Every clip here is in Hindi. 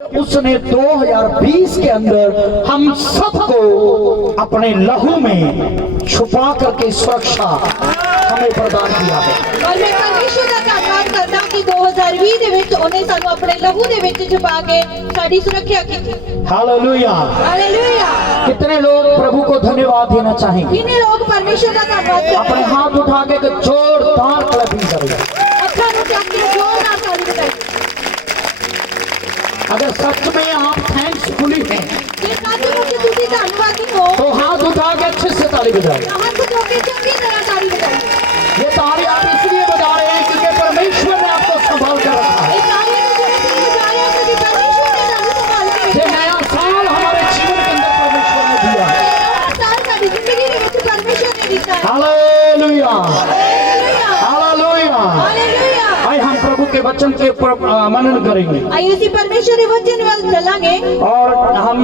उसने 2020 के अंदर हम सबको अपने लहू में छुपा करके सुरक्षा हमें प्रदान किया है। और मैं परमेश्वर का धन्यवाद करता कि 2020 ਦੇ ਵਿੱਚ ਉਹਨੇ ਸਾਨੂੰ ਆਪਣੇ ਲਹੂ ਦੇ ਵਿੱਚ ਛੁਪਾ ਕੇ ਸਾਡੀ ਸੁਰੱਖਿਆ ਕੀਤੀ। हालेलुया। हालेलुया। कितने लोग प्रभु को धन्यवाद देना चाहेंगे? कितने लोग परमेश्वर का धन्यवाद करेंगे? अपने हाथ उठा के एक जोरदार क्लैपिंग करेंगे। ਅੱਖਾਂ ਨੂੰ ਚੱਕ ਕੇ ਜ਼ੋਰਦਾਰ ਤਾਲੀ ਬਜਾਈਏ। अगर सच में आप थैंक्सफुली हैं ਜੇ ਸੱਚਮੁੱਚ ਤੁਸੀਂ ਧੰਨਵਾਦੀ ਹੋ तो हाथ उठा के अच्छे से ताली बजाएं। ਤਾਂ ਹੱਥ ਜੋੜ ਕੇ ਚੰਗੀ ਤਰ੍ਹਾਂ ਤਾਲੀ ਬਜਾਈਏ। ये ताली आप इसलिए बजा रहे हैं क्योंकि परमेश्वर ने आपको संभाल कर रखा है। ਇਹ ਤਾਲੀ ਨੂੰ ਜਿਹੜੇ ਤੁਸੀਂ ਬਜਾ ਰਹੇ ਹੋ ਕਿਉਂਕਿ परमेश्वर ने ਤੁਹਾਨੂੰ ਸੰਭਾਲ ਕੇ ये नया साल हमारे जीवन के अंदर परमेश्वर ने दिया है। ਇਹ ਸਾਲ ਸਾਡੀ ਜ਼ਿੰਦਗੀ ਦੇ ਵਿੱਚ परमेश्वर ने ਦਿੱਤਾ है। हालेलुया। हालेलुया। हालेलुया। हालेलुया। आइए हम प्रभु के वचन के ऊपर मनन करेंगे आइए ਅਸੀਂ परमेश्वर ਦੇ वचन ਵੱਲ ਚੱਲਾਂਗੇ और हम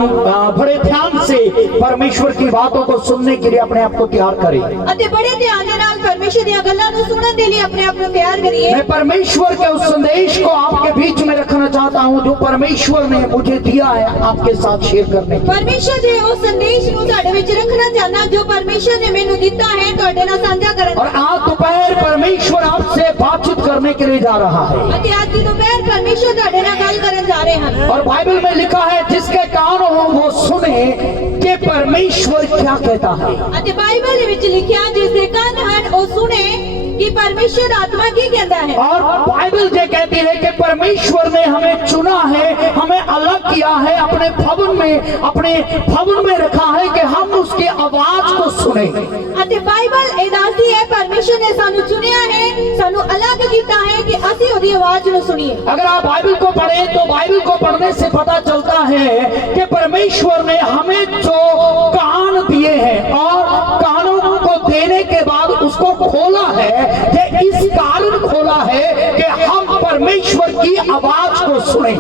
बड़े ध्यान से परमेश्वर की बातों को सुनने के लिए अपने आप को तैयार करें। ਅਤੇ ਬੜੇ ਧਿਆਨ ਦੇ ਨਾਲ परमेश्वर ਦੀਆਂ ਗੱਲਾਂ ਨੂੰ ਸੁਣਨ ਦੇ ਲਈ ਆਪਣੇ ਆਪ ਨੂੰ ਤਿਆਰ ਕਰੀਏ। मैं परमेश्वर के उस संदेश को आपके बीच में रखना चाहता हूं जो परमेश्वर ने मुझे दिया है आपके साथ शेयर करने के। परमेश्वर ਦੇ ਉਸ ਸੰਦੇਸ਼ ਨੂੰ ਤੁਹਾਡੇ ਵਿੱਚ ਰੱਖਣਾ ਚਾਹਨਾ ਜੋ परमेश्वर ने ਮੈਨੂੰ ਦਿੱਤਾ ਹੈ ਤੁਹਾਡੇ ਨਾਲ ਸਾਂਝਾ ਕਰਨ। और आज दोपहर परमेश्वर आपसे बातचीत करने के लिए जा रहा है ਅਤੇ ਅੱਜ ਦੀ ਦੁਪਹਿਰ परमेश्वर ਤੁਹਾਡੇ ਨਾਲ ਗੱਲ ਕਰਨ ਜਾ ਰਹੇ ਹਨ। और बाइबल में लिखा है जिसके कान हो वो सुने कि परमेश्वर क्या कहता है। ਅਤੇ ਬਾਈਬਲ ਦੇ ਵਿੱਚ ਲਿਖਿਆ ਜਿਸ ਦੇ ਕੰਨ ਹਨ ਉਹ ਸੁਣੇ कि परमेश्वर आत्मा की कहता है। और बाइबल ये कहती है कि परमेश्वर ने हमें चुना है, हमें अलग किया है, अपने भवन में रखा है कि हम उसकी आवाज को सुने। ਅਤੇ ਬਾਈਬਲ ਇਹ ਦੱਸਦੀ ਹੈ परमेश्वर ने ਸਾਨੂੰ ਚੁਣਿਆ ਹੈ, ਸਾਨੂੰ ਅਲੱਗ ਕੀਤਾ ਹੈ ਕਿ ਅਸੀਂ ਉਹਦੀ ਆਵਾਜ਼ ਨੂੰ ਸੁਣੀਏ। अगर आप बाइबल को पढ़ें तो बाइबल को पढ़ने से पता चलता है कि परमेश्वर ने हमें जो कान दिए हैं और कानों को देने के बाद उसको खोला है, ये इस कारण खोला है कि हम परमेश्वर की आवाज को सुने।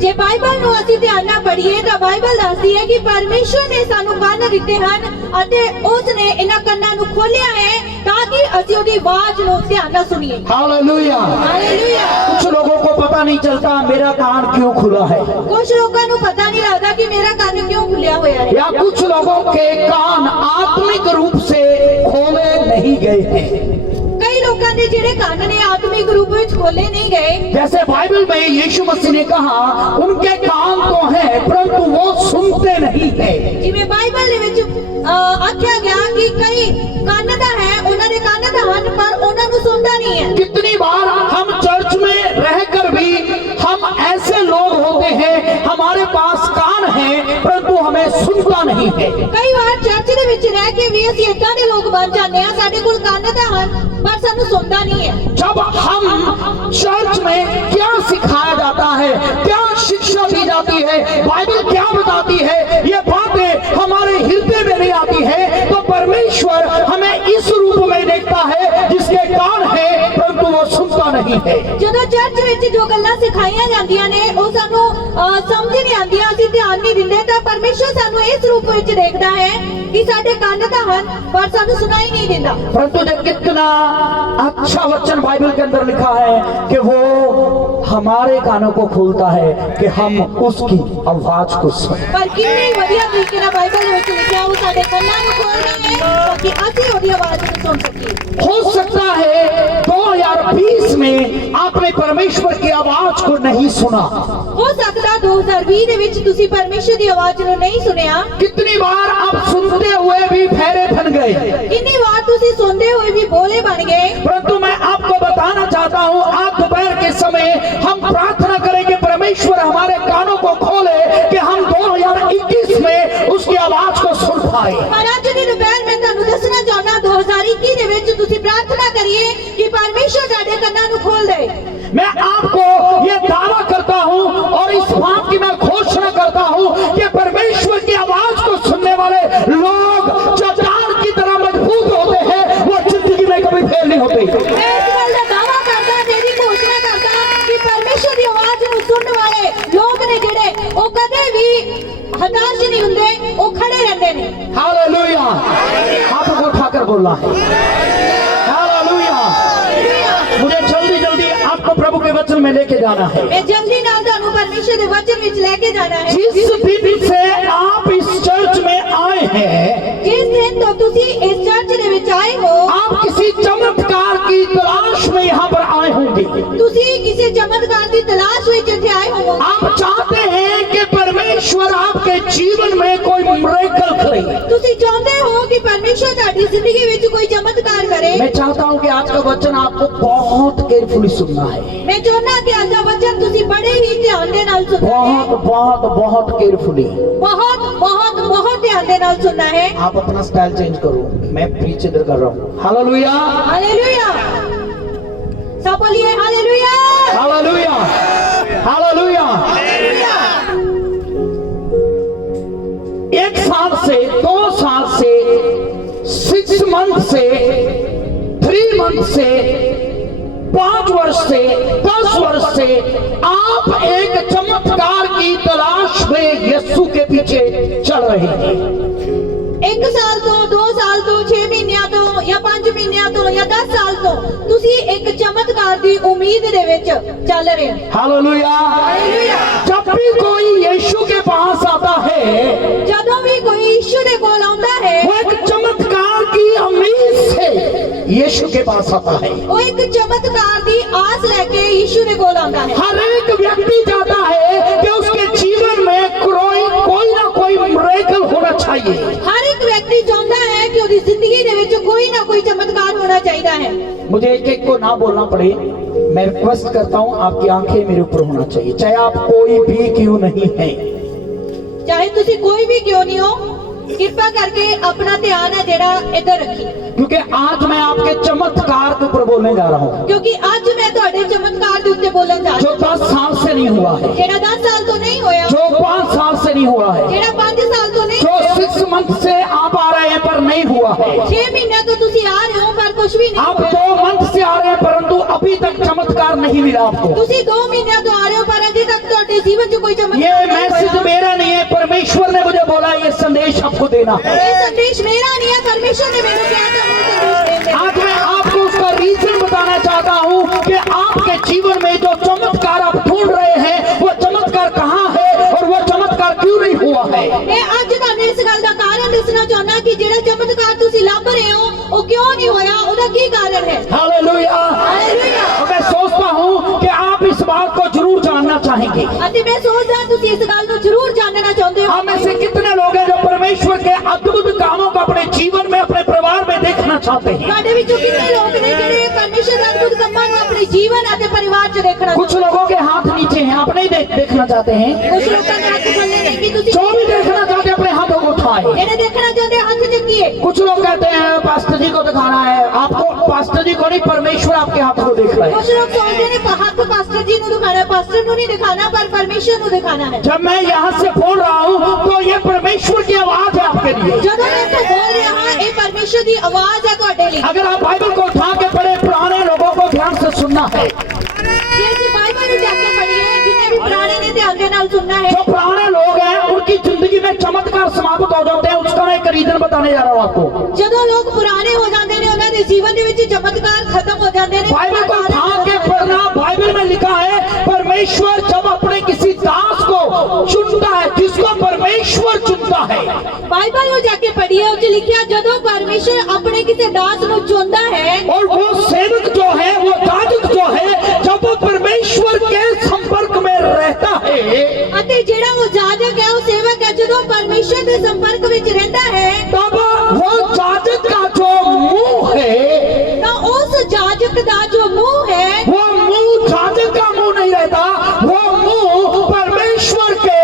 ਜੇ ਬਾਈਬਲ ਨੂੰ ਅਸੀਂ ਧਿਆਨ ਨਾਲ ਪੜ੍ਹੀਏ ਤਾਂ ਬਾਈਬਲ ਦੱਸਦੀ ਹੈ ਕਿ ਪਰਮੇਸ਼ਵਰ ਨੇ ਸਾਨੂੰ ਕੰਨ ਦਿੱਤੇ ਹਨ ਅਤੇ ਉਸ ਨੇ ਇਹਨਾਂ ਕੰਨਾਂ ਨੂੰ ਖੋਲ੍ਹਿਆ ਹੈ ਤਾਂ ਕਿ ਅਸੀਂ ਉਹਦੀ ਆਵਾਜ਼ ਨੂੰ ਧਿਆਨ ਨਾਲ ਸੁਣੀਏ। हालेलुया। हालेलुया। कुछ लोगों को पता नहीं चलता मेरा कान क्यों खुला है, ਕੁਝ ਲੋਕਾਂ ਨੂੰ ਪਤਾ ਨਹੀਂ ਲੱਗਦਾ ਕਿ ਮੇਰਾ ਕੰਨ ਕਿਉਂ ਖੁੱਲਿਆ ਹੋਇਆ ਹੈ। या कुछ लोगों के कान आत्मिक रूप से खोले नहीं गए हैं। कई लोगों ने ਜਿਹੜੇ ਕੰਨ ਨੇ ਆਤਮਿਕ ਰੂਪ ਵਿੱਚ ਖੋਲੇ ਨਹੀਂ ਗਏ। जैसे बाइबल में यीशु मसीह ने कहा उनके कान तो हैं परंतु वो सुनते नहीं है। ਜਿਵੇਂ ਬਾਈਬਲ ਦੇ ਵਿੱਚ ਆਖਿਆ ਗਿਆ ਕਿ ਕਈ ਕੰਨ ਤਾਂ ਹੈ ਉਹਨਾਂ ਦੇ ਕੰਨ ਤਾਂ ਹਨ ਪਰ ਉਹਨਾਂ ਨੂੰ ਸੁਣਦਾ ਨਹੀਂ ਹੈ। कितनी बार हम चर्च में रहकर भी हम ऐसे लोग होते हैं हमारे पास कान है परंतु हमें सुनता नहीं है। ਕਈ ਵਾਰ ਚਰਚ ਦੇ ਵਿੱਚ ਰਹਿ ਕੇ ਵੀ ਅਸੀਂ ਇਦਾਂ ਦੇ ਲੋਕ ਬਣ ਜਾਂਦੇ ਆ ਸਾਡੇ ਕੋਲ ਕੰਨ ਤਾਂ ਹਨ पर ਸਾਨੂੰ ਸੁਣਦਾ नहीं है। जब हम चर्च में क्या सिखाया जाता है, क्या शिक्षा दी जाती है, बाइबल क्या बताती है, ये बातें हमारे हृदय में नहीं आती है तो परमेश्वर हमें इस रूप में देखता है जिसके कान है परंतु वो सुनता नहीं है। ਜਦੋਂ ਚਰਚ ਵਿੱਚ ਜੋ ਗੱਲਾਂ ਸਿਖਾਈਆਂ ਜਾਂਦੀਆਂ ਨੇ ਉਹ ਸਾਨੂੰ ਸਮਝ ਨਹੀਂ ਆਉਂਦੀਆਂ ਅਸੀਂ ਧਿਆਨ ਨਹੀਂ ਦਿੰਦੇ ਤਾਂ ਪਰਮੇਸ਼ਰ ਸਾਨੂੰ ਇਸ ਰੂਪ ਵਿੱਚ ਦੇਖਦਾ ਹੈ ਕਿ ਸਾਡੇ ਕੰਨ ਤਾਂ ਹਨ ਪਰ ਸਾਨੂੰ ਸੁਣਾਈ नहीं देता। परंतु जब कितना अच्छा वचन बाइबल के अंदर लिखा है कि वो हमारे कानों को खोलता है कि हम उसकी आवाज को सुने। पर कितने ਵਧੀਆ ਤਰੀਕੇ ਨਾਲ ਬਾਈਬਲ ਦੇ ਵਿੱਚ ਲਿਖਿਆ ਉਹ ਸਾਡੇ ਕੰਨਾਂ ਨੂੰ ਖੋਲਦਾ ਹੈ ਤਾਂ ਕਿ ਅਸੀਂ ਉਹਦੀ ਆਵਾਜ਼ ਨੂੰ ਸੁਣ ਸਕੀਏ। हो सकता है 2020 में आपने परमेश्वर की आवाज को नहीं सुना। ਹੋ ਸਕਦਾ 2020 ਦੇ ਵਿੱਚ ਤੁਸੀਂ ਪਰਮੇਸ਼ਰ ਦੀ ਆਵਾਜ਼ ਨੂੰ ਨਹੀਂ ਸੁਣਿਆ। कितनी बार आप सुनते हुए भी फेरे बन गए, कितनी बार ਤੁਸੀਂ ਸੁਣਦੇ ਹੋਏ ਵੀ ਬੋਲੇ ਬਣ ਗਏ। परंतु मैं आपको बताना चाहता हूँ आज दोपहर के समय हम प्रार्थना करें कि परमेश्वर हमारे कानों को खोले कि हम 2021 में उसकी आवाज को सुन पाए। ਪਰ ਅੱਜ ਦੀ ਦੁਪਹਿਰ ਮੈਂ ਤੁਹਾਨੂੰ ਦੱਸਣਾ ਚਾਹੁੰਦਾ 2021 ਦੇ ਵਿੱਚ ਤੁਸੀਂ ਪ੍ਰਾਰਥਨਾ ਕਰੀਏ ਕਿ ਪਰਮੇਸ਼ਰ ਤੁਹਾਡੇ ਕੰਨਾਂ ਨੂੰ ਖੋਲ ਦੇ। मैं आपको ये दावा करता हूँ और इस बात की मैं घोषणा करता हूँ कि परमेश्वर की आवाज को सुनने वाले लोग चट्टान की तरह मजबूत होते हैं, वो जिंदगी में कभी फेल नहीं होते। मैं इस गल का दावा करता तेरी घोषणा करता कि परमेश्वर की आवाज ਨੂੰ ਸੁਣਨ ਵਾਲੇ ਲੋਕ ਨੇ ਜਿਹੜੇ ਉਹ ਕਦੇ ਵੀ ਹਤਾਸ਼ ਨਹੀਂ ਹੁੰਦੇ, ਉਹ ਖੜੇ ਰਹਿੰਦੇ ਨੇ। हालेलुया। हाथों को उठाकर बोलना है हालेलुया। मुझे जल्दी जल्दी आपको प्रभु के वचन में लेके जाना है। मैं जल्दी ਨਾਲ ਤੁਹਾਨੂੰ परमेश्वर के वचन विच लेके जाना है। जिस दिन से आप इस चर्च में आए हैं, जिस दिन तो तुसी इस चर्च दे विच आए हो, आप किसी चमत्कार की तलाश में यहाँ पर आए होंगे। तुसी किसी चमत्कार की तलाश विच इत्थे आए हो। आप चाहते हैं कि परमेश्वर आपके जीवन में कोई मिरेकल करे। तुसी चाहते हो कि परमेश्वर तुम्हारी जिंदगी विच कोई चमत्कार करे। मैं चाहता हूँ कि आज का वचन आपको बहुत केयरफुली सुनना है। मैं चाहना कि आज का वचन तुसी बड़े ही ध्यान दे नाल सुनना है। बहुत बहुत बहुत केयरफुली, बहुत बहुत बहुत ध्यान दे नाल सुनना है। आप अपना स्टाइल चेंज करो, मैं प्रीच इधर कर रहा हूँ। हालेलुया, हालेलुया, सब बोलिए हालेलुया, हालेलुया, हालेलुया। एक साल से, 2 साल से, 6 मंथ से, 3 मंथ से, 5 वर्ष से, 10 वर्ष से आप एक चमत्कार की तलाश में यीशु के पीछे चल रहे हैं। 1 साल तो, 2 साल तो, 6 महीनਿਆਂ ਤੋਂ ਜਾਂ 5 ਮਹੀਨਿਆਂ ਤੋਂ ਜਾਂ 10 ਸਾਲ ਤੋਂ ਤੁਸੀਂ ਇੱਕ ਚਮਤਕਾਰ ਦੀ ਉਮੀਦ ਦੇ ਵਿੱਚ ਚੱਲ ਰਹੇ ਹੋ। हालेलुया। जब भी कोई यीशु के पास आता है, ਜਦੋਂ ਵੀ ਕੋਈ ਯੀਸ਼ੂ ਦੇ ਕੋਲ ਆਉਂਦਾ ਹੈ, वो एक चमत्कार की उम्मीद से यीशु के पास आता है। ਉਹ ਇੱਕ ਚਮਤਕਾਰ ਦੀ ਆਸ ਲੈ ਕੇ ਯੀਸ਼ੂ ਦੇ ਕੋਲ ਆਉਂਦਾ ਹੈ। हर एक व्यक्ति चाहता है कि उसके जीवन में कोई ना कोई मिरेकल होना चाहिए। हर एक व्यक्ति चाहता है कि उसकी जिंदगी ਦੇ ਵਿੱਚ कोई ना कोई चमत्कार होना चाहिए है। मुझे एक एक को ना बोलना पड़े, मैं रिक्वेस्ट करता हूँ, आपकी आंखें मेरे ऊपर होना चाहिए, चाहे आप कोई भी क्यों नहीं है। चाहे तुसी कोई भी क्यों नहीं हो, कृपा करके अपना ध्यान है जेड़ा इधर रखी, क्योंकि आज मैं आपके चमत्कार के ऊपर बोलने जा रहा हूँ, क्योंकि आज मैं ਤੁਹਾਡੇ चमत्कार के उत्ते बोलन जा जो 10 साल से नहीं हुआ है, जेड़ा 10 साल तो नहीं होया, जो 5 साल से नहीं हुआ है, जेड़ा 5 साल तो नहीं, जो 6 मंथ से आप आ रहे हैं पर नहीं हुआ है, 6 महीने तो तुसी आ रहे हो पर कुछ भी नहीं आप होया, 2 मंथ से आ रहे हैं परंतु अभी तक चमत्कार नहीं मिला आपको। तुसी 2 महीने तो आ रहे हो पर अभी तक ਤੁਹਾਡੇ जीवन में कोई ये चमत्कार नहीं मैसेज होया। मेरा नहीं है, परमेश्वर ने मुझे बोला ये संदेश आपको देना है। ये संदेश मेरा नहीं है, परमेश्वर ने मेरे को कहा था वो संदेश देने। आज मैं आपको उसका रीजन बताना चाहता हूँ कि आपके जीवन में जो चमत्कार आप ढूंढ रहे हैं वो चमत्कार कहाँ है और वो चमत्कार क्यों नहीं हुआ है। मैं आज ਤੁਹਾਨੂੰ ਇਸ ਗੱਲ ਦਾ ਕਾਰਨ ਦੱਸਣਾ ਚਾਹੁੰਦਾ ਕਿ ਜਿਹੜਾ ਚਮਤਕਾਰ ਤੁਸੀਂ ਲੱਭ ਰਹੇ ਹੋ ਉਹ ਕਿਉਂ ਨਹੀਂ ਹੋਇਆ, ਉਹਦਾ ਕੀ ਕਾਰਨ ਹੈ। हालेलुया। हालेलुया। और मैं सोचता हूँ कि आप इस बात को जरूर जानना चाहेंगे। ਅਤੇ ਮੈਂ ਸੋਚਦਾ ਤੁਸੀਂ ਇਸ ਗੱਲ ਨੂੰ ਜ਼ਰੂਰ ਜਾਣਨਾ ਚਾਹੁੰਦੇ ਹੋ। हम में से कितने लोग हैं जो परमेश्वर के अद्भुत कामों को अपने जीवन में अपने परिवार में देखना चाहते हैं। ਤੁਹਾਡੇ ਵਿੱਚੋਂ ਕਿੰਨੇ ਲੋਕ ਨੇ ਜਿਹੜੇ ਪਰਮੇਸ਼ਰ ਦੇ ਅਦਭੁਤ ਕੰਮਾਂ ਨੂੰ ਆਪਣੇ ਜੀਵਨ ਅਤੇ ਪਰਿਵਾਰ 'ਚ ਦੇਖਣਾ कुछ लोगों के हाथ नीचे हैं, आप नहीं देखना चाहते हैं। ਕੁਝ ਲੋਕਾਂ ਦੇ ਹੱਥ ਥੱਲੇ ਨੇ ਕਿ ਤੁਸੀਂ जो भी देखना चाहते हैं अपने हाथों को उठाए। ਜਿਹੜੇ ਦੇਖਣਾ ਚਾਹੁੰਦੇ ਹੱਥ ਚੱਕੀਏ। कुछ लोग कहते हैं पास्टर जी को दिखाना है, आपको पास्टर जी को नहीं, परमेश्वर आपके हाथ को देख रहा है। ਕੁਝ ਲੋਕ ਸੋਚਦੇ ਨੇ ਹੱਥ ਪਾਸਟਰ ਜੀ ਨੂੰ ਦਿਖਾਣਾ, ਪਾਸਟਰ ਨੂੰ ਨਹੀਂ ਦਿਖਾਣਾ ਪਰ ਪਰਮੇਸ਼ਰ ਨੂੰ ਦਿਖਾਣਾ ਹੈ। जब मैं यहाँ से बोल रहा हूँ तो ये परमेश्वर की आवाज है आपके लिए। ਜਦੋਂ ਮੈਂ ਇੱਥੇ ਬੋਲ ਰਿਹਾ ਹਾਂ ਇਹ ਪਰਮੇਸ਼ਰ ਦੀ ਆਵਾਜ਼ ਹੈ ਤੁਹਾਡੇ ਲਈ। अगर आप बाइबल को उठा के पढ़े, पुराने लोगों को ध्यान से सुनना है। ਜੇ ਅਸੀਂ ਬਾਈਬਲ ਨੂੰ ਜਾ ਕੇ ਪੜ੍ਹੀਏ, ਜਿੰਨੇ ਵੀ ਪੁਰਾਣੇ ਨੇ ਧਿਆਨ ਦੇ ਨਾਲ ਸੁਣਨਾ है। जो पुराने लोग हैं उनकी जिंदगी में चमत्कार समाप्त हो जाते हैं, उसका मैं एक रीजन बताने जा रहा हूँ आपको। ਜਦੋਂ ਲੋਕ ਪੁਰਾਣੇ ਹੋ ਜਾਂਦੇ ਨੇ ਉਹਨਾਂ ਦੇ ਜੀਵਨ ਦੇ ਵਿੱਚ ਚਮਤਕਾਰ ਖਤਮ ਹੋ ਜਾਂਦੇ ਨੇ। बाइबल को उठा के पढ़ना, बाइबल में लिखा है परमेश्वर जब अपने किसी दास को चुनता है, जिसको परमेश्वर चुनता है, ਬਾਈਬਲ ਨੂੰ ਜਾ ਕੇ ਪੜ੍ਹੀਏ, ਉਹ 'ਚ ਲਿਖਿਆ ਜਦੋਂ ਪਰਮੇਸ਼ਰ ਆਪਣੇ ਕਿਸੇ ਦਾਸ ਨੂੰ ਚੁਣਦਾ ਹੈ और वो सेवक जो है, वो याजक जो है, जब वो परमेश्वर के संपर्क में रहता है, ਅਤੇ ਜਿਹੜਾ ਉਹ ਜਾਜਕ ਹੈ, ਉਹ ਸੇਵਕ ਹੈ, ਜਦੋਂ ਪਰਮੇਸ਼ਰ ਦੇ ਸੰਪਰਕ ਵਿੱਚ ਰਹਿੰਦਾ ਹੈ तब वो याजक का जो मुंह है, ਤਾਂ ਉਸ ਜਾਜਕ ਦਾ ਜੋ ਮੂੰਹ ਹੈ वो मुंह याजक का मुंह नहीं रहता, वो मुंह परमेश्वर के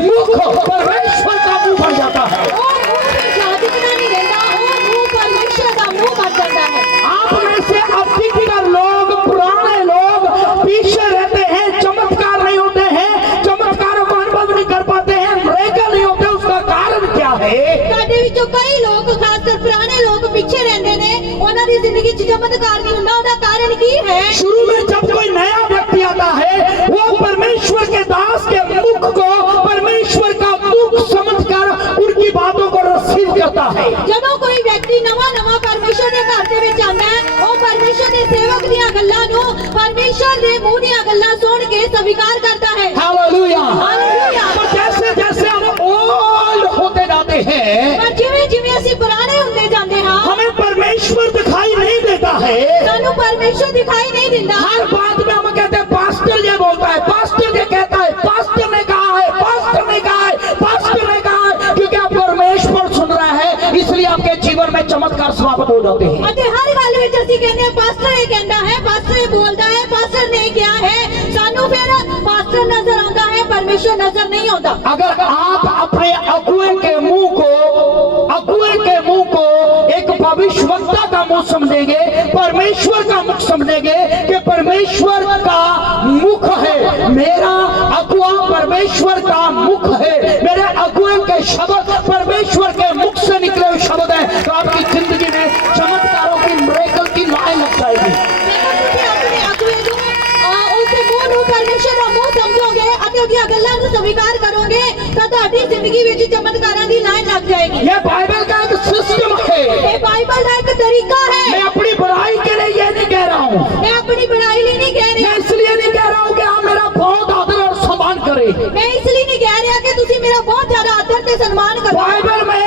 मुख, परमेश्वर का मुंह बन जाता है। ਉਹ ਮੂੰਹ ਫਿਰ ਜਾਜਕ ਦਾ ਨਹੀਂ ਰਹਿੰਦਾ, ਉਹ ਮੂੰਹ ਪਰਮੇਸ਼ਰ ਦਾ ਮੂੰਹ ਬਣ ਜਾਂਦਾ ਹੈ। आप में से अधिकतर लोग, पुराने लोग पीछे रहते हैं, चमत्कार नहीं होते हैं, चमत्कारों को अनुभव नहीं कर पाते हैं, मिरेकल नहीं होते, उसका कारण क्या है? ਸਾਡੇ ਵਿੱਚੋਂ ਕਈ ਲੋਕ, ਖਾਸ ਕਰ ਪੁਰਾਣੇ ਲੋਕ ਪਿੱਛੇ ਰਹਿੰਦੇ ਨੇ, ਉਹਨਾਂ ਦੀ ਜ਼ਿੰਦਗੀ 'ਚ ਚਮਤਕਾਰ ਨਹੀਂ ਹੁੰਦਾ, ਉਹਦਾ ਕਾਰਨ ਕੀ ਹੈ। शुरू में जब कोई नया व्यक्ति आता है वो परमेश्वर के दास के मुख को, परमेश्वर का मुख समझकर उनकी बातों को रिसीव करता है। ਜਦੋਂ ਕੋਈ ਵਿਅਕਤੀ ਨਵਾਂ ਪਰਮੇਸ਼ਰ ਦੇ ਘਰ ਦੇ ਵਿੱਚ ਆਉਂਦਾ ਹੈ, ਉਹ ਪਰਮੇਸ਼ਰ ਦੇ ਸੇਵਕ ਦੀਆਂ ਗੱਲਾਂ ਨੂੰ, ਪਰਮੇਸ਼ਰ ਦੇ ਮੂੰਹ ਦੀਆਂ ਗੱਲਾਂ ਸੁਣ ਕੇ ਸਵੀਕਾਰ ਕਰਦਾ ਹੈ। हालेलुया। परमेश्वर दिखाई नहीं देता। हर बात में हम कहते हैं पास्टर ये बोलता है, पास्टर ये कहता है, पास्टर ने कहा है, पास्टर ने कहा है, पास्टर ने कहा है, क्योंकि आप परमेश्वर सुन रहा है, इसलिए आपके जीवन में चमत्कार समाप्त हो जाते हैं। ਅਤੇ ਹਰ ਗੱਲ ਵਿੱਚ ਅਸੀਂ ਕਹਿੰਦੇ ਹਾਂ ਪਾਸਟਰ ਇਹ ਕਹਿੰਦਾ ਹੈ, ਪਾਸਟਰ ਇਹ ਬੋਲਦਾ ਹੈ, ਪਾਸਟਰ ਨੇ ਕਿਹਾ ਹੈ, ਸਾਨੂੰ ਫਿਰ ਪਾਸਟਰ ਨਜ਼ਰ ਆਉਂਦਾ ਹੈ, परमेश्वर नजर नहीं आता। अगर आप अपने अगुए के मुंह को एक भविष्यवक्ता का मुंह समझेंगे, परमेश्वर का मुख समझेंगे कि परमेश्वर का मुख है, मेरा अगुआ परमेश्वर का मुख है, मेरे अगुए के शब्द परमेश्वर के मुख से निकले हुए शब्द है, तो आपकी जिंदगी में चमत्कारों की मिरेकल की लाइन लग जाएगी। अपने अगुए उसके मुंह ਨੂੰ परमेश्वर ਦਾ ਮੂੰਹ ਸਮਝੋਗੇ ਅਤੇ ਉਹਦੀਆਂ ਗੱਲਾਂ ਨੂੰ ਸਵੀਕਾਰ ਕਰੋਗੇ ਤਾਂ ਤੁਹਾਡੀ ਜ਼ਿੰਦਗੀ ਵਿੱਚ ਚਮਤਕਾਰਾਂ ਦੀ ਲਾਈਨ ਲੱਗ ਜਾਏਗੀ। ये बाइबल का एक सिस्टम है। ਇਹ ਬਾਈਬਲ ਦਾ ਇੱਕ ਤਰੀਕਾ ਹੈ। मैं अपनी बुराई के लिए ये नहीं कह रहा हूँ, मैं अपनी बड़ाई लिए नहीं कह रही, मैं इसलिए नहीं कह रहा हूँ कि आप मेरा बहुत आदर और सम्मान करें। मैं इसलिए नहीं कह रहा कि तुसी मेरा बहुत ज्यादा आदर ते सम्मान करो। बाइबल में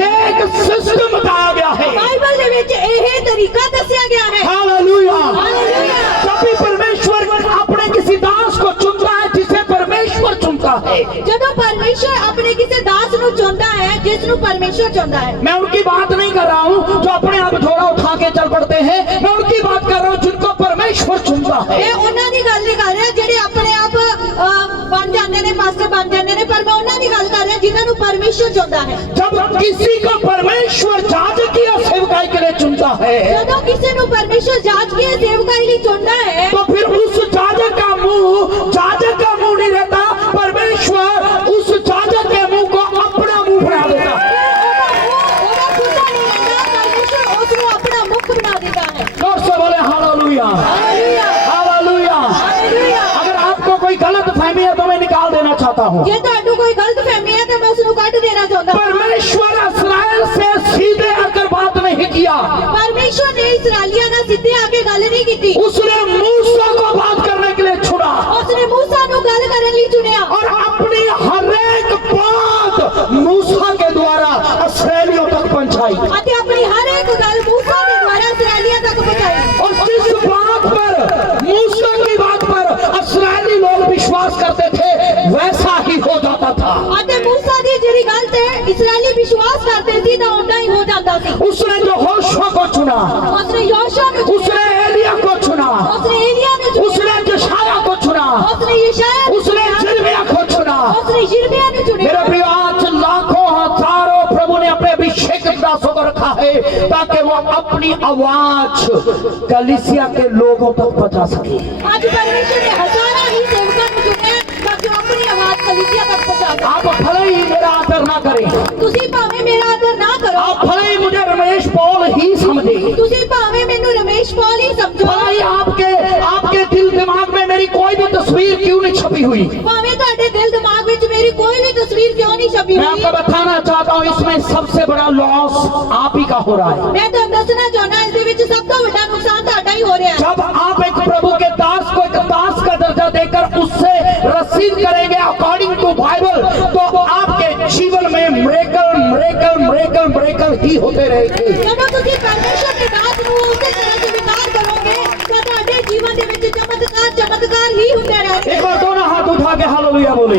ये एक सिस्टम बताया गया है। बाइबल ਦੇ ਵਿੱਚ ਇਹ ਤਰੀਕਾ ਦੱਸਿਆ ਗਿਆ ਹੈ। हालेलुया। हालेलुया। जब भी परमेश्वर अपने किसी दास को चुनता है जिसे परमेश्वर चुनता है, ਜਦੋਂ ਪਰਮੇਸ਼ਰ ਆਪਣੇ ਕਿਸੇ ਦਾਸ ਨੂੰ ਚੁਣਦਾ ਹੈ ਜਿਸ ਨੂੰ ਪਰਮੇਸ਼ਰ ਚੁਣਦਾ ਹੈ। मैं उनकी बात नहीं कर रहा हूँ जो अपने आप थोड़ा उठा के चल पड़ते हैं, मैं उनकी बात कर रहा हूँ जिनको परमेश्वर चुनता है। ਇਹ ਉਹਨਾਂ ਦੀ ਗੱਲ ਨਹੀਂ ਕਰ ਰਿਹਾ ਜਿਹੜੇ ਆਪਣੇ ਆਪ ਬਣ ਜਾਂਦੇ ਨੇ, ਮਾਸਟਰ ਬਣ ਜਾਂਦੇ ਨੇ, ਪਰ ਮੈਂ ਉਹਨਾਂ ਦੀ ਗੱਲ ਕਰ ਰਿਹਾ ਜਿਨ੍ਹਾਂ ਨੂੰ ਪਰਮੇਸ਼ਰ ਚੁਣਦਾ ਹੈ। जब किसी को परमेश्वर जाजकीय सेवकाई के लिए चुनता है, ਜਦੋਂ ਕਿਸੇ ਨੂੰ ਪਰਮੇਸ਼ਰ ਜਾਜਕੀय सेवकाई ਲਈ ਚੁਣਦਾ ਹੈ तो फिर उस जाजक का मुंह नहीं रहता, परमेश्वर उस जाजक के मुंह को अपना मुंह बना देता है। ਉਹਦਾ ਖੁਦਾ ਨਹੀਂ ਰਹਿੰਦਾ, ਪਰਮੇਸ਼ਰ ਉਸ ਨੂੰ ਆਪਣਾ ਮੁਖ ਬਣਾ ਦਿੰਦਾ ਹੈ। जोर से बोले हालेलुया। हालेलुया। हालेलुया। हालेलुया। अगर आपको कोई गलत फहमी है तो मैं निकाल देना चाहता हूँ। ਜੇ ਤੁਹਾਨੂੰ ਕੋਈ ਗਲਤਫਹਿਮੀ ਹੈ ਤਾਂ ਮੈਂ ਉਸ ਨੂੰ ਕੱਢ ਦੇਣਾ ਚਾਹੁੰਦਾ ਹਾਂ। परमेश्वर इस्राएल से सीधे आकर बात नहीं किया, ਪਰਮੇਸ਼ਰ ਨੇ ਇਸਰਾਈਲੀਆਂ ਨਾਲ ਸਿੱਧੇ ਆ ਕੇ ਗੱਲ ਨਹੀਂ ਕੀਤੀ। उसने मूसा को बात करने के लिए चुना ਉਸਨੇ ਮੂਸਾ ਨੂੰ ਗੱਲ ਕਰਨ ਲਈ ਚੁਣਿਆ और अपनी हर एक बात मूसा के द्वारा इस्राएलियों तक पहुंचाई। ਅਤੇ ਆਪਣੀ ਹਰ ਇੱਕ ਗੱਲ ਮੂਸਾ ਦੇ ਦੁਆਰਾ ਇਸਰਾਈਲੀਆਂ ਤੱਕ ਪਹੁੰਚਾਈ। और जिस बात पर मूसा की बात पर इस्राएली लोग विश्वास करते थे वैसा ही हो जाता था। ਅਤੇ ਮੂਸਾ ਦੀ ਜਿਹੜੀ ਗੱਲ ਤੇ ਇਸਰਾਈਲੀ ਵਿਸ਼ਵਾਸ ਕਰਦੇ ਸੀ ਤਾਂ ਉਦਾਂ ਹੀ ਹੋ ਜਾਂਦਾ ਸੀ। उसने जो होशा को चुना, ਉਸਨੇ ਯੋਸ਼ਾ ਨੂੰ ਚੁਣਿਆ, उसने एलिया को चुना, ਉਸਨੇ ਏਲੀਆ ਨੂੰ ਚੁਣਿਆ, उसने जशाया को चुना, ਉਸਨੇ ਯशाया ਨੂੰ उसने ਚੁਣਿਆ, जिर्मिया को चुना। ਉਸने यिर्मयाह ਨੂੰ मेरे ਚੁਣਿਆ। प्रिय आज लाखों हजारों प्रभु ने अपने अभिषेक दासों को रखा है ताकि वो अपनी आवाज कलीसिया के लोगों तक पहुंचा सके। ਅੱਜ ਪਰਮੇਸ਼ਰ ਨੇ ਹਜ਼ਾਰਾਂ ਹੀ ਸੇਵਕਾਂ ਨੂੰ ਚੁਣਿਆ ਤਾਂ ਕਿ ਉਹ ਆਪਣੀ ਆਵਾਜ਼ ਕਲੀਸਿया तक पहुंचा सके। आप भले ही मेरा आदर ना करें, ਤੁਸੀਂ ਭਾਵੇਂ ਮੇਰਾ ਆਦਰ ਨਾ ਕਰੋ, आप भले ही मुझे रमेश पॉल ही समझे, ਤੁਸੀਂ ਭਾਵੇਂ ਮੈਨੂੰ ਰਮੇਸ਼ ਪੌਲ ਹੀ ਸਮਝੋ, भले ही आपके दिल दिमाग में मेरी कोई भी तस्वीर क्यों नहीं छपी हुई, ਭਾਵੇਂ ਤੁਹਾਡੇ ਦਿਲ ਦਿਮਾਗ ਵਿੱਚ ਮੇਰੀ ਕੋਈ ਵੀ ਤਸਵੀਰ ਕਿਉਂ ਨਹੀਂ ਛਪੀ मैं ਹੋਈ, आपको बताना चाहता हूँ इसमें सबसे बड़ा लॉस आप ही का हो रहा है। ਮੈਂ ਤੁਹਾਨੂੰ ਦੱਸਣਾ ਚਾਹੁੰਦਾ ਇਸ ਦੇ ਵਿੱਚ ਸਭ ਤੋਂ ਵੱਡਾ ਨੁਕਸਾਨ ਤੁਹਾਡਾ ਹੀ ਹੋ ਰਿਹਾ ਹੈ। जब आप एक प्रभु के दास को एक दास का दर्जा देकर उससे रसीद करेंगे अकॉर्डिंग टू बाइबल, तो आपके जीवन में मिरेकल ही होते रहेंगे। ਜਦੋਂ ਤੁਸੀਂ ਪਰਮੇਸ਼ਰ ਦੇ ਦਾਸ ਨੂੰ ਉਸੇ ਤਰ੍ਹਾਂ ਸਵੀਕਾਰ ਕਰੋਗੇ ਤਾਂ ਤੁਹਾਡੇ ਜੀਵਨ ਦੇ ਵਿੱਚ ਚਮਤਕਾਰ ਹੀ ਹੁੰਦੇ ਰਹਿਣਗੇ। एक बार दोनों हाथ उठा के हालेलुया बोले।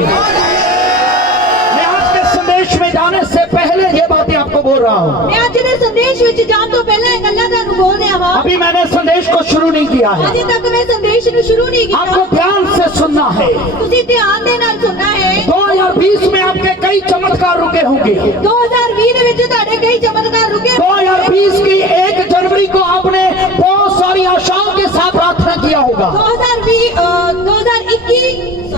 मैं आज के संदेश में जाने से पहले ये बातें आपको बोल रहा हूँ। ਮੈਂ ਅੱਜ ਦੇ ਸੰਦੇਸ਼ ਵਿੱਚ ਜਾਣ ਤੋਂ ਪਹਿਲਾਂ ਇਹ ਗੱਲਾਂ ਤੁਹਾਨੂੰ ਬੋਲ ਰਿਹਾ ਹਾਂ। अभी मैंने संदेश को शुरू नहीं किया है, ਅਜੇ ਤੱਕ ਮੈਂ ਸੰਦੇਸ਼ ਨੂੰ ਸ਼ੁਰੂ ਨਹੀਂ ਕੀਤਾ। आपको ध्यान से सुनना है। ਤੁਸੀਂ ਧਿਆਨ ਦੇ ਨਾਲ ਸੁਣਨਾ ਹੈ। 2020 में आपके कई चमत्कार रुके होंगे। 2020 ਦੇ ਵਿੱਚ ਤੁਹਾਡੇ ਕਈ चमत्कार रुके। 2020 की 1 जनवरी को आपने बहुत सारी आशाओं के साथ प्रार्थना किया होगा।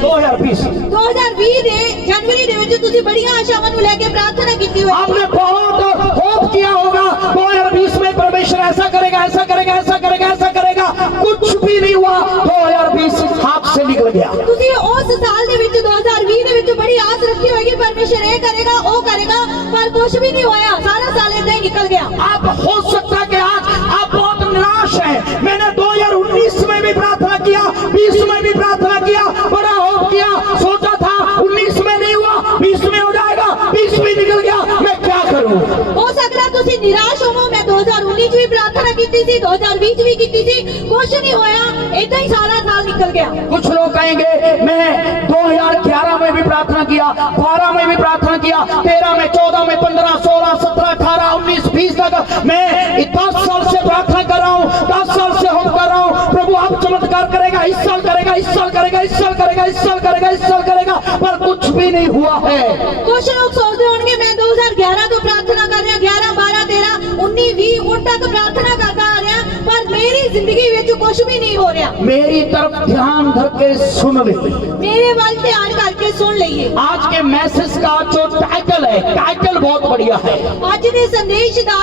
2020 ਦੇ ਜਨਵਰੀ ਦੇ ਵਿੱਚ ਤੁਸੀਂ ਬੜੀਆਂ ਆਸ਼ਾਵਾਂ ਨੂੰ ਲੈ ਕੇ ਪ੍ਰਾਰਥਨਾ ਕੀਤੀ ਹੋਈ। आपने बहुत होप किया होगा 2020 में परमेश्वर ऐसा करेगा, ऐसा करेगा, ऐसा करेगा, ऐसा करेगा, कुछ भी नहीं हुआ। 2020 हाथ से निकल गया। ਤੁਸੀਂ ਉਸ साल ਦੇ ਵਿੱਚ 2020 ਦੇ ਵਿੱਚ ਬੜੀ ਆਸ ਰੱਖੀ ਹੋਏਗੀ ਪਰਮੇਸ਼ਰ ਇਹ ਕਰੇਗਾ ਉਹ ਕਰੇਗਾ, ਪਰ ਕੁਝ ਵੀ ਨਹੀਂ ਹੋਇਆ। ਸਾਰਾ ਸਾਲ ਏਦਾਂ ਹੀ निकल गया। आप हो सकता है कि आज आप बहुत निराश हैं। मैंने 2019 में भी प्रार्थना किया, 20 में भी प्रार्थना किया, बड़ा होप किया, सोचा था 19 में नहीं हुआ, 20 में हो जाएगा, 20 भी निकल गया, मैं क्या करूं? हो सकता ਤੁਸੀਂ ਨਿਰਾਸ਼ ਹੋਵੋ। ਮੈਂ 2019 ਚ ਵੀ ਪ੍ਰਾਰਥਨਾ ਕੀਤੀ ਕੀਤੀ ਸੀ 2020 ਵੀ ਕੀਤੀ ਸੀ, ਕੁਛ ਨਹੀਂ ਹੋਇਆ, ਏਦਾਂ ਹੀ सारा साल निकल गया। कुछ लोग कहेंगे मैं 2011 में भी प्रार्थना किया, 12 में भी प्रार्थना किया, 13 में, 14 में, 15, 16, 17, 18, 19, 20 तक मैं 10 साल से प्रार्थना कर रहा हूँ, 10 साल से हम कर रहा हूँ, प्रभु आप चमत्कार करेगा, इस साल करेगा, इस साल करेगा, इस साल करेगा, इस साल करेगा, इस साल करेगा, पर कुछ भी नहीं हुआ है। कुछ लोग सोचते होंगे मैं 2011 तो प्रार्थना कर रहा, 11, 12, 13, 19, 20 उन तक प्रार्थना करता आ रहा, पर मेरी जिंदगी में कुछ भी नहीं हो रहा। मेरी तरफ ध्यान धर के सुन ले, मेरे वाल ध्यान करके सुन लीजिए। आज के मैसेज का जो टाइटल है, टाइटल बहुत बढ़िया है। आज के संदेश का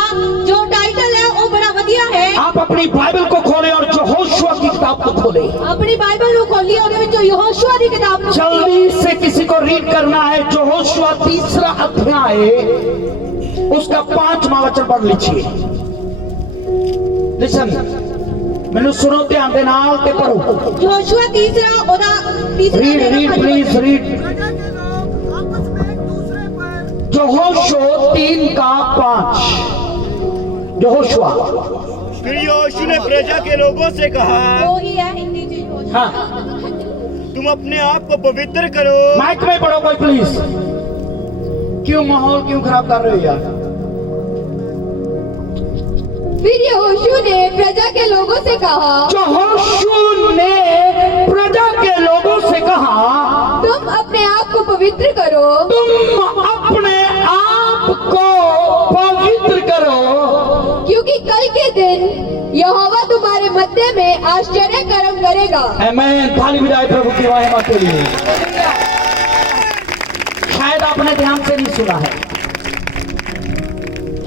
जो टाइटल है वो बड़ा बढ़िया है। आप अपनी बाइबल को खोलें और यहोशुआ की किताब को खोलें। अपनी बाइबल को खोलिए और जो यहोशुआ की किताब को जल्दी से किसी को रीड करना है। यहोशुआ 3 अध्याय उसका 5वां वचन पढ़ लीजिए। लिसन, मैंने सुनो ध्यान दे नाल ते पढ़ो। यहोशुआ 3 ओदा 3 read please read. Yehoshua 3:5। Yehoshua. फिर यहोशू ने प्रजा के लोगों से कहा, वो ही है हिंदी जी यहोशुआ। हाँ, तुम अपने आप को पवित्र करो। माइक में पढ़ो कोई प्लीज। क्यों माहौल क्यों खराब कर रहे हो यार? फिर यहोशू ने प्रजा के लोगों से कहा, यहोशू ने प्रजा के लोगों से कहा, तुम अपने आप को पवित्र करो, तुम अपने आप को पवित्र करो, क्योंकि कल के दिन यहोवा तुम्हारे मध्य में आश्चर्य कर्म करेगा। आमीन। ताली बजाए प्रभु की महिमा के लिए। शायद आपने ध्यान से नहीं सुना है,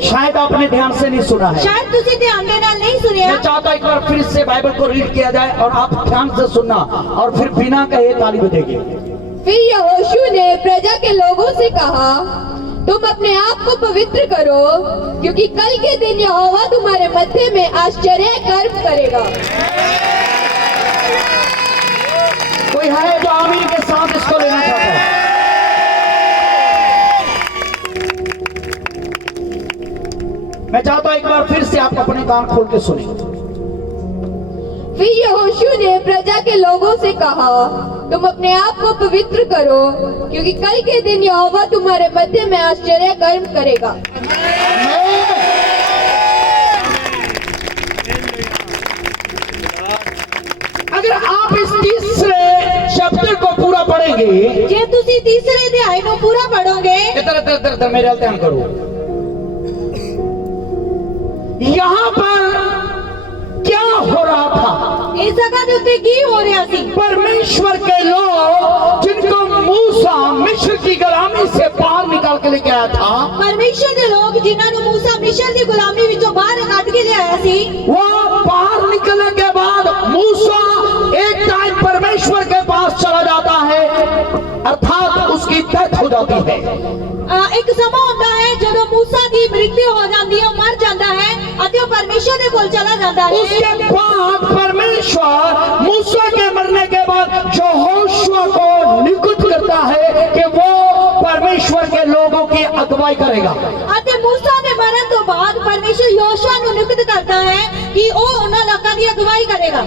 शायद आपने ध्यान से नहीं सुना है। शायद तुसी ध्यान देना नहीं सुनिया। मैं चाहता एक बार फिर से बाइबल को रीड किया जाए और आप ध्यान से सुनना और फिर बिना कहे ताली बजेगी। फिर यहोशू ने प्रजा के लोगों से कहा, तुम अपने आप को पवित्र करो, क्योंकि कल के दिन यहोवा तुम्हारे मध्य में आश्चर्य कर्म करेगा। कोई है जो आमीन के साथ इसको लेना चाहता है? मैं चाहता हूं एक बार फिर से आप अपने कान खोल के सुने। फिर यहोशू ने प्रजा के लोगों से कहा, तुम अपने आप को पवित्र करो, क्योंकि कल के दिन यहोवा तुम्हारे मध्य में आश्चर्य कर्म करेगा। अगर आप इस तीसरे चैप्टर को पूरा पढ़ेंगे, जे तुसी तीसरे अध्याय को पूरा पढ़ोगे, इधर मेरे हाल ध्यान करो। यहाँ पर क्या हो रहा था? इस जगह के उत्ते की हो रहा सी? परमेश्वर के लोग जिनको मूसा मिस्र की गुलामी से बाहर निकाल के लेके आया था, परमेश्वर के लोग जिन्होंने मूसा मिस्र की गुलामी विचों बाहर काट के ले आया सी, वो बाहर निकलने के बाद मूसा एक टाइम परमेश्वर के पास चला जाता है, अर्थात उसकी डेथ हो जाती है। एक समय होता है जब मूसा की मृत्यु हो जाती है, मर जाता है और परमेश्वर के कोल चला जाता है। उसके बाद परमेश्वर मूसा के मरने के बाद यहोशुआ को नियुक्त करता है कि वो परमेश्वर के लोगों की अगुवाई करेगा। और मूसा के मरने तो बाद परमेश्वर यहोशुआ को नियुक्त करता है कि वो उन लोगों की अगुवाई करेगा।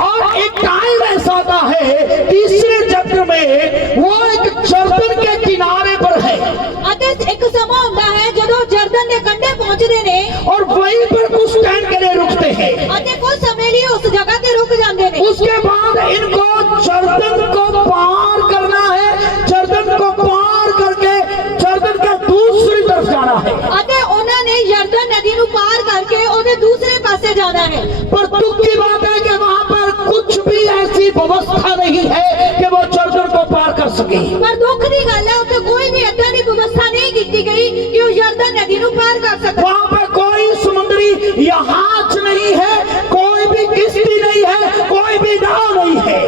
और एक टाइम ऐसा आता है तीसरे चैप्टर में, वो एक जर्दन के किनारे पर है। एक समय होता है जब जर्दन के कंढे पहुंचते हैं और वहीं पर कुछ टाइम के लिए रुकते हैं। कुछ समय लिए उस जगह पे रुक जाते हैं। उसके बाद इनको जर्दन को पार करना है, जर्दन को पार करके जर्दन के दूसरी तरफ जाना है। उन्होंने यरदन नदी को पार करके उन्हें दूसरे पासे जाना है। पर दुख की बात है कि वहाँ पर कुछ भी ऐसी व्यवस्था नहीं है कि वो जर्दन को पार कर सके। पर दुख की गल है उत्ते कोई भी ऐसा की व्यवस्था नहीं की गई कि वो यरदन नदी को पार कर सके। वहाँ पे कोई समुद्री जहाज नहीं है, कोई भी किश्ती नहीं है, कोई भी नाव नहीं है।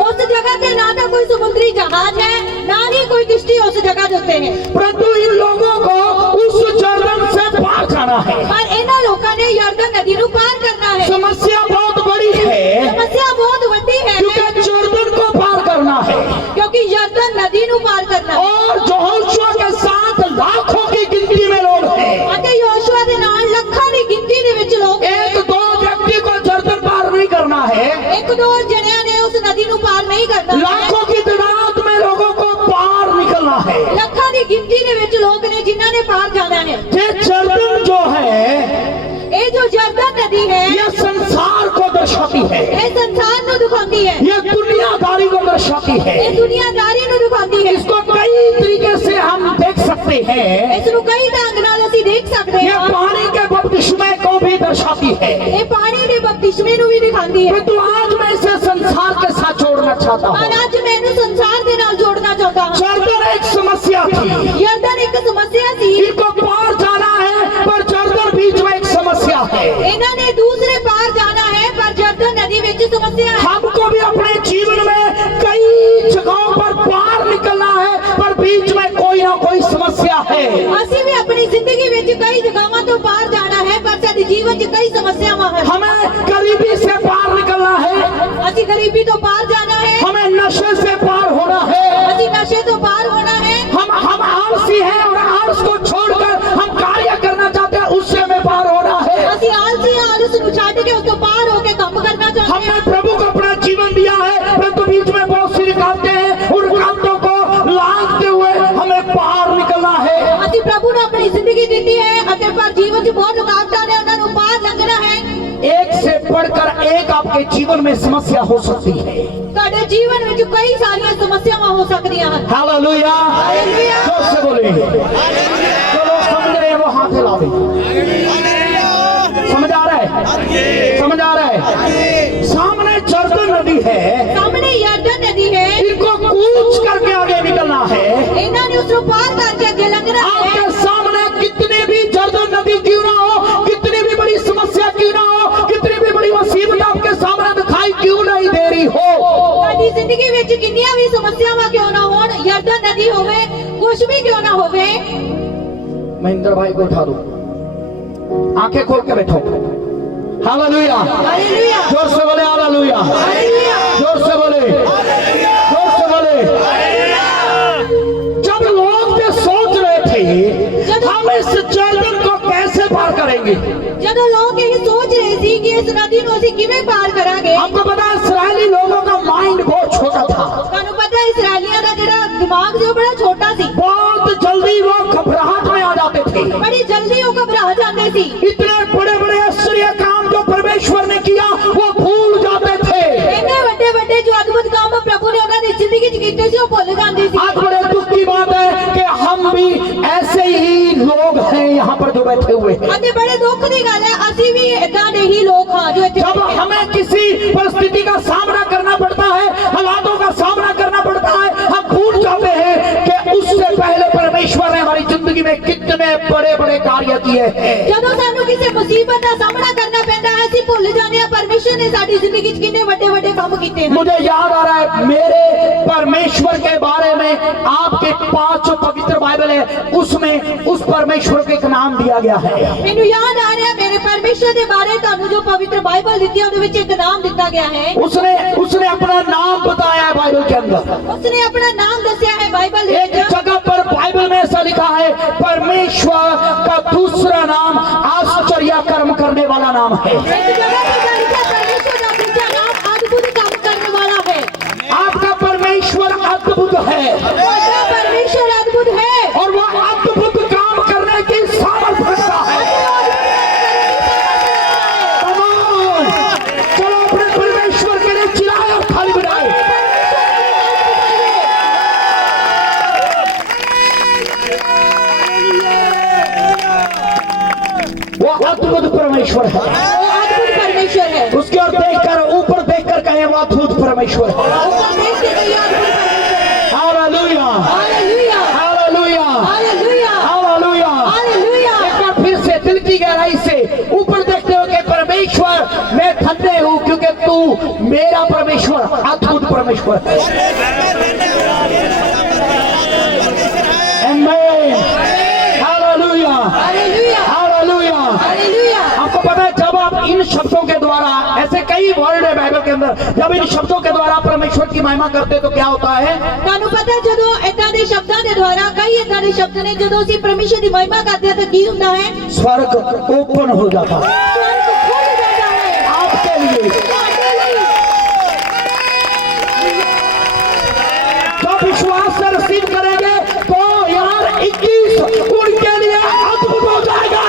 उस जगह पे ना तो कोई समुद्री जहाज है, ना ही कोई किश्ती उस जगह देते हैं। परंतु इन लोगों को उस जर्दन से पार जाना है। पर इन लोगों ने यरदन नदी को पार करना है। समस्या बहुत बड़ी है, समस्या बहुत बड़ी है, क्योंकि जर्दन को पार करना है, क्योंकि यरदन नदी को पार करना है। और यहोशुआ के साथ लाखों की गिनती में लोग हैं। उस नदी ਨੂੰ ਪਾਰ ਨਹੀਂ ਕਰਨਾ ਹੈ। लाखों की तादाद में लोगों को पार निकलना है। ਲੱਖਾਂ ਦੀ ਗਿਣਤੀ ਦੇ ਵਿੱਚ ਲੋਕ ਨੇ ਜਿਨ੍ਹਾਂ ਨੇ ਪਾਰ ਜਾਣਾ ਹੈ। ये जर्दन जो है ਇਹ ਜੋ ਜਰਦਨ ਨਦੀ ਹੈ ये संसार को दर्शाती है, ਇਹ ਸੰਸਾਰ ਨੂੰ ਦਿਖਾਉਂਦੀ ਹੈ, ये दुनियादारी को दर्शाती है। ਇਹ ਦੁਨੀਆਦਾਰੀ ਨੂੰ ਦਿਖਾਉਂਦੀ ਹੈ। इसको कई तरीके से हम देख सकते हैं। ਇਸ ਨੂੰ ਕਈ ਢੰਗ ਨਾਲ ਅਸੀਂ ਦੇਖ ਸਕਦੇ ये ਹਾਂ। पानी के बपतिस्मे को भी दर्शाती है। ਇਹ ਪਾਣੀ ਦੇ ਬਪਤਿਸਮੇ ਨੂੰ ਵੀ ਦਿਖਾਉਂਦੀ ਹੈ। परंतु आज मैं इसे संसार के साथ जोड़ना चाहता हूँ। ਪਰ ਅੱਜ ਮੈਂ ਇਹਨੂੰ ਸੰਸਾਰ ਦੇ ਨਾਲ ਜੋੜਨਾ ਚਾਹੁੰਦਾ ਹਾਂ। जर्दन एक समस्या थी, ਜਰਦਨ ਇੱਕ ਸਮੱਸਿਆ ਸੀ। इनको पार जाना है, पर जर्दन बीच में एक समस्या है। ਇਹਨਾਂ ਨੇ ਦੂਸਰੇ ਪਾਰ ਜਾਣਾ ਹੈ ਪਰ ਜਰਦਨ ਨਦੀ ਵਿੱਚ ਸਮੱਸਿਆ ਹੈ। हमको भी अपने जीवन में कई जगहों पर पार निकलना है, पर बीच में कोई ना कोई समस्या है। ਅਸੀਂ ਵੀ ਆਪਣੀ ਜ਼ਿੰਦਗੀ ਵਿੱਚ ਕਈ ਜਗ੍ਹਾਵਾਂ ਤੋਂ ਪਾਰ ਜਾਣਾ ਹੈ ਪਰ ਸਾਡੇ ਜੀਵਨ 'ਚ ਕਈ ਸਮੱਸਿਆਵਾਂ ਹਨ। हमें गरीबी से पार निकलना है, ਅਸੀਂ ਗਰੀਬੀ ਤੋਂ ਪਾਰ ਜਾਣਾ ਹੈ, हमें नशे से पार होना है। ਅਸੀਂ ਨਸ਼ੇ ਤੋਂ ਪਾਰ ਹੋਣਾ ਹੈ। हम आलसी हैं और आलस को छोड़कर हम कार्य करना चाहते हैं, उससे हमें पार होना है। ਅਸੀਂ ਆਲਸੀ ਹਾਂ, ਆਲਸ ਨੂੰ ਛੱਡ ਕੇ ਉਸ ਤੋਂ ਪਾਰ ਹੋ ਕੇ ਕੰਮ ਕਰਨਾ ਚਾਹੁੰਦੇ हमने ਹਾਂ। प्रभु को अपना जीवन दिया है, परंतु बीच में बहुत सी रुकावटें हैं, उन रुकावटों को लांघते हुए हमें पार निकलना है। ਅਸੀਂ ਪ੍ਰਭੂ ਨੂੰ ਆਪਣੀ ਜ਼ਿੰਦਗੀ ਦਿੱਤੀ ਹੈ ਅਤੇ ਪਰ ਜੀਵਨ 'ਚ ਬਹੁਤ ਰੁਕਾਵਟਾਂ ਨੇ, ਉਹਨਾਂ ਨੂੰ ਪਾਰ ਲੰਘਣਾ ਹੈ। एक से बढ़कर एक आपके जीवन में समस्या हो सकती है। ਤੁਹਾਡੇ ਜੀਵਨ ਵਿੱਚ ਕਈ ਸਾਰੀਆਂ ਸਮੱਸਿਆਵਾਂ ਹੋ ਸਕਦੀਆਂ ਹਨ। Hallelujah, hallelujah. जोर से बोलिए। जो लोग समझ रहे हैं वो हाथ हिला दें। समझ आ रहा है? समझ आ रहा है? सामने जर्दन नदी है, ਸਾਹਮਣੇ ਯਰਦਨ ਨਦੀ ਹੈ, इनको कूच करके आगे निकलना है। ਇਹਨਾਂ ਨੇ ਉਸ ਨੂੰ ਪਾਰ ਕਰਕੇ ਅੱਗੇ ਲੰਘਣਾ ਹੈ। आपके सामने कितनी भी जर्दन नदी क्यों ना हो, कितनी भी बड़ी समस्या क्यों ना हो, कितनी भी बड़ी मुसीबत आपके सामने दिखाई क्यों नहीं दे रही हो, ਤੁਹਾਡੀ ਜ਼ਿੰਦਗੀ ਵਿੱਚ ਕਿੰਨੀਆਂ ਵੀ ਸਮੱਸਿਆਵਾਂ ਕਿਉਂ ਨਾ ਹੋਣ, ਯਰਦਨ ਨਦੀ ਹੋਵੇ, ਕੁਝ ਵੀ ਕਿਉਂ ਨਾ ਹੋਵੇ, महेंद्र भाई को उठा दो, आंखें खोल के बैठो। हालेलुया, हालेलुया, जोर से बोले हालेलुया, हालेलुया, जोर से बोले, जोर से बोले। जब लोग ये सोच रहे थे हम इस जर्दन को कैसे पार करेंगे, ਜਦੋਂ ਲੋਕ ਇਹ ਸੋਚ ਰਹੇ ਸੀ ਕਿ ਇਸ ਨਦੀ ਨੂੰ ਅਸੀਂ ਕਿਵੇਂ ਪਾਰ ਕਰਾਂਗੇ, आपको पता है इस्राएली लोगों का माइंड बहुत छोटा था। ਤੁਹਾਨੂੰ ਪਤਾ ਹੈ ਇਸਰਾਈਲੀਆਂ ਦਾ ਜਿਹੜਾ ਦਿਮਾਗ ਸੀ ਉਹ ਬੜਾ ਛੋਟਾ ਸੀ। बहुत जल्दी वो घबराहट में आ जाते थे। ਬੜੀ ਜਲਦੀ ਉਹ ਘਬਰਾ ਜਾਂਦੇ ਸੀ। इतने बड़े बड़े आश्चर्य काम जो परमेश्वर ने किया वो भूल जाते थे। ਇੰਨੇ ਵੱਡੇ ਵੱਡੇ ਜੋ ਅਦਭੁਤ ਕੰਮ ਪ੍ਰਭੂ ਨੇ ਉਹਨਾਂ ਦੀ ਜ਼ਿੰਦਗੀ 'ਚ ਕੀਤੇ ਸੀ ਉਹ ਭੁੱਲ ਜਾਂਦੇ ਸੀ। आज बड़े दुख की बात है कि हम भी ऐसे ही लोग हैं यहाँ पर जो बैठे हुए हैं। ਅਤੇ ਬੜੇ ਦੁੱਖ ਦੀ ਗੱਲ ਹੈ ਅਸੀਂ ਵੀ ਏਦਾਂ ਦੇ ਹੀ ਲੋਕ ਹਾਂ ਜੋ ਇੱਥੇ जब ਬੈਠੇ ਹਾਂ। हमें किसी परिस्थिति का सामना करना पड़ता है, हालातों का सामना करना पड़ता है, हम भूल जाते हैं कि उससे पहले परमेश्वर ने हमारी जिंदगी में कितने बड़े बड़े कार्य किए हैं। ਜਦੋਂ ਸਾਨੂੰ ਕਿਸੇ ਮੁਸੀਬਤ ਦਾ ਸਾਹਮਣਾ ਕਰਨਾ ਪੈਂਦਾ ਹੈ ਅਸੀਂ ਭੁੱਲ ਜਾਂਦੇ ਹਾਂ ਪਰਮੇਸ਼ਰ ਨੇ ਸਾਡੀ ਜ਼ਿੰਦਗੀ 'ਚ ਕਿੰਨੇ ਵੱਡੇ ਵੱਡੇ ਕੰਮ ਕੀਤੇ ਹਨ। मुझे याद आ रहा है मेरे परमेश्वर के बारे में, आपके 5 जो पवित्र बाइबल है उसमें उस परमेश्वर को एक नाम दिया गया है। ਮੈਨੂੰ ਯਾਦ ਆ ਰਿਹਾ ਮੇਰੇ ਪਰਮੇਸ਼ਰ ਦੇ ਬਾਰੇ ਤੁਹਾਨੂੰ ਜੋ ਪਵਿੱਤਰ ਬਾਈਬਲ ਦਿੱਤੀ ਹੈ ਉਹਦੇ ਵਿੱਚ ਇੱਕ ਨਾਮ ਦਿੱਤਾ ਗਿਆ ਹੈ। उसने अपना नाम बताया है बाइबल के अंदर। ਉਸਨੇ ਆਪਣਾ ਨਾਮ ਦੱਸਿਆ ਹੈ ਬਾਈਬਲ ਦੇ एक ਵਿੱਚ। जगह पर बाइबल में ऐसा लिखा है परमेश्वर का दूसरा नाम आश्चर्य कर्म करने वाला नाम है। ਇੱਕ ਜਗ੍ਹਾ ਤੇ ਲਿਖਿਆ ਪਰਮੇਸ਼ਰ ਦਾ ਦੂਜਾ ਨਾਮ ਅਦਭੁਤ ਕੰਮ ਕਰਨ ਵਾਲਾ ਹੈ। आपका परमेश्वर अद्भुत है ਤੁਹਾਡਾ ਪਰਮੇਸ਼ਰ ਅਦਭੁत है और वो अद्भुत काम करने की सामर्थ रखता है। Come on! चलो अपने परमेश्वर के लिए चिल्लाए और थाली बजाए। वो अद्भुत परमेश्वर है। वो अद्भुत परमेश्वर है। उसकी ओर देखकर, ऊपर देखकर कहे वो अद्भुत परमेश्वर है। ऊपर देख के कहिए अद्भुत परमेश्वर है। Hallelujah, hallelujah, hallelujah, hallelujah, hallelujah. Hallelujah. एक बार फिर से दिल की गहराई से ऊपर देखते हो कि परमेश्वर मैं धन्य हूँ क्योंकि तू मेरा परमेश्वर अद्भुत परमेश्वर है। आमीन। Hallelujah, hallelujah, hallelujah. हालेलुया। आपको पता है जब आप इन शब्दों के द्वारा, ऐसे कई वर्ड है बाइबल के अंदर, जब इन शब्दों के द्वारा परमेश्वर की महिमा करते तो क्या होता है? ਤੁਹਾਨੂੰ ਪਤਾ ਹੈ ਜਦੋਂ ਏਦਾਂ ਦੇ ਸ਼ਬਦਾਂ ਦੇ ਦੁਆਰਾ ਕਈ ਏਦਾਂ ਦੇ ਸ਼ਬਦ ਨੇ ਜਦੋਂ ਅਸੀਂ ਪਰਮੇਸ਼ਰ ਦੀ ਮਹਿਮਾ ਕਰਦੇ ਹਾਂ ਤਾਂ ਕੀ ਹੁੰਦਾ ਹੈ? स्वर्ग ओपन हो जाता है स्वर्ग खुल जाता है आपके लिए। ਤੁਹਾਡੇ ਲਈ। आप विश्वास से रिसीव करेंगे तो यार 21 उनके लिए अद्भुत हो जाएगा।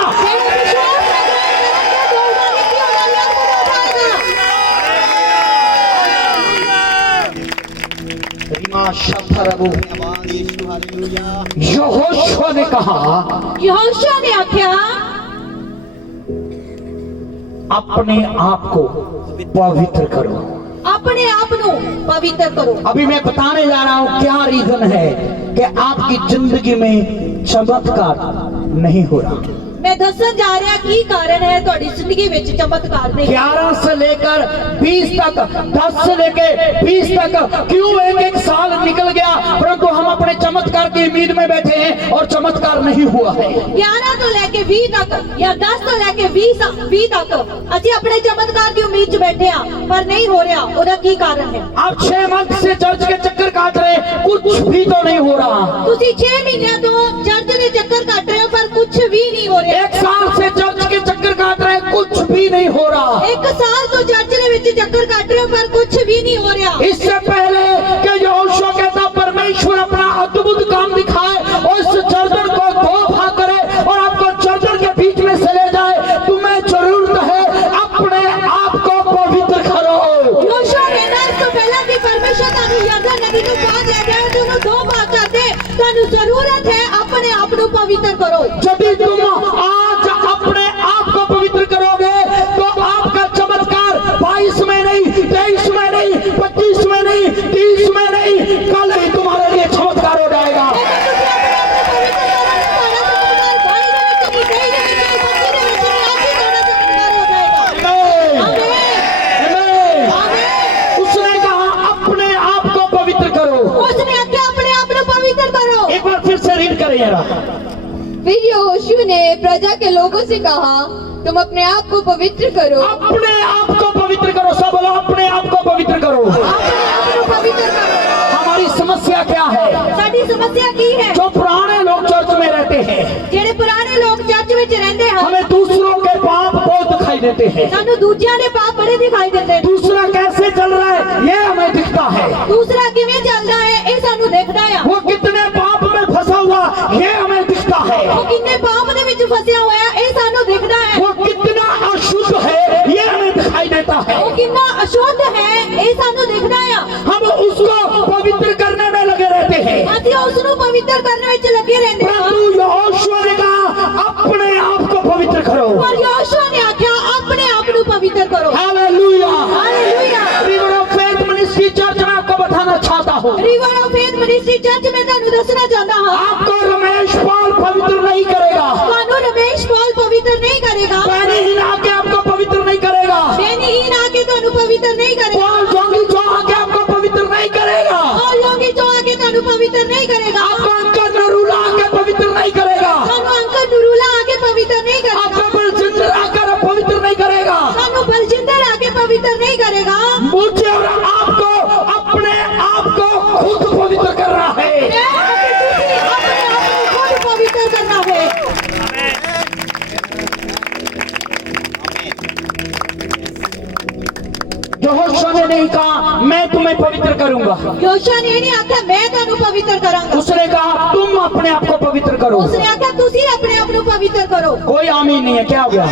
यहोशुआ ने कहा, यहोशुआ ने आख्या अपने आप को पवित्र करो। अपने आप नु पवित्र करो। अभी मैं बताने जा रहा हूं क्या रीजन है कि आपकी जिंदगी में चमत्कार नहीं हो रहा। मैं दसन जा रहा की कारण है ਤੁਹਾਡੀ ਜ਼ਿੰਦਗੀ ਵਿੱਚ चमत्कार नहीं। 11 से लेकर 20 तक, 10 से लेकर 20 तक क्यों एक साल निकल गया परंतु हम अपने चमत्कार की उम्मीद में बैठे हैं और चमत्कार नहीं हुआ है। 11 ਤੋਂ ਲੈ ਕੇ 20 तक या 10 ਤੋਂ ਲੈ ਕੇ 20 तक ਅਸੀਂ ਆਪਣੇ चमत्कार की उम्मीद 'ਚ बैठे ਆ पर नहीं हो रहा। ਉਹਦਾ ਕੀ ਕਾਰਨ है? आप 6 मंथ से चर्च के चक्कर काट रहे, कुछ भी तो नहीं हो रहा। ਤੁਸੀਂ 6 ਮਹੀਨਿਆਂ ਤੋਂ ਚਰਚ ਦੇ ਚੱਕਰ ਕੱਟ ਰਹੇ ਹੋ ਪਰ ਕੁਝ ਵੀ ਨਹੀਂ ਹੋ ਰਿਹਾ। 1 साल से चर्च के चक्कर काट रहे, कुछ भी नहीं हो रहा। 1 साल ਤੋਂ ਚਰਚ ਦੇ ਵਿੱਚ ਚੱਕਰ ਕੱਟ ਰਹੇ ਹੋ पर कुछ भी नहीं हो रहा। इससे पहले कि यहोशुआ कहता परमेश्वर अपना अद्भुत काम दिखाए और इस जर्दन को 2 भाग करे और आपको जर्दन के बीच में से ले जाए, तुम्हें जरूरत है अपने आप को पवित्र करो। यहोशुआ कहता ਇਸ ਤੋਂ ਪਹਿਲਾਂ ਕਿ ਪਰਮੇਸ਼ਰ ਤੁਹਾਨੂੰ ਯਰਦਨ ਨਦੀ ਤੋਂ ਬਾਹਰ ਲੈ ਜਾਏ ਤੇ ਉਹਨੂੰ 2 ਭਾਗ ਕਰ ਦੇ, ਤੁਹਾਨੂੰ ਜ਼ਰੂਰਤ ਹੈ ਆਪਣੇ ਆਪ ਨੂੰ ਪਵਿੱਤਰ ਕਰੋ। यदि तुम आज अपने आप को पवित्र करोगे तो आपका चमत्कार 22 में नहीं, 23 में नहीं, 25 में नहीं, 30 में नहीं, कल ही तुम्हारे लिए चमत्कार हो जाएगा। उसने कहा अपने आप को पवित्र करो। उसने आख्या अपने आप को पवित्र करो। एक बार फिर से रीड करें यार। फिर यहोशू ने प्रजा के लोगों से कहा, तुम अपने आप को पवित्र करो। अपने आप को पवित्र करो। सब बोलो अपने आप को पवित्र करो। अपने आप को पवित्र करो। हमारी समस्या क्या है? साडी समस्या की है? जो पुराने लोग चर्च में रहते हैं, ਜਿਹੜੇ ਪੁਰਾਣੇ ਲੋਕ ਚਰਚ ਵਿੱਚ ਰਹਿੰਦੇ ਹਨ हमें दूसरों के पाप बहुत दिखाई देते हैं। ਸਾਨੂੰ ਦੂਜਿਆਂ ਦੇ ਪਾਪ ਬੜੇ ਦਿਖਾਈ ਦਿੰਦੇ ਨੇ। दूसरा कैसे चल रहा है ये हमें दिखता है। ਦੂਸਰਾ ਕਿਵੇਂ ਚੱਲਦਾ ਹੈ ਇਹ ਸਾਨੂੰ ਦਿਖਦਾ ਆ। वो कितने पाप में फंसा हुआ ये हमें दिखता है। ਉਹ ਕਿੰਨੇ ਪਾਪ ਦੇ ਵਿੱਚ ਫਸਿਆ ਹੋਇਆ ਇਹ ਸਾਨੂੰ ਦਿਖਦਾ ਹੈ। वो कितना अशुद्ध है ये हमें दिखाई देता है। ਉਹ ਕਿੰਨਾ ਅਸ਼ੁੱਧ ਹੈ ਇਹ ਸਾਨੂੰ ਦਿਖਦਾ ਆ। हम उसको पवित्र करने में लगे रहते हैं। ਅਸੀਂ ਉਸ ਨੂੰ ਪਵਿੱਤਰ ਕਰਨ ਵਿੱਚ ਲੱਗੇ ਰਹਿੰਦੇ ਹਾਂ। परंतु यहोशुआ ने कहा अपने आप को पवित्र करो। ਪਰ ਯहोਸ਼ੂਆ ਨੇ ਆਖਿਆ ਆਪਣੇ ਆਪ ਨੂੰ ਪਵਿੱਤਰ ਕਰੋ। Hallelujah. Hallelujah. River of faith ministry church में आपको बताना चाहता हूँ, river of faith ministry church में ਤੁਹਾਨੂੰ ਦੱਸਣਾ ਚਾਹੁੰਦਾ ਹਾਂ आपको रमेश पॉल पवित्र नहीं करेगा। ਤੁਹਾਨੂੰ ਰਮੇਸ਼ ਪੌਲ ਪਵਿੱਤਰ नहीं करेगा। पैनीहीन आके आपको पवित्र नहीं करेगा। बेनीहीन आके ਤੁਹਾਨੂੰ ਪਵਿੱਤਰ नहीं करेगा। पॉल जोंगी जो आके आपको पवित्र नहीं करेगा। और योगी जो आके ਤੁਹਾਨੂੰ ਪਵਿੱਤਰ नहीं करेगा। आपको अंकल नरूला आके पवित्र नहीं करेगा। ਤੁਹਾਨੂੰ अंकल नरूला आके पवित्र नहीं करेगा। आपको बलजिंदर आकर पवित्र नहीं करेगा। ਤੁਹਾਨੂੰ बलजिंदर आके पवित्र नहीं करेगा। मुझे और आपको अपने आप को खुद पवित्र करना है। अपने आप को खुद पवित्र करना है। यहोशुआ ने नहीं कहा मैं तुम्हें पवित्र करूंगा। योशुआ ने नहीं आख्या मैं ਤੁਹਾਨੂੰ पवित्र करांगा। उसने कहा तुम अपने आप को पवित्र करो। उसने आख्या ਤੁਸੀਂ ਆਪਣੇ ਆਪ ਨੂੰ पवित्र करो। कोई आमीन नहीं है, क्या हो गया?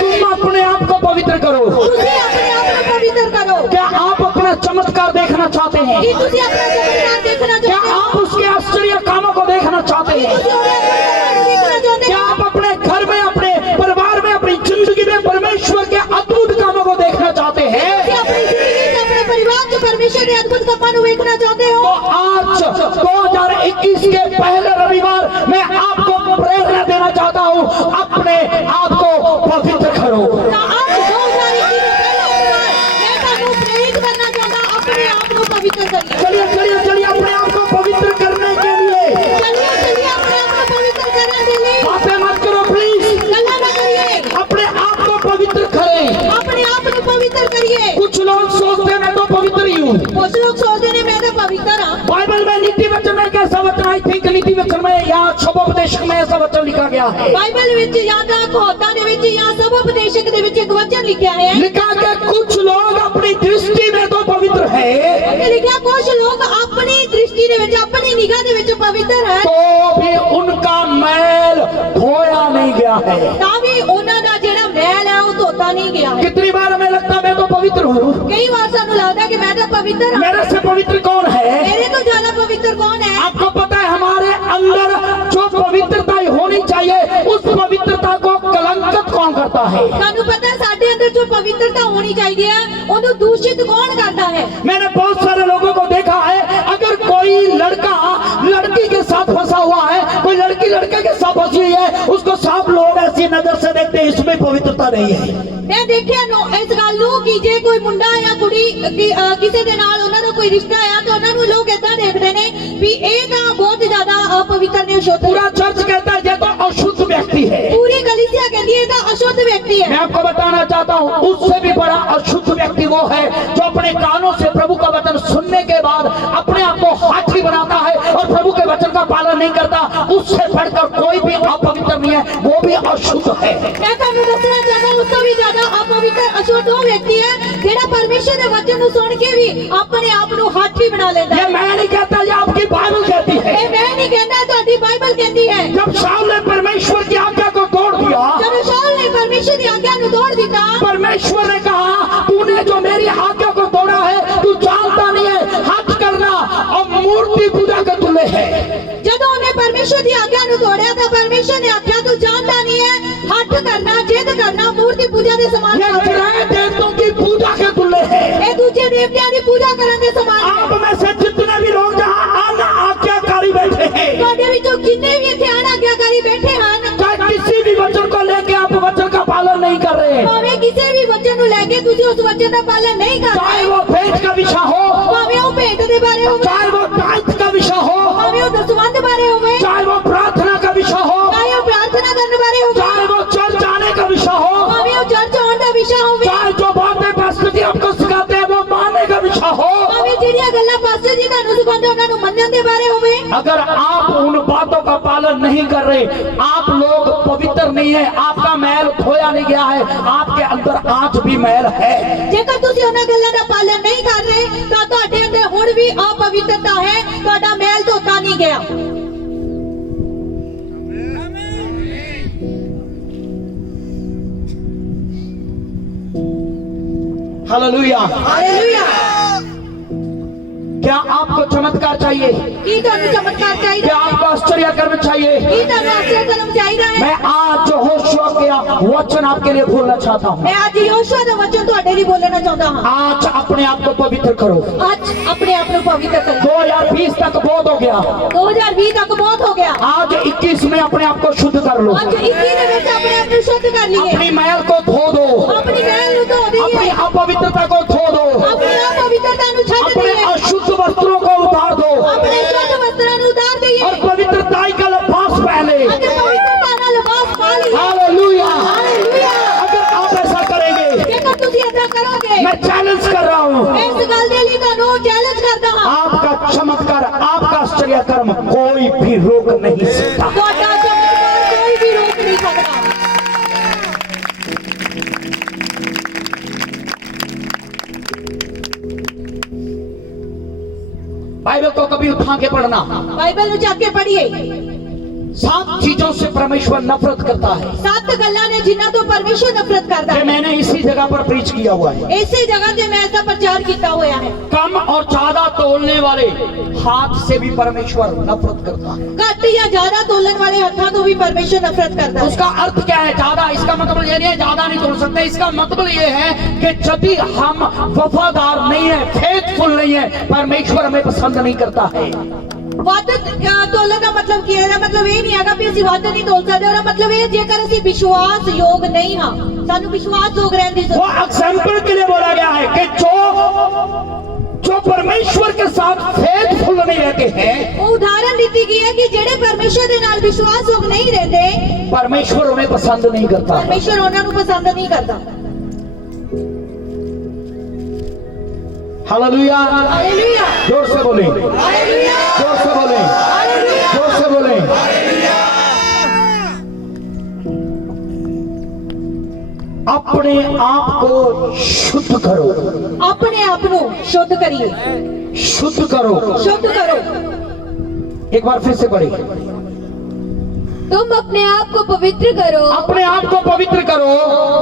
तुम अपने आप को पवित्र करो। ਤੁਸੀਂ ਆਪਣੇ ਆਪ ਨੂੰ पवित्र करो। क्या आप अपना चमत्कार देखना चाहते हैं? ਕੀ ਤੁਸੀਂ ਆਪਣਾ ਚਮਤਕਾਰ ਦੇਖਣਾ क्या ਚਾਹੁੰਦੇ ਹੋ? आप उसके आश्चर्य कामों को देखना चाहते ਕੀ हैं? ਤੁਸੀਂ ਉਹਦੇ ਅਦਭੁਤ ਕੰਮ ਦੇਖਣਾ ਚਾਹੁੰਦੇ क्या ਹੋ? आप अपने घर में, अपने परिवार में, अपनी जिंदगी में परमेश्वर के अद्भुत कामों को देखना चाहते हैं? ਤੁਸੀਂ ਆਪਣੀ ਜ਼ਿੰਦਗੀ 'ਚ ਆਪਣੇ ਪਰਿਵਾਰ 'ਚ ਪਰਮੇਸ਼ਰ ਦੇ ਅਦਭੁਤ ਕੰਮਾਂ ਨੂੰ ਵੇਖਣਾ ਚਾਹੁੰਦੇ ਹੋ? तो आज 2021 के पहले रविवार मैं आपको प्रेरणा देना चाहता हूँ, अपने आप को पवित्र करो। ਤਾਂ ਅੱਜ 2021 ਦੇ ਪਹਿਲੇ ਰविवार ਮੈਂ ਤੁਹਾਨੂੰ ਪ੍ਰੇਰਿਤ ਕਰਨਾ ਚਾਹੁੰਦਾ ਆਪਣੇ ਆਪ ਨੂੰ ਪਵਿੱਤਰ ਕਰੀਏ। चलिए चलिए चलिए अपने आप को पवित्र करने के लिए चलिए चलिए अपने आप को पवित्र करने के लिए बातें मत करो प्लीज। गल्ला ना करिए। अपने आप को पवित्र करें। अपने आप को पवित्र करिए। कुछ लोग सोचते हैं मैं तो पवित्र ही हूँ। कुछ लोग सोचते हैं मैं तो पवित्र हाँ। बाइबल में नीति वचन में कैसा वचन? आई थिंक नीति वचन में या शुभोपदेशक में ऐसा वचन लिखा गया है। बाइबल ਵਿੱਚ ਜਾਂ ਤਾਂ ਕਹਾਵਤਾਂ ਦੇ ਵਿੱਚ ਜਾਂ ਸਭ ਉਪਦੇਸ਼ਕ ਦੇ ਵਿੱਚ ਇੱਕ ਵਚਨ ਲਿਖਿਆ ਹੈ। लिखा कि कुछ लोग अपनी दृष्टि में तो पवित्र है लिखा कुछ लोग अपनी पवित्र है तो भी उनका मैल धोया नहीं गया है। ਤਾਂ ਵੀ ਉਹਨਾਂ ਦਾ ਜਿਹੜਾ ਮੈਲ ਹੈ ਉਹ ਧੋਤਾ ਨਹੀਂ ਗਿਆ ਹੈ। कितनी बार हमें लगता मैं तो पवित्र हूँ, ਕਈ ਵਾਰ ਸਾਨੂੰ ਲੱਗਦਾ ਕਿ ਮੈਂ ਤਾਂ ਪਵਿੱਤਰ ਹਾਂ। मेरे से पवित्र कौन है? ਮੇਰੇ ਤੋਂ ਜ਼ਿਆਦਾ ਪਵਿੱਤਰ ਕੌਣ ਹੈ? आपको पता है हमारे अंदर जो पवित्रता होनी चाहिए उस पवित्रता को कलंकित कौन करता है? ਤੁਹਾਨੂੰ ਪਤਾ ਹੈ ਸਾਡੇ ਅੰਦਰ ਜੋ ਪਵਿੱਤਰਤਾ ਹੋਣੀ ਚਾਹੀਦੀ ਹੈ ਉਹਨੂੰ ਦੂਸ਼ਿਤ ਕੌਣ ਕਰਦਾ ਹੈ? मैंने बहुत सारे लोगों को देखा है, अगर कोई लड़का लड़की के साथ फंसा हुआ है, कोई लड़की लड़के के साथ फंसी हुई है, उसको सब लोग ऐसी नजर से देखते हैं, इसमें पवित्रता नहीं है। ਮੈਂ ਦੇਖਿਆ ਨੂੰ ਇਸ ਗੱਲ ਨੂੰ ਕਿ ਜੇ ਕੋਈ ਮੁੰਡਾ ਜਾਂ ਕੁੜੀ ਕਿਸੇ ਦੇ ਨਾਲ ਉਹਨਾਂ ਦਾ ਕੋਈ ਰਿਸ਼ਤਾ ਆ ਤਾਂ ਉਹਨਾਂ ਨੂੰ ਲੋਕ ਏਦਾਂ ਦੇਖਦੇ ਨੇ ਵੀ ਇਹ ਤਾਂ ਬਹੁਤ ਜ਼ਿਆਦਾ ਅਪਵਿੱਤਰ ਨੇ, ਅਸ਼ੁੱਧ। पूरा चर्च कहता है ये तो अशुद्ध व्यक्ति है। ਪੂਰੀ ਕਲੀਸਿया ਕਹਿੰਦੀ ਹੈ ਇਹ ਤਾਂ ਅਸ਼ੁੱਧ ਵਿਅਕਤੀ मैं ਹੈ। आपको बताना चाहता हूँ उससे भी बड़ा अशुद्ध व्यक्ति वो है जो अपने कानों से प्रभु का वचन सुनने के बाद अपने आप को हाथी बनाता है और प्रभु के वचन का पालन नहीं करता। उससे बढ़कर कोई भी अपवित्र नहीं है, वो भी अशुद्ध है। ਮੈਂ ਤੁਹਾਨੂੰ ਦੱਸਣਾ ਚਾਹੁੰਦਾ ਉਸ ਤੋਂ ਵੀ ਜ਼ਿਆਦਾ ਅਪਵਿੱਤਰ ਅਸ਼ੁੱਧ ਉਹ ਵਿਅਕਤੀ ਹੈ ਜਿਹੜਾ ਪਰਮੇਸ਼ਰ ਦੇ ਵਚਨ ਨੂੰ ਸੁਣ ਕੇ ਵੀ ਆਪਣੇ ਆਪ ਨੂੰ ਹਾਥੀ ਬਣਾ ਲੈਂਦਾ ये ਹੈ। मैं नहीं कहता, ये आपकी बाइबल कहती है। ਇਹ ਮੈਂ ਨਹੀਂ ਕਹਿੰਦਾ, ਤੁਹਾਡੀ ਬਾਈਬਲ ਕਹਿੰਦੀ ਹੈ। जब शाऊल ने परमेश्वर की आज्ञा को तोड़ दिया, ਜਦੋਂ ਸ਼ਾਉਲ ਨੇ ਪਰਮੇਸ਼ਰ ਦੀ ਆਗਿਆ ਨੂੰ ਤੋੜ ਦਿੱਤਾ परमेश्वर ने कहा तूने जो मेरी आज्ञा को तोड़ा है तू जानता नहीं है, हट करना और मूर्ति पूजा के तुल्य है। ਜਦੋਂ ਉਹਨੇ ਪਰਮੇਸ਼ਰ ਦੀ ਆਗਿਆ ਨੂੰ ਤੋੜਿਆ ਤਾਂ ਪਰਮੇਸ਼ਰ ਨੇ ਆਖਿਆ ਤੂੰ ਜਾਣਦਾ नहीं है, हट करना, जिद करना, मूर्ति पूजा ਦੇ ਸਮਾਨ ये ਕਰ। ग्रह देवताओं की पूजा के तुल्य है। ਇਹ ਦੂਜੇ ਦੇਵਤਿਆਂ ਦੀ ਪੂਜਾ ਕਰਨ ਦੇ ਸਮਾਨ ਹੈ। आप में से जितने भी लोग जहाँ अन आज्ञाकारी बैठे हैं, ਤੁਹਾਡੇ ਵਿੱਚੋਂ ਜਿੰਨੇ ਵੀ ਇੱਥੇ ਅਨਾਗਿਆਕਾਰੀ ਬੈਠੇ ਹਨ, चाहे किसी भी वचन को लेके आप वचन का पालन नहीं कर रहे, ਭਾਵੇਂ ਕਿਸੇ ਵੀ ਵਚਨ ਨੂੰ ਲੈ ਕੇ ਤੁਸੀਂ ਉਸ ਵਚਨ ਦਾ ਪਾਲਣ ਨਹੀਂ ਕਰ चाहे ਰਹੇ, वो भेंट का विषय हो, ਭਾਵੇਂ ਉਹ ਭੇਟ ਦੇ ਬਾਰੇ ਹੋਵੇ, चाहे वो टाइट का विषय हो, ਭਾਵੇਂ ਉਹ ਦਸਵੰਧ ਬਾਰੇ ਹੋਵੇ, चाहे वो प्रार्थना का विषय हो, ਚਾਹੇ ਉਹ ਪ੍ਰਾਰਥਨਾ ਕਰਨ ਬਾਰੇ ਹੋਵੇ, चाहे वो चर्च आने का विषय हो, ਭਾਵੇਂ ਉਹ ਚਰਚ ਆਉਣ ਦਾ ਵਿਸ਼ਾ ਹੋਵੇ, चाहे जो बातें पास्टर जी आपको सिखाते हैं वो मानने का विषय हो, ਭਾਵੇਂ ਜਿਹੜੀਆਂ ਗੱਲਾਂ ਪਾਸਟਰ ਜੀ ਤੁਹਾਨੂੰ ਸਿਖਾਉਂਦੇ ਉਹਨਾਂ ਨੂੰ ਮੰਨਣ ਦੇ ਬਾਰੇ ਹੋਵੇ। अगर आप उन बातों का पालन नहीं कर रहे, आप लोग पवित्र नहीं है, आपका मैल धोया नहीं गया है, आपके अंदर आज भी मैल है। ਜੇਕਰ ਤੁਸੀਂ ਉਹਨਾਂ ਗੱਲਾਂ ਦਾ ਪਾਲਣ ਨਹੀਂ ਕਰ ਰਹੇ ਤਾਂ ਤੁਹਾਡੇ ਅੰਦਰ ਹੁਣ ਵੀ ਅਪਵਿੱਤਰਤਾ ਹੈ, ਤੁਹਾਡਾ ਮੈਲ ਧੋਤਾ ਨਹੀਂ ਗਿਆ। हालेलुया। ਹਾਲੇਲੂਇਆ। क्या आपको चमत्कार चाहिए? ਕੀ ਤੁਹਾਨੂੰ ਚਮਤਕਾਰ ਚਾਹੀਦਾ क्या ਹੈ? आपको आश्चर्य कर्म चाहिए? ਕੀ ਤੁਹਾਨੂੰ ਆਸ਼ੀਰਵਾਦ ਕਰਮ ਚਾਹੀਦਾ ਹੈ? मैं आज जो होशुआ का वचन आपके लिए बोलना चाहता हूँ। ਮੈਂ ਅੱਜ ਯਹੋਸ਼ੂਆ ਦਾ ਵਚਨ ਤੁਹਾਡੇ ਲਈ ਬੋਲਣਾ ਚਾਹੁੰਦਾ ਹਾਂ। आज अपने आप को पवित्र करो। ਅੱਜ ਆਪਣੇ ਆਪ ਨੂੰ ਪਵਿੱਤਰ ਕਰੋ। 2020 तक बहुत हो गया, 2020 ਤੱਕ ਬਹੁਤ ਹੋ ਗਿਆ। आज 21 में अपने आप को शुद्ध कर लो। ਅੱਜ 21 ਦੇ ਵਿੱਚ ਆਪਣੇ ਆਪ ਨੂੰ ਸ਼ੁੱਧ ਕਰ ਲਈਏ। अपनी मैल को धो दो, ਆਪਣੀ ਮੈਲ ਨੂੰ ਧੋ अपनी ਦਈਏ। अपवित्रता को धो दो, ਆਪਣੀ ਅਪਵਿੱਤਰਤਾ ਨੂੰ ਛੱਡ अपने ਦਈਏ। अशुद्ध वस्त्रों को उतार दो ਆਪਣੇ ਸ਼ੁੱਧ ਵਸਤਰਾਂ ਨੂੰ ਉਤਾਰ ਦਈਏ। और पवित्रताई का लिबास पहने। ਅਤੇ ਪਵਿੱਤਰਤਾ ਨਾਲ ਲਿਬਾਸ ਪਾ ਲਈਏ। हालेलुया। ਹਾਲੇਲੂਇਆ। अगर आप ऐसा करेंगे, ਜੇਕਰ ਤੁਸੀਂ ਏਦਾਂ ਕਰੋਗੇ, मैं चैलेंज कर रहा हूँ, ਇਸ ਗੱਲ ਦੇ ਲਈ ਤੁਹਾਨੂੰ ਚੈਲੰਜ ਕਰਦਾ ਹਾਂ। आपका चमत्कार, आपका आश्चर्य कर्म कोई भी रोक नहीं सकता। ਤੁਹਾਡਾ ਚਮਤਕਾਰ ਕੋਈ ਵੀ ਰੋਕ ਨਹੀਂ ਸਕਦਾ। बाइबल को कभी उठा के पढ़ना। ਬਾਈਬਲ ਨੂੰ ਚੱਕ ਕੇ ਪੜ੍ਹੀਏ। 7 चीजों से परमेश्वर नफरत करता है। 7 ਗੱਲਾਂ ਨੇ ਜਿਨ੍ਹਾਂ ਤੋਂ ਪਰਮੇਸ਼ਰ नफरत करता ये है। मैंने इसी जगह पर प्रीच किया हुआ है। ਇਸੇ ਜਗ੍ਹਾ ਤੇ ਮੈਂ ਇਸ ਦਾ ਪ੍ਰਚਾਰ ਕੀਤਾ ਹੋਇਆ ਹੈ। कम और ज्यादा तोलने वाले हाथ से भी परमेश्वर नफरत करता है। ਘੱਟ ਜਾਂ ਜ਼ਿਆਦਾ ਤੋਲਣ ਵਾਲੇ ਹੱਥਾਂ ਤੋਂ ਵੀ ਪਰਮੇਸ਼ਰ नफरत करता है। उसका अर्थ क्या है? ज्यादा, इसका मतलब ये नहीं है ज्यादा नहीं तोल सकते। इसका मतलब ये है कि यदि हम वफादार नहीं है, फेथफुल नहीं है, परमेश्वर हमें पसंद नहीं करता है। ਵੱਧ ਤੋਲਣ ਦਾ ਮਤਲਬ ਕੀ ਹੈ? ਇਹਦਾ ਮਤਲਬ ਇਹ ਨਹੀਂ ਹੈਗਾ ਵੀ ਅਸੀਂ ਵੱਧ ਨਹੀਂ ਤੋਲ ਸਕਦੇ। ਉਹਦਾ ਮਤਲਬ ਇਹ ਹੈ ਜੇਕਰ ਅਸੀਂ ਵਿਸ਼ਵਾਸਯੋਗ ਨਹੀਂ ਹਾਂ, ਸਾਨੂੰ ਵਿਸ਼ਵਾਸਯੋਗ ਰਹਿਣ ਦੀ वो ਜ਼ਰੂਰਤ ਹੈ। एग्जाम्पल के लिए बोला गया है कि जो परमेश्वर के साथ फेथफुल नहीं रहते हैं, ਉਹ ਉਦਾਹਰਨ ਦਿੱਤੀ ਗਈ ਹੈ ਕਿ ਜਿਹੜੇ ਪਰਮੇਸ਼ਰ ਦੇ ਨਾਲ ਵਿਸ਼ਵਾਸਯੋਗ ਨਹੀਂ ਰਹਿੰਦੇ, परमेश्वर उन्हें पसंद नहीं करता। ਪਰਮੇਸ਼ਰ ਉਹਨਾਂ ਨੂੰ ਪਸੰਦ ਨਹੀਂ ਕਰਦਾ। हालेलुया। ਹਾਲੇਲੂਇਆ। जोर से बोले, ਹਾਲੇਲੂਇਆ। जोर से बोले, ਹਾਲੇਲੂਇਆ। जोर से बोले। अपने आप को शुद्ध करो, ਆਪਣੇ ਆਪ ਨੂੰ ਸ਼ੁੱਧ ਕਰੀਏ। शुद्ध करो। ਸ਼ੁੱਧ ਕਰੋ। एक बार फिर से पढ़िए। तुम अपने आप को पवित्र करो, अपने आप को पवित्र करो,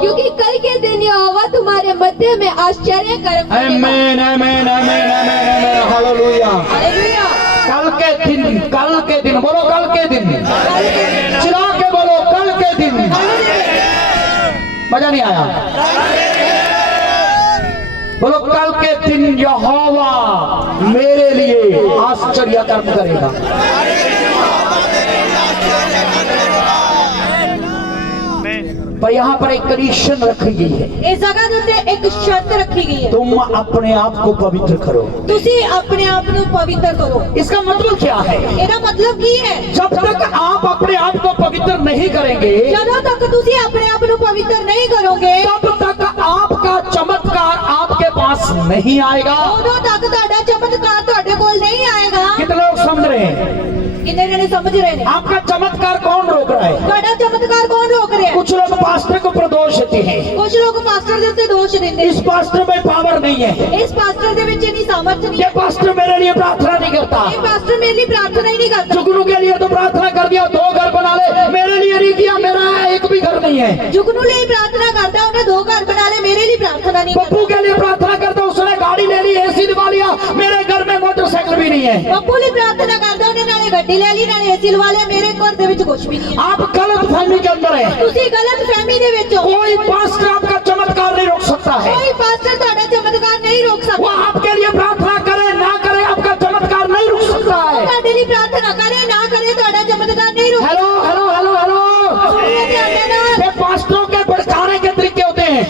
क्योंकि कल के दिन यहोवा तुम्हारे मध्य में आश्चर्य कर्म करेगा। आमीन आमीन आमीन आमीन हालेलुया। हालेलुया। कल के दिन बोलो, कल के दिन चिल्ला के बोलो, कल के दिन। मजा नहीं आया? बोलो, कल के दिन यहोवा मेरे लिए आश्चर्य कर्म करेगा। पर यहाँ पर एक कंडीशन रखी गई है, इस जगह ਦੇ ਉੱਤੇ ਇੱਕ ਸ਼ਰਤ ਰੱਖੀ ਗਈ ਹੈ। तुम अपने आप को पवित्र करो। ਤੁਸੀਂ ਆਪਣੇ ਆਪ ਨੂੰ ਪਵਿੱਤਰ ਕਰੋ। इसका मतलब क्या है? ਇਹਦਾ ਮਤਲਬ ਕੀ ਹੈ? जब तक आप अपने आप को पवित्र नहीं करेंगे, ਜਦੋਂ ਤੱਕ ਤੁਸੀਂ ਆਪਣੇ ਆਪ ਨੂੰ ਪਵਿੱਤਰ ਨਹੀਂ ਕਰੋਗੇ, तब तक आपका चमत्कार आपके पास नहीं आएगा। ਉਦੋਂ ਤੱਕ ਤੁਹਾਡਾ ਚਮਤਕਾਰ ਤੁਹਾਡੇ ਕੋਲ ਨਹੀਂ ਆਏਗਾ। कितने लोग समझ रहे हैं? ਕਿੰਨੇ ਜਣੇ ਸਮਝ ਰਹੇ ਨੇ? आपका चमत्कार कौन रोक रहा है? ਤੁਹਾਡਾ ਚਮਤਕਾਰ ਕੌਣ ਰੋਕ ਰਿਹਾ? कुछ लोग पास्टर को प्रदोष देते हैं, ਕੁਝ ਲੋਕ ਪਾਸਟਰ ਦੇ ਉੱਤੇ ਦੋਸ਼ ਦਿੰਦੇ इस पास्टर में पावर नहीं है, ਨੇ। ਇਸ ਪਾਸਟਰ ਦੇ ਵਿੱਚ ਇੰਨੀ ਸਾਮਰਥ ਨਹੀਂ ये ਹੈ। पास्टर मेरे लिए प्रार्थना नहीं करता, ਇਹ ਪਾਸਟਰ ਮੇਰੇ ਲਈ ਪ੍ਰਾਰਥਨਾ ਹੀ नहीं करता। जुगनू के लिए तो प्रार्थना कर दिया, 2 घर बना ले, मेरे लिए नहीं किया, मेरा एक भी घर नहीं है। जुगनू ਲਈ ਪ੍ਰਾਰਥਨਾ ਕਰਦਾ, ਉਹਨੇ 2 ਘਰ ਬਣਾ ਲਏ, ਮੇਰੇ ਲਈ ਪ੍ਰਾਰਥਨਾ नहीं पप्पू के लिए प्रार्थना करता, उसने गाड़ी ले ली, एसी दिवा लिया, मेरे घर में मोटरसाइकिल भी नहीं है। ਪੱਪੂ ਲਈ ਪ੍ਰਾਰਥਨਾ ਕਰਦਾ, ਉਹਨੇ ਨਾਲੇ ਗੱਡੀ ਲੈ ਲਈ ਨਾਲੇ ਏਸੀ ਲਵਾ ਲਿਆ, ਮੇਰੇ ਘਰ ਦੇ ਵਿੱਚ ਕੁਝ ਵੀ ਨਹੀਂ ਹੈ। आप गलत फहमी के अंदर है। ਤੁਸੀਂ ਗਲਤ ਫਹਿਮੀ ਦੇ ਵਿੱਚ ਹੋ। कोई पास्टर आपका चमत्कार नहीं रोक सकता है। ਕੋਈ ਪਾਸਟਰ ਤੁਹਾਡਾ ਚਮਤਕਾਰ ਨਹੀਂ ਰੋਕ वो ਸਕਦਾ। आपके लिए प्रार्थना करे ना करे, आपका चमत्कार नहीं रुक सकता है। ਤੁਹਾਡੇ ਲਈ ਪ੍ਰਾਰਥਨਾ ਕਰੇ ਨਾ ਕਰੇ, ਤੁਹਾਡਾ ਚਮਤਕਾਰ ਨਹੀਂ ਰੁਕ हेलो हेलो हेलो हेलो, सकता। ये पास्टरों के भड़काने के तरीके होते हैं,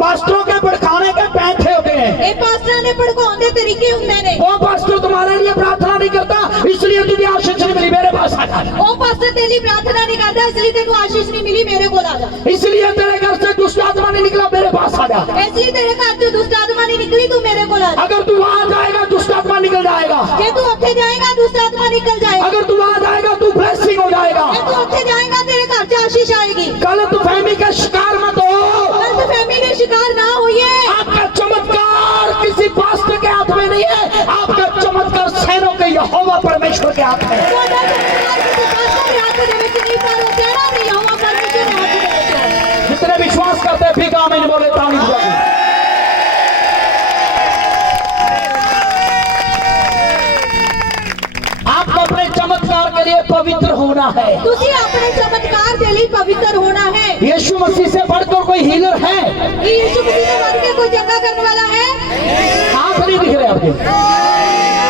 पास्टरों के भड़काने के पैंठे होते हैं। ਇਹ ਪਾਸਟਰਾਂ ਦੇ ਭੜਕਾਉਣ ਦੇ ਤਰੀਕੇ ਹੁੰਦੇ ਨੇ। वो पास्टर तुम्हारे लिए प्रार्थना नहीं करता, इसलिए तुझे आशीष नहीं मिली, मेरे पास आ जा। ਉਹ ਪਾਸਟਰ ਤੇਰੇ ਲਈ ਪ੍ਰਾਰਥਨਾ ਨਹੀਂ ਕਰਦਾ, ਇਸ ਲਈ ਤੈਨੂੰ ਆਸ਼ੀਸ਼ ਨਹੀਂ ਮਿਲੀ, ਮੇਰੇ ਕੋਲ ਆ ਜਾ। इसलिए तेरे घर से दुष्ट आत्मा नहीं निकला, मेरे पास आ जा। ਇਸ ਲਈ ਤੇਰੇ ਘਰ ਚੋਂ ਦੁਸ਼ਟ ਆਤਮਾ ਨਹੀਂ ਨਿਕਲੀ, ਤੂੰ ਮੇਰੇ ਕੋਲ ਆ ਜਾ। अगर तू वहां जाएगा दुष्ट आत्मा निकल जाएगा, ਜੇ ਤੂੰ ਉੱਥੇ ਜਾਏਗਾ ਦੁਸ਼ਟ ਆਤਮਾ ਨਿਕਲ ਜਾਏਗਾ। अगर तू वहां जाएगा तू ब्लेसिंग हो जाएगा। ਜੇ ਤੂੰ ਉੱਥੇ ਜਾਏਗਾ ਤੇਰੇ ਘਰ 'ਚ ਆਸ਼ੀष ਆਏਗੀ। गलत फहमी का शिकार मत हो। ਗਲਤ ਫਹਿਮੀ ਦੇ ਸ਼ਿਕਾਰ ਨਾ ਹੋਈਏ। आपका चमत्कार किसी पास्टर के हाथ में नहीं है, आपका चमत्कार सेनों के यहोवा परमेश्वर के हाथ में है। ਤੁਹਾਡਾ ਚਮਤਕਾਰ ਕਿਸੇ ਪਾਸਟਰ ਦੇ ਹੱਥ ਦੇ ਵਿੱਚ ਨਹੀਂ, ਪਰ ਉਹ ਤੇਰਾ ਨਹੀਂ, ਯਹੋਵਾ ਪਰਮੇਸ਼ਰ ਦੇ ਹੱਥ ਦੇ ਵਿੱਚ ਹੈ। जितने विश्वास करते हैं फिर आमीन बोले, ताली बजाओ। आपको अपने चमत्कार के लिए पवित्र होना है। ਤੁਸੀਂ ਆਪਣੇ ਚਮਤਕਾਰ ਦੇ ਲਈ ਪਵਿੱਤਰ ਹੋਣਾ ਹੈ। यीशु मसीह से बढ़कर कोई हीलर है? ये यीशु मसीह के वर्ग में कोई चंगा करने वाला है? हाथ नहीं दिख रहे आपके,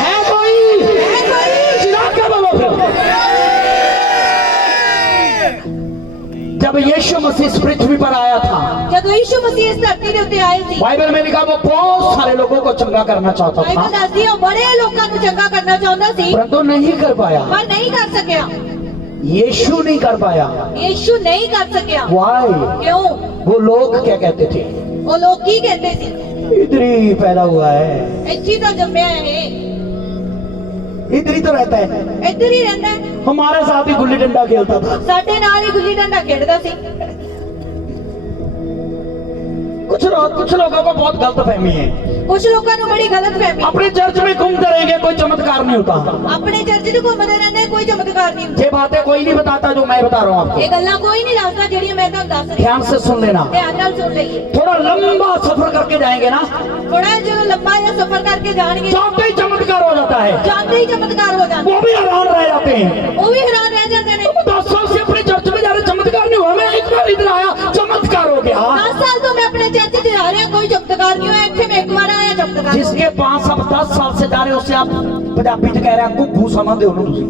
है कोई? है कोई? चिल्ला के बोलो फिर। जब यीशु मसीह इस पृथ्वी पर आया था, जब यीशु मसीह इस धरती ਦੇ ਉੱਤੇ ਆਏ ਸੀ, बाइबल में लिखा वो बहुत सारे लोगों को चंगा करना चाहता ਬਾਈਬਲ था, ਦੱਸਦੀ ਹੈ ਉਹ ਬੜੇ ਲੋਕਾਂ ਨੂੰ ਚੰਗਾ ਕਰਨਾ ਚਾਹੁੰਦਾ ਸੀ, परंतु नहीं कर पाया। ਪਰ नहीं कर सकिਆ। यीशु नहीं कर पाया। यीशु नहीं कर सकिਆ। वाई? क्यों? वो लोग क्या कहते थे? ਉਹ ਲੋਕ ਕੀ ਕਹਿੰਦੇ ਸੀ? इधर ही पैदा हुआ है, ਇੱਥੇ ਤਾਂ ਜੰਮਿਆ ਹੈ, इधर ही तो रहता है, ਇੱਧਰ ਹੀ ਰਹਿੰਦਾ ਹੈ, हमारे साथ ही गुल्ली डंडा खेलता था। ਸਾਡੇ ਨਾਲ ਹੀ ਗੁੱਲੀ ਡੰਡਾ ਖੇਡਦਾ ਸੀ। कुछ लोगों को बहुत गलत फहमी है, ਕੁਝ ਲੋਕਾਂ ਨੂੰ ਬੜੀ ਗਲਤ ਫਹਿਮੀ। अपने चर्च में घूमते रहेंगे कोई चमत्कार नहीं होता। ਆਪਣੇ ਚਰਚ 'ਚ ਘੁੰਮਦੇ ਰਹਿੰਦੇ, ਕੋਈ ਚਮਤਕਾਰ ਨਹੀਂ ਹੁੰਦਾ। ये बातें कोई नहीं बताता जो मैं बता रहा हूँ ਇਹ आपको, ਗੱਲਾਂ ਕੋਈ ਨਹੀਂ ਦੱਸਦਾ ਜਿਹੜੀਆਂ ਮੈਂ ਤੁਹਾਨੂੰ ਦੱਸ ਰਹੀ ਹਾਂ। ध्यान से सुन लेना। ਧਿਆਨ ਨਾਲ ਸੁਣ ਲਈਏ। थोड़ा लंबा सफर करके जाएंगे ना, ਥੋੜਾ ਜਦੋਂ ਲੰਬਾ ਜਿਹਾ ਸਫ਼ਰ ਕਰਕੇ ਜਾਣਗੇ, जाते ही चमत्कार हो जाता है, ਜਾਂਦੇ ਹੀ ਚਮਤਕਾਰ ਹੋ ਜਾਂਦੇ, वो भी हैरान रह जाते हैं। ਉਹ ਵੀ ਹੈਰਾਨ ਰਹਿ ਜਾਂਦੇ ਨੇ। 10 साल से अपने चर्च में जा रहे, चमत्कार नहीं हुआ, मैं एक बार इधर आया चमत्कार हो गया। 10 साल ਤੋਂ ਮੈਂ ਆਪਣੇ ਚਰਚ 'ਚ ਜਾ ਰਿਹਾ, ਕੋਈ ਚਮਤਕਾਰ नहीं ਹੋਇਆ, ਇੱਥੇ ਮੈਂ ਇੱਕ ਵਾਰ ਆਇਆ ਚਮਤਕਾਰ ਹੋ ਗਿਆ। जिसके पास आप 10 साल से जा रहे हो उससे आप पंजाबी च कह रहे हैं घुग्गू समझते हो ना तुसी।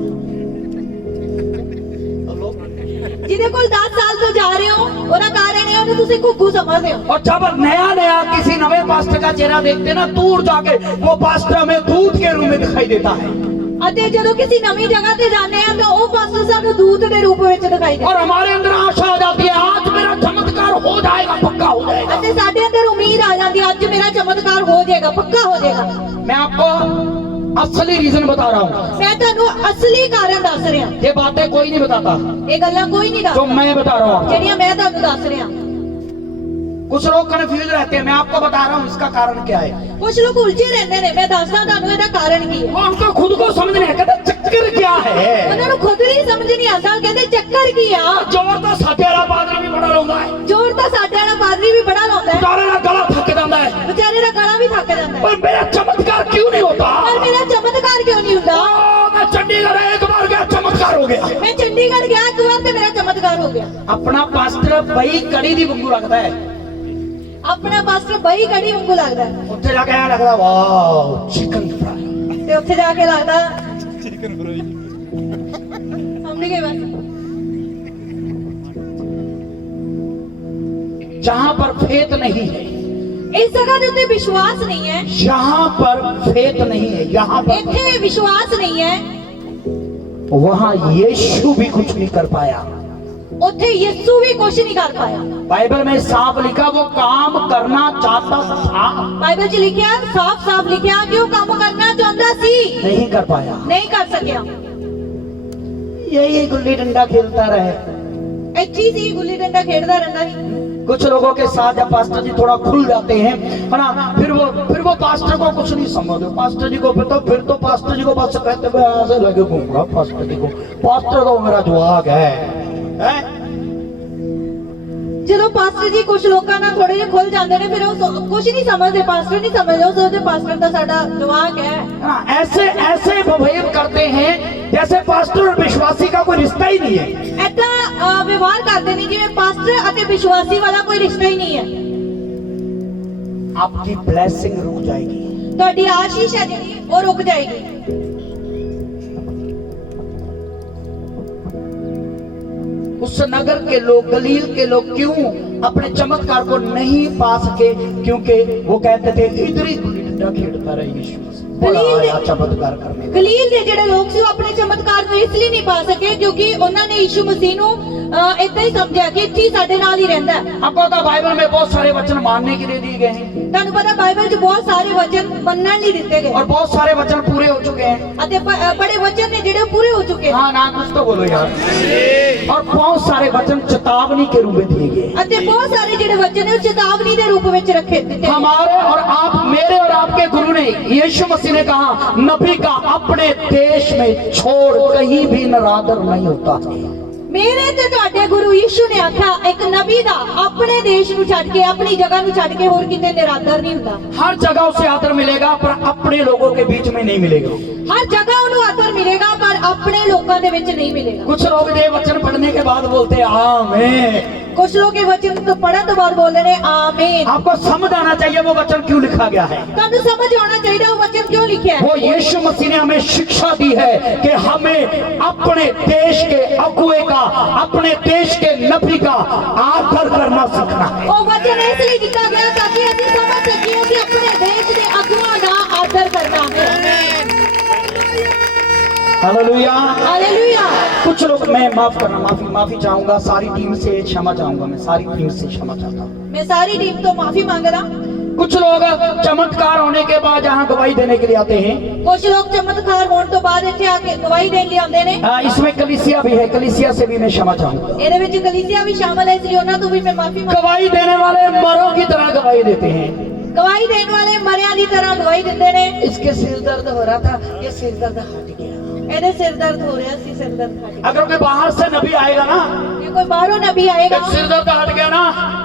ਜਿਹਦੇ ਕੋਲ 10 ਸਾਲ ਤੋਂ ਜਾ ਰਹੇ ਹੋ, ਉਹਦਾ ਕਾਰਨ ਹੈ ਉਹਨੂੰ ਤੁਸੀਂ ਘੁੱਗੂ ਸਮਝਦੇ ਹੋ। और जब नया नया किसी नवे पास्टर का चेहरा देखते ना, दूर जाके वो पास्टर हमें दूध के रूप में दिखाई देता है, ਅਤੇ ਜਦੋਂ ਕਿਸੇ ਨਵੀਂ ਜਗ੍ਹਾ ਤੇ ਜਾਂਦੇ ਆ ਤਾਂ ਉਹ ਪਾਸਟਰ ਸਾਨੂੰ ਦੂਤ ਦੇ ਰੂਪ ਵਿੱਚ ਦਿਖਾਈ ਦਿੰਦਾ। और हमारे अंदर आशा आ जाती है आज मेरा चमत्कार हो जाएगा, पक्का हो जाएगा। ਅਤੇ ਸਾਡੇ ਅੰਦਰ ਉਮੀਦ ਆ ਜਾਂਦੀ ਹੈ, ਅੱਜ ਮੇਰਾ ਚਮਤਕਾਰ ਹੋ ਜਾਏਗਾ, ਪੱਕਾ ਹੋ ਜਾਏਗਾ। मैं आपको असली रीजन बता रहा हूँ, ਮੈਂ ਤੁਹਾਨੂੰ ਅਸਲੀ ਕਾਰਨ ਦੱਸ ਰਿਹਾ, ये बातें कोई नहीं बताता ਇਹ ਗੱਲਾਂ ਕੋਈ ਨਹੀਂ जो ਦੱਸਦਾ मैं बता रहा हूँ। ਜਿਹੜੀਆਂ ਮੈਂ ਤੁਹਾਨੂੰ ਦੱਸ ਰਿਹਾ। कुछ लोग कंफ्यूज रहते हैं, मैं आपको बता रहा हूँ इसका कारण क्या है। ਕੁਝ ਲੋਕ ਉਲਝੇ ਰਹਿੰਦੇ ਨੇ, ਮੈਂ ਦੱਸਦਾ ਤੁਹਾਨੂੰ ਇਹਦਾ ਕਾਰਨ ਕੀ ਹੈ। और उनको खुद को समझ नहीं है, कहते ਚੱਕਰ क्या है? ਉਹਨਾਂ ਨੂੰ ਖੁਦ ਨਹੀਂ ਸਮਝ ਨਹੀਂ ਆਉਂਦਾ, ਕਹਿੰਦੇ ਚੱਕਰ ਕੀ ਆ। ਜ਼ੋਰ ਤਾਂ ਸਾਡੇ ਵਾਲਾ ਪਾਦਰੀ ਵੀ ਬੜਾ ਲਾਉਂਦਾ ਹੈ, ਜ਼ੋਰ ਤਾਂ ਸਾਡੇ ਵਾਲਾ ਪਾਦਰੀ ਵੀ ਬੜਾ ਲਾਉਂਦਾ ਹੈ, ਵਿਚਾਰੇ ਦਾ ਗਲਾ ਥੱਕ ਜਾਂਦਾ ਹੈ, ਵਿਚਾਰੇ ਦਾ ਗਲਾ ਵੀ ਥੱਕ ਜਾਂਦਾ ਹੈ। पर मेरा चमत्कार क्यों नहीं होता? ਪਰ ਮੇਰਾ ਚਮਤਕਾਰ ਕਿਉਂ ਨਹੀਂ ਹੁੰਦਾ? मैं चंडीगढ़ एक बार गया, चमत्कार हो गया। ਮੈਂ ਚੰਡੀਗੜ੍ਹ ਗਿਆ ਇੱਕ ਵਾਰ ਤੇ ਮੇਰਾ ਚਮਤਕਾਰ ਹੋ ਗਿਆ। अपना पास्टर बई कड़ी दी वांगू लगता है, ਆਪਣਾ ਪਾਸਟਰ ਬਈ ਕੜੀ ਵਾਂਗੂ ਲੱਗਦਾ ਹੈ, ਉੱਥੇ ਜਾ ਕੇ ਐਂ ਲੱਗਦਾ ਵਾਓ ਚਿਕਨ ਫਰਾਈ। ਤੇ ਉੱਥੇ ਜਾ ਕੇ ਲੱਗਦਾ ਚਿਕਨ ਫਰਾਈ। ਹਮਨੇ ਕੇ ਬਸ जहां पर फेथ नहीं है, ਇਸ ਜਗ੍ਹਾ ਦੇ ਉੱਤੇ ਵਿਸ਼ਵਾਸ ਨਹੀਂ ਹੈ, जहां पर फेथ नहीं है, यहाँ पर ਇੱਥੇ ਵਿਸ਼ਵਾਸ ਨਹੀਂ ਹੈ, वहां यीशु भी कुछ नहीं कर पाया। ਉੱਥੇ ਯਿਸੂ ਵੀ ਕੁਝ ਨਹੀਂ ਕਰ ਪਾਇਆ। बाइबल में साफ लिखा वो काम करना चाहता था, ਬਾਈਬਲ 'ਚ ਲਿਖਿਆ, ਸਾਫ਼-ਸਾਫ਼ ਲਿਖਿਆ ਕਿ ਉਹ ਕੰਮ ਕਰਨਾ ਚਾਹੁੰਦਾ ਸੀ, नहीं कर पाया। ਨਹੀਂ ਕਰ ਸਕਿਆ। यही गुल्ली डंडा खेलता रहे। ਇੱਥੇ ਹੀ ਸੀ ਗੁੱਲੀ ਡੰਡਾ ਖੇਡਦਾ ਰਹਿੰਦਾ ਸੀ। कुछ लोगों के साथ जब पास्टर जी थोड़ा खुल जाते हैं, है ना, फिर वो पास्टर को कुछ नहीं समझते। पास्टर जी को फिर तो पास्टर जी को बस कहते हुए ऐसे लगे घूम रहा पास्टर जी को, पास्टर तो मेरा जवाक है? ਜਦੋਂ ਪਾਸਟਰ ਜੀ ਕੁਝ ਲੋਕਾਂ ਨਾਲ ਥੋੜੇ ਜਿਹਾ ਖੁੱਲ ਜਾਂਦੇ ਨੇ, ਫਿਰ ਉਹ ਕੁਝ ਨਹੀਂ ਸਮਝਦੇ, ਪਾਸਟਰ ਨਹੀਂ ਸਮਝਦੇ, ਉਹ ਸੋਚਦੇ ਪਾਸਟਰ ਤਾਂ ਸਾਡਾ ਜਵਾਕ ਹੈ। हाँ, ऐसे बिहेव करते हैं जैसे पास्टर और विश्वासी का कोई रिश्ता ही नहीं है। ਏਦਾਂ ਵਿਵਹਾਰ ਕਰਦੇ ਨੇ ਜਿਵੇਂ ਪਾਸਟਰ ਅਤੇ ਵਿਸ਼ਵਾਸੀ ਵਾਲਾ ਕੋਈ ਰਿਸ਼ਤਾ ਹੀ ਨਹੀਂ ਹੈ। आपकी ब्लेसिंग रुक जाएगी। ਤੁਹਾਡੀ ਆਸ਼ੀਸ਼ ਹੈ ਜਿਹੜੀ ਉਹ ਰੁਕ ਜਾਏਗੀ। उस नगर के लोग, गलील के लोग क्यों अपने चमत्कार को नहीं पा सके? क्योंकि वो कहते थे इधर ही गुल्ली डंडा खेलता रहे यीशु मसीह, बड़ा आया चमत्कार करने। ਗਲੀਲ ਦੇ ਜਿਹੜੇ ਲੋਕ ਸੀ ਉਹ ਆਪਣੇ ਚਮਤਕਾਰ ਨੂੰ ਇਸ ਲਈ ਨਹੀਂ ਪਾ ਸਕੇ ਕਿਉਂਕਿ ਉਹਨਾਂ ਨੇ ਯਿਸੂ ਮਸੀਹ ਨੂੰ ਇਦਾਂ ਹੀ ਸਮਝਿਆ ਕਿ ਇੱਥੇ ਹੀ ਸਾਡੇ ਨਾਲ ਹੀ ਰਹਿੰਦਾ ਹੈ। आपको तो बाइबल में बहुत सारे वचन मानने के लिए दिए गए हैं ਤੁਹਾਨੂੰ ਪਤਾ ਬਾਈਬਲ 'ਚ ਬਹੁਤ ਸਾਰੇ ਵਚਨ ਮੰਨਣ ਲਈ ਦਿੱਤੇ ਗਏ और बहुत सारे वचन पूरे हो चुके हैं। ਅਤੇ ਬੜੇ ਵਚਨ ਨੇ ਜਿਹੜੇ ਉਹ ਪੂਰੇ ਹੋ ਚੁੱਕੇ ਹਨ हाँ ना, कुछ तो बोलो यार। और बहुत सारे वचन चेतावनी के रूप में दिए गए हैं। ਅਤੇ ਬਹੁਤ ਸਾਰੇ ਜਿਹੜੇ ਵਚਨ ਨੇ ਉਹ ਚੇਤਾਵਨੀ ਦੇ ਰੂਪ ਵਿੱਚ ਰੱਖੇ ਦਿੱਤੇ ਗਏ। हमारे और आप, मेरे और आपके गुरु ने, यीशु मसीह ने कहा नबी का अपने देश में छोड़ कहीं भी निरादर नहीं होता है। ਮੇਰੇ ਤੇ ਤੁਹਾਡੇ ਗੁਰੂ ਯਿਸੂ ਨੇ ਆਖਿਆ ਇੱਕ ਨਬੀ ਦਾ ਆਪਣੇ ਦੇਸ਼ ਨੂੰ ਛੱਡ ਕੇ ਆਪਣੀ ਜਗ੍ਹਾ ਨੂੰ ਛੱਡ ਕੇ ਹੋਰ ਕਿਤੇ ਨਿਰਾਦਰ ਨਹੀਂ ਹੁੰਦਾ। हर जगह उसे आदर मिलेगा पर अपने लोगों के बीच में नहीं मिलेगा। ਹਰ ਜਗ੍ਹਾ ਉਹਨੂੰ ਆਦਰ ਮਿਲੇਗਾ ਪਰ ਆਪਣੇ ਲੋਕਾਂ ਦੇ ਵਿੱਚ ਨਹੀਂ ਮਿਲੇਗਾ। कुछ लोग ये वचन पढ़ने के बाद बोलते हैं आमीन। कुछ लोग ये वचन तो पढ़ने तो बाद बोलते हैं आमीन। आपको समझ आना चाहिए वो वचन क्यों लिखा गया है। ਤੁਹਾਨੂੰ समझ आना चाहिए वो वचन क्यों लिखे है। वो यीशु मसीह ने हमें शिक्षा दी है कि हमें अपने देश के अगुए का, अपने देश के नबी का आदर करना सीखना है। वो वचन इसलिए लिखा गया ताकि हम समझ सकें कि अपने देश के अगुआ का आदर करना है। हालेलुया। हालेलुया। कुछ लोग, मैं माफी चाहूंगा, सारी टीम से क्षमा चाहूंगा, मैं सारी टीम से क्षमा चाहता हूँ। मैं सारी टीम तो माफी मांग रहा। कुछ लोग चमत्कार होने के बाद यहाँ गवाही देने के लिए आते हैं। कुछ लोग चमत्कार होने तो बाद इत्थे आके गवाही देने लिए आते हैं। इसमें कलीसिया भी है, कलीसिया से भी मैं क्षमा चाहूंगा। ਇਹਦੇ ਵਿੱਚ ਕਲੀਸਿया भी शामिल है इसलिए ਉਹਨਾਂ ਤੋਂ भी मैं माफी मांग। गवाही देने वाले मरों की तरह गवाही देते हैं। गवाही देने वाले मरिया की तरह गवाही देते हैं। इसके सिर दर्द हो रहा था, ये सिर दर्द हट गया। ਇਹਦੇ ਸਿਰ ਦਰਦ ਹੋ ਰਿਹਾ ਸੀ, ਸਿਰ ਦਰਦ ਹਟ ਗਿਆ। अगर कोई बाहर से नबी आएगा ना, ਜੇ ਕੋਈ ਬਾਹਰੋਂ ਨਬੀ ਆਏਗਾ, एक सिर दर्द हट गया ना,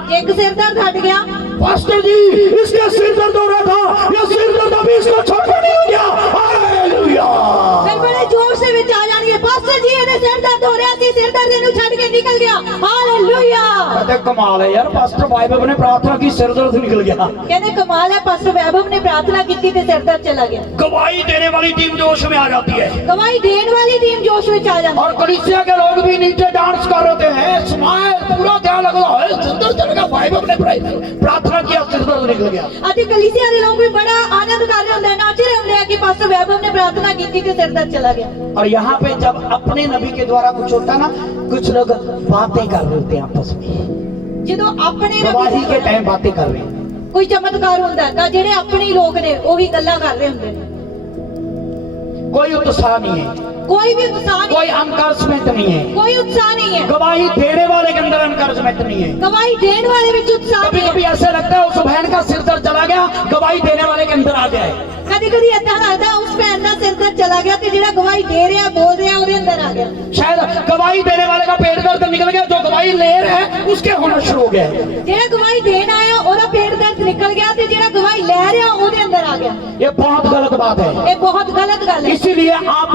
ਜੇ ਇੱਕ ਸਿਰ ਦਰਦ ਹਟ ਗਿਆ, पास्टर जी इसके सिर दर्द हो रहा था, ये सिर दर्द अभी इसको छोड़कर नहीं हो गया। हालेलुया। ਫਿਰ ਬੜੇ ਜੋਸ਼ ਦੇ ਵਿੱਚ ਆ ਜਾਣਗੇ, ਪਾਸਟਰ ਜੀ ਇਹਦੇ ਸਿਰ ਦਰਦ ਹੋ ਰਿਹਾ ਸੀ, ਸਿਰ ਦਰਦ ਇਹਨੂੰ ਛੱਡ ਕੇ ਨਿਕਲ ਗਿਆ। ਹਾਲੇਲੂਇਆ। कहते कमाल है यार, पास्टर वैभव ने प्रार्थना की, सिर दर्द निकल गया। ਕਹਿੰਦੇ ਕਮਾਲ ਹੈ, ਪਾਸਟਰ ਵੈਭਵ ਨੇ ਪ੍ਰਾਰਥਨਾ ਕੀਤੀ ਤੇ ਸਿਰ ਦਰਦ ਚਲਾ ਗਿਆ। गवाही देने वाली टीम जोश में आ जाती है ਗਵਾਹੀ ਦੇਣ ਵਾਲੀ ਟੀਮ ਜੋਸ਼ ਵਿੱਚ ਆ ਜਾਂਦੀ और कलीसिया के लोग भी नीचे डांस कर रहे हैं, स्माइल पूरा ध्यान लगा है, सिर दर्द चल गया, वैभव ने प्रार्थना किया, सिर दर्द निकल गया। ਅਤੇ ਕਲੀਸਿया ਦੇ ਲੋਕ ਵੀ ਬੜਾ ਆਨੰਦ ਕਰ ਰਹੇ ਹੁੰਦੇ, ਨੱਚ ਰਹੇ ਹੁੰਦੇ ਆ ਕਿ ਪਾਸਟਰ ਵੈਭਵ ਨੇ ਪ੍ਰਾਰਥਨਾ ਕੀਤੀ ਤੇ ਸਿਰ ਦਰਦ ਚਲਾ ਗਿਆ। और यहाँ पे जब अपने नबी के द्वारा कुछ होता है ना, कुछ लोग बातें कर रहे होते हैं आपस में, ਜਦੋਂ ਆਪਣੇ गवाही के ਨਬੀ टाइम बातें कर रहे हैं। ਕੋਈ ਚਮਤਕਾਰ ਹੁੰਦਾ ਹੈ ਤਾਂ ਜਿਹੜੇ ਆਪਣੇ ਹੀ ਲੋਕ ਨੇ ਉਹੀ ਗੱਲਾਂ ਕਰ ਰਹੇ ਹੁੰਦੇ ਨੇ। कोई उत्साह नहीं है, ਕੋਈ ਵੀ ਉਤਸ਼ਾਹ ਨਹੀਂ, कोई एनकरेजमेंट नहीं है, ਕੋਈ ਉਤਸ਼ਾਹ नहीं है। गवाही देने वाले के अंदर एनकरेजमेंट नहीं है। गवाही देने वाले ਵਿੱਚ ਉਤਸ਼ਾਹ कभी नहीं कभी है। ऐसे लगता है उस बहन का सिर दर्द चला गया, गवाही देने वाले के अंदर आ जाए। कभी कभी ऐसा लगता है उस बहन का सिर दर्द चला गया ते जेड़ा गवाही दे रहा बोल रहा ਉਹਦੇ अंदर आ गया। शायद गवाही देने वाले का पेट दर्द निकल गया, जो गवाही ले रहा है उसके होना शुरू हो गया। जेड़ा गवाही देना आया ਉਹਦਾ पेट दर्द निकल गया ते जेड़ा गवाही ले रहा ਉਹਦੇ अंदर आ गया। ये बहुत गलत बात है। ये बहुत गलत गल है। इसीलिए आप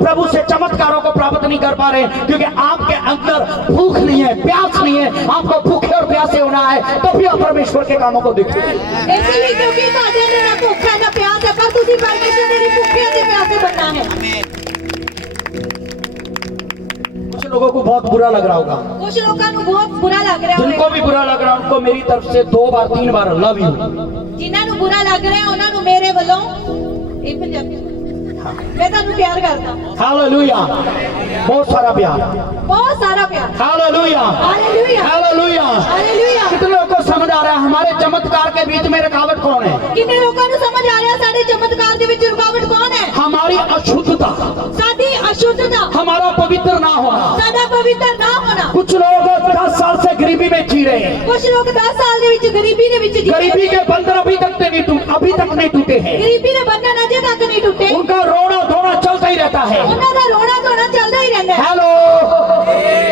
प्रभु से चमत्कारों को प्राप्त नहीं कर पा रहे, क्योंकि आपके अंदर भूख नहीं है, प्यास नहीं है। आपको भूखे और प्यासे होना है, तभी आप परमेश्वर के कामों को देखोगे। इसलिए क्योंकि ਤੁਹਾਡੇ ਅੰਦਰ ਨਾ ਭੁੱਖ ਹੈ ਨਾ ਪਿਆਸ ਹੈ, ਪਰ ਤੁਸੀਂ ਪਰਮੇਸ਼ਰ ਦੇ ਭੁੱਖੇ ਤੇ ਪਿਆਸੇ बनना है। कुछ लोगों को बहुत बुरा लग रहा होगा, कुछ लोगों को बहुत बुरा लग रहा जिनको है, भी बुरा लग रहा है उनको मेरी तरफ से 2 बार 3 बार लव यू। जिन्हां ਨੂੰ बुरा लग रहा है ਉਹਨਾਂ ਨੂੰ ਮੇਰੇ ਵੱਲੋਂ ਇਹ ਪੰਜਾਬੀ मैं ਤੁਹਾਨੂੰ प्यार करता, हालेलुया, बहुत सारा प्यार, बहुत सारा प्यार। Hallelujah, hallelujah, hallelujah. हालेलुया। कितने लोगों को समझ आ रहा है हमारे चमत्कार के बीच में रुकावट कौन है? कितने लोगों ਨੂੰ समझ आ रहा ਸਾਡੇ चमत्कार ਦੇ ਵਿੱਚ ਰੁਕਾਵਟ ਕੌਣ ਹੈ? हमारी अशुद्धता, ਸਾਡੀ ਅਸ਼ੁੱਧਤਾ, हमारा पवित्र ना होना। ਸਾਡਾ ਪਵਿੱਤਰ ਨਾ ਹੋਣਾ। कुछ लोग 10 साल से गरीबी में जी रहे हैं, ਕੁਝ ਲੋਕ 10 ਸਾਲ ਦੇ ਵਿੱਚ ਗਰੀਬੀ ਦੇ ਵਿੱਚ ਜੀ ਰਹੇ गरीबी ਨੇ। के बंधन अभी तक नहीं टूटे हैं। ਗਰੀਬੀ ਦੇ ਬੰਧਨ ਅਜੇ ਤੱਕ ਨਹੀਂ ਟੁੱਟੇ। उनका रोना धोना चलता ही रहता है। ਉਹਨਾਂ ਦਾ ਰੋਣਾ ਧੋਣਾ ਚੱਲਦਾ ਹੀ ਰਹਿੰਦਾ ਹੈ। हेलो,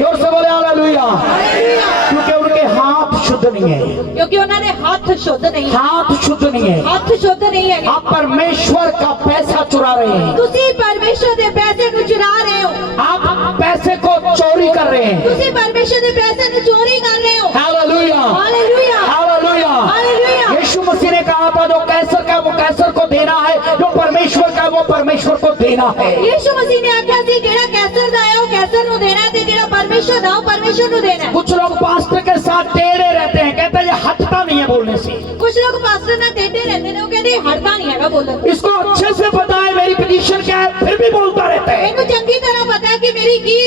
जोर से बोले हालेलुया। हालेलुया। क्योंकि उनके हाथ शुद्ध नहीं है, ਕਿਉਂਕਿ ਉਹਨਾਂ ਦੇ ਹੱਥ ਸ਼ੁੱਧ ਨਹੀਂ ਹੈ। हाथ शुद्ध नहीं है। ਹੱਥ ਸ਼ੁੱਧ ਨਹੀਂ ਹੈਗੇ। आप परमेश्वर का पैसा चुरा रहे हैं, ਤੁਸੀਂ ਪਰਮੇਸ਼ਰ ਦੇ ਪੈਸੇ ਨੂੰ ਚੁਰਾ ਰਹੇ ਹੋ। आप पैसे को चोरी कर रहे हैं। ਤੁਸੀਂ ਪਰਮੇਸ਼ਰ ਦੇ ਪੈਸੇ ਨੂੰ ਚੋਰੀ ਕਰ ਰਹੇ ਹੋ। Hallelujah, hallelujah, hallelujah. हालेलुया। यीशु मसीह ने कहा था जो कैसर का वो कैसर को देना है, जो परमेश्वर का वो परमेश्वर को देना है। ਯीशु ਮਸੀਹ ਨੇ ਆਖਿਆ ਸੀ ਜਿਹੜਾ ਕੈਸਰ ਦਾ ਹੈ ਉਹ ਕੈਸਰ ਨੂੰ ਦੇਣਾ ਹੈ ਤੇ ਜਿਹੜਾ ਪਰਮੇਸ਼ਰ ਦਾ ਉਹ ਪਰਮੇਸ਼ਰ ਨੂੰ ਦੇਣਾ ਹੈ। कुछ लोग पास्टर के साथ टेढ़े रहते हैं, कहते हैं ये हटता नहीं है बोलने से। ਕੁਝ ਲੋਕ ਪਾਸਟਰ ਨਾਲ ਟੇਢੇ ਰਹਿੰਦੇ ਨੇ, ਉਹ ਕਹਿੰਦੇ ਹਟਦਾ ਨਹੀਂ ਹੈਗਾ ਬੋਲਣ। इसको अच्छे से पता है मेरी पोजीशन क्या है, फिर भी बोलता रहता है। ਇਹਨੂੰ ਚੰਗੀ ਤਰ੍ਹਾਂ ਪਤਾ ਹੈ ਕਿ ਮੇਰੀ ਕੀ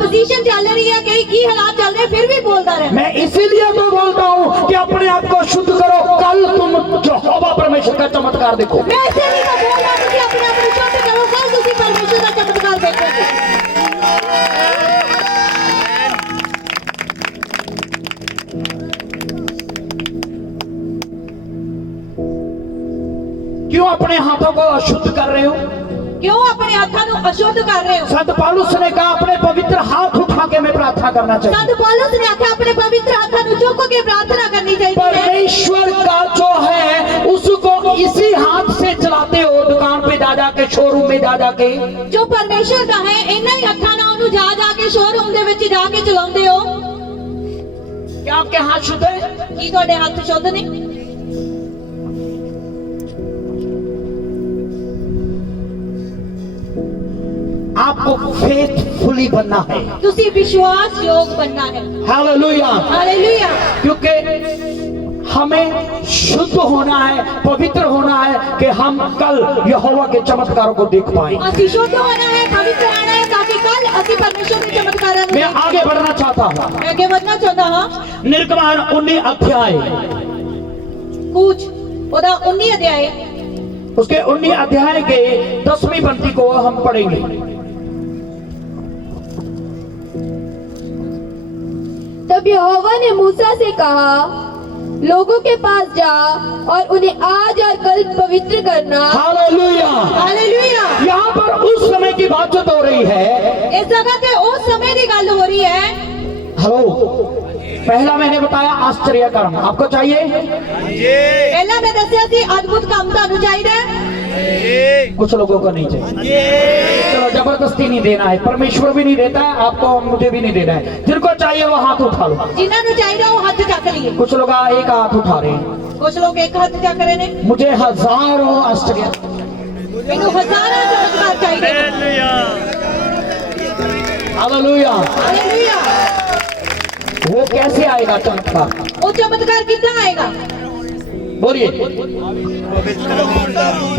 ਪੋਜੀਸ਼ਨ ਚੱਲ ਰਹੀ ਹੈ, ਕੀ ਹਾਲਾत ਚੱਲ ਰਹੇ, फिर भी बोलता रहता है। मैं इसीलिए तो बोलता हूँ कि अपने आप को शुद्ध करो, कल तुम यहोवा परमेश्वर का चमत्कार देखो। मैं ऐसे नहीं तो बोल रहा हूं कि अपने आप को शुद्ध करो, कल तुसी परमेश्वर का चमत्कार देखोगे। क्यों अपने हाथों को अशुद्ध कर रहे हो? क्यों अपने हाथों को अशुद्ध कर रहे हो? संत पौलुस ने कहा अपने पवित्र हाथ उठा के मैं प्रार्थना करना चाहिए। संत पौलुस ने आखिया अपने पवित्र हाथों को चुक के प्रार्थना करनी चाहिए। परमेश्वर का जो है उसको इसी हाथ से चलाते हो, दुकान पे जा जाके, शोरूम में जा जाके। जो परमेश्वर का है इन्हां ही हत्थां नाल ओनू जा जाके शोरूम दे विच जाके चलाउंदे हो। क्या आपके हाथ शुद्ध है? की तुहाडे हाथ शुद्ध ने? आपको फेथफुली बनना है, तुसी विश्वास योग बनना है। हालेलुया। हालेलुया। क्योंकि हमें शुद्ध होना है, पवित्र होना है कि हम कल यहोवा के चमत्कारों को देख पाए। असी शुद्ध होना है, पवित्र रहना है ताकि कल असी परमेश्वर के चमत्कारां मैं आगे बढ़ना चाहता हूँ। मैं आगे बढ़ना चाहता हूं। निर्गमन 19 अध्याय, कुछ ओदा 19 अध्याय, उसके 19 अध्याय के 10वीं पंक्ति को हम पढ़ेंगे। तब यहोवा ने मूसा से कहा, लोगों के पास जा और उन्हें आज और कल पवित्र करना। हालेलुया। हालेलुया। यहाँ पर उस समय की बातचीत हो रही है। इस जगह पे उस समय की गल हो रही है। हेलो, पहला मैंने बताया आश्चर्य कर्म आपको चाहिए। पहला मैं दसिया सी अद्भुत काम तानू चाहिए। कुछ लोगों को नहीं चाहिए। चलो जबरदस्ती नहीं देना है, परमेश्वर भी नहीं देता है आपको, मुझे भी नहीं देना है। जिनको चाहिए वो हाथ उठा लो। जिन्होंने चाहिए वो हाथ चक लिए। कुछ लोग एक हाथ उठा रहे हैं, कुछ लोग एक हाथ चक रहे ने। मुझे हजारों आश्चर्य, मैनू हजारों चमत्कार चाहिए। हालेलुया। हालेलुया। वो कैसे आएगा चमत्कार? वो चमत्कार कितना आएगा? बोलिए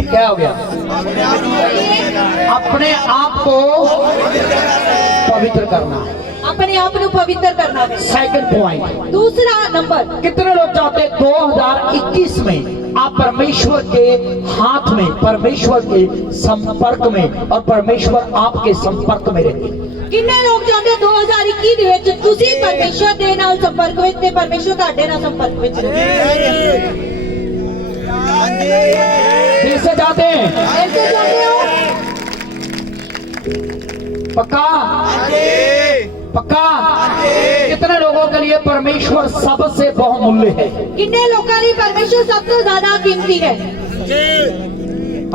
क्या हो गया? अपने आप को पवित्र करना है, अपने आप को पवित्र करना है। Second point. दूसरा नंबर, कितने लोग चाहते हैं 2021 में आप परमेश्वर के हाथ में, परमेश्वर के संपर्क में और परमेश्वर आपके संपर्क में रहे? कितने लोग चाहते हैं 2021 ਦੇ ਵਿੱਚ ਤੁਸੀਂ ਪਰਮੇਸ਼ਰ ਦੇ ਨਾਲ ਸੰਪਰਕ ਵਿੱਚ ਤੇ ਪਰਮੇਸ਼ਰ ਤੁਹਾਡੇ ਨਾਲ ਸੰਪਰਕ ਵਿੱਚ ਰਹੇ? दिल से चाहते हैं? ऐसे चाहते हो? पक्का? पक्का? कितने लोगों के लिए परमेश्वर सबसे बहुमूल्य है? किन्ने लोगों लिए परमेश्वर सबसे ज्यादा कीमती है?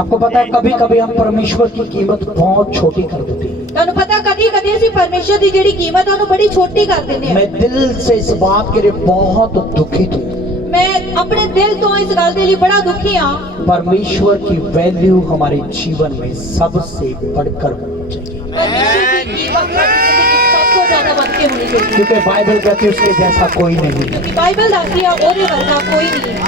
आपको पता है कभी कभी हम परमेश्वर की कीमत बहुत छोटी कर देते हैं। ਤੁਹਾਨੂੰ ਪਤਾ ਕਦੀ ਕਦੀ ਅਸੀਂ ਪਰਮੇਸ਼ਰ ਦੀ ਜਿਹੜੀ ਕੀਮਤ ਆ ਉਹਨੂੰ ਬੜੀ ਛੋਟੀ ਕਰ ਦਿੰਦੇ ਆ। मैं दिल से इस बात के लिए बहुत दुखित हूँ। ਮੈਂ ਆਪਣੇ ਦਿਲ ਤੋਂ ਇਸ ਗੱਲ ਦੇ ਲਈ ਬੜਾ ਦੁਖੀ ਹਾਂ। परमेश्वर की वैल्यू हमारे जीवन में सबसे बढ़कर होनी चाहिए, परमेश्वर की कीमत साਡੀ ਜ਼ਿੰਦਗੀ 'ਚ ਸਭ ਤੋਂ ਜ਼ਿਆਦਾ ਵੱਧ ਕੇ ਹੋਣੀ ਚਾਹੀਦੀ ਹੈ। क्योंकि बाइबल कहती है उसके जैसा कोई नहीं है। क्योंकि बाइबल ਦੱਸਦੀ ਆ ਉਹਦੇ ਵਰਗਾ ਕੋਈ ਨਹੀਂ ਹੈ।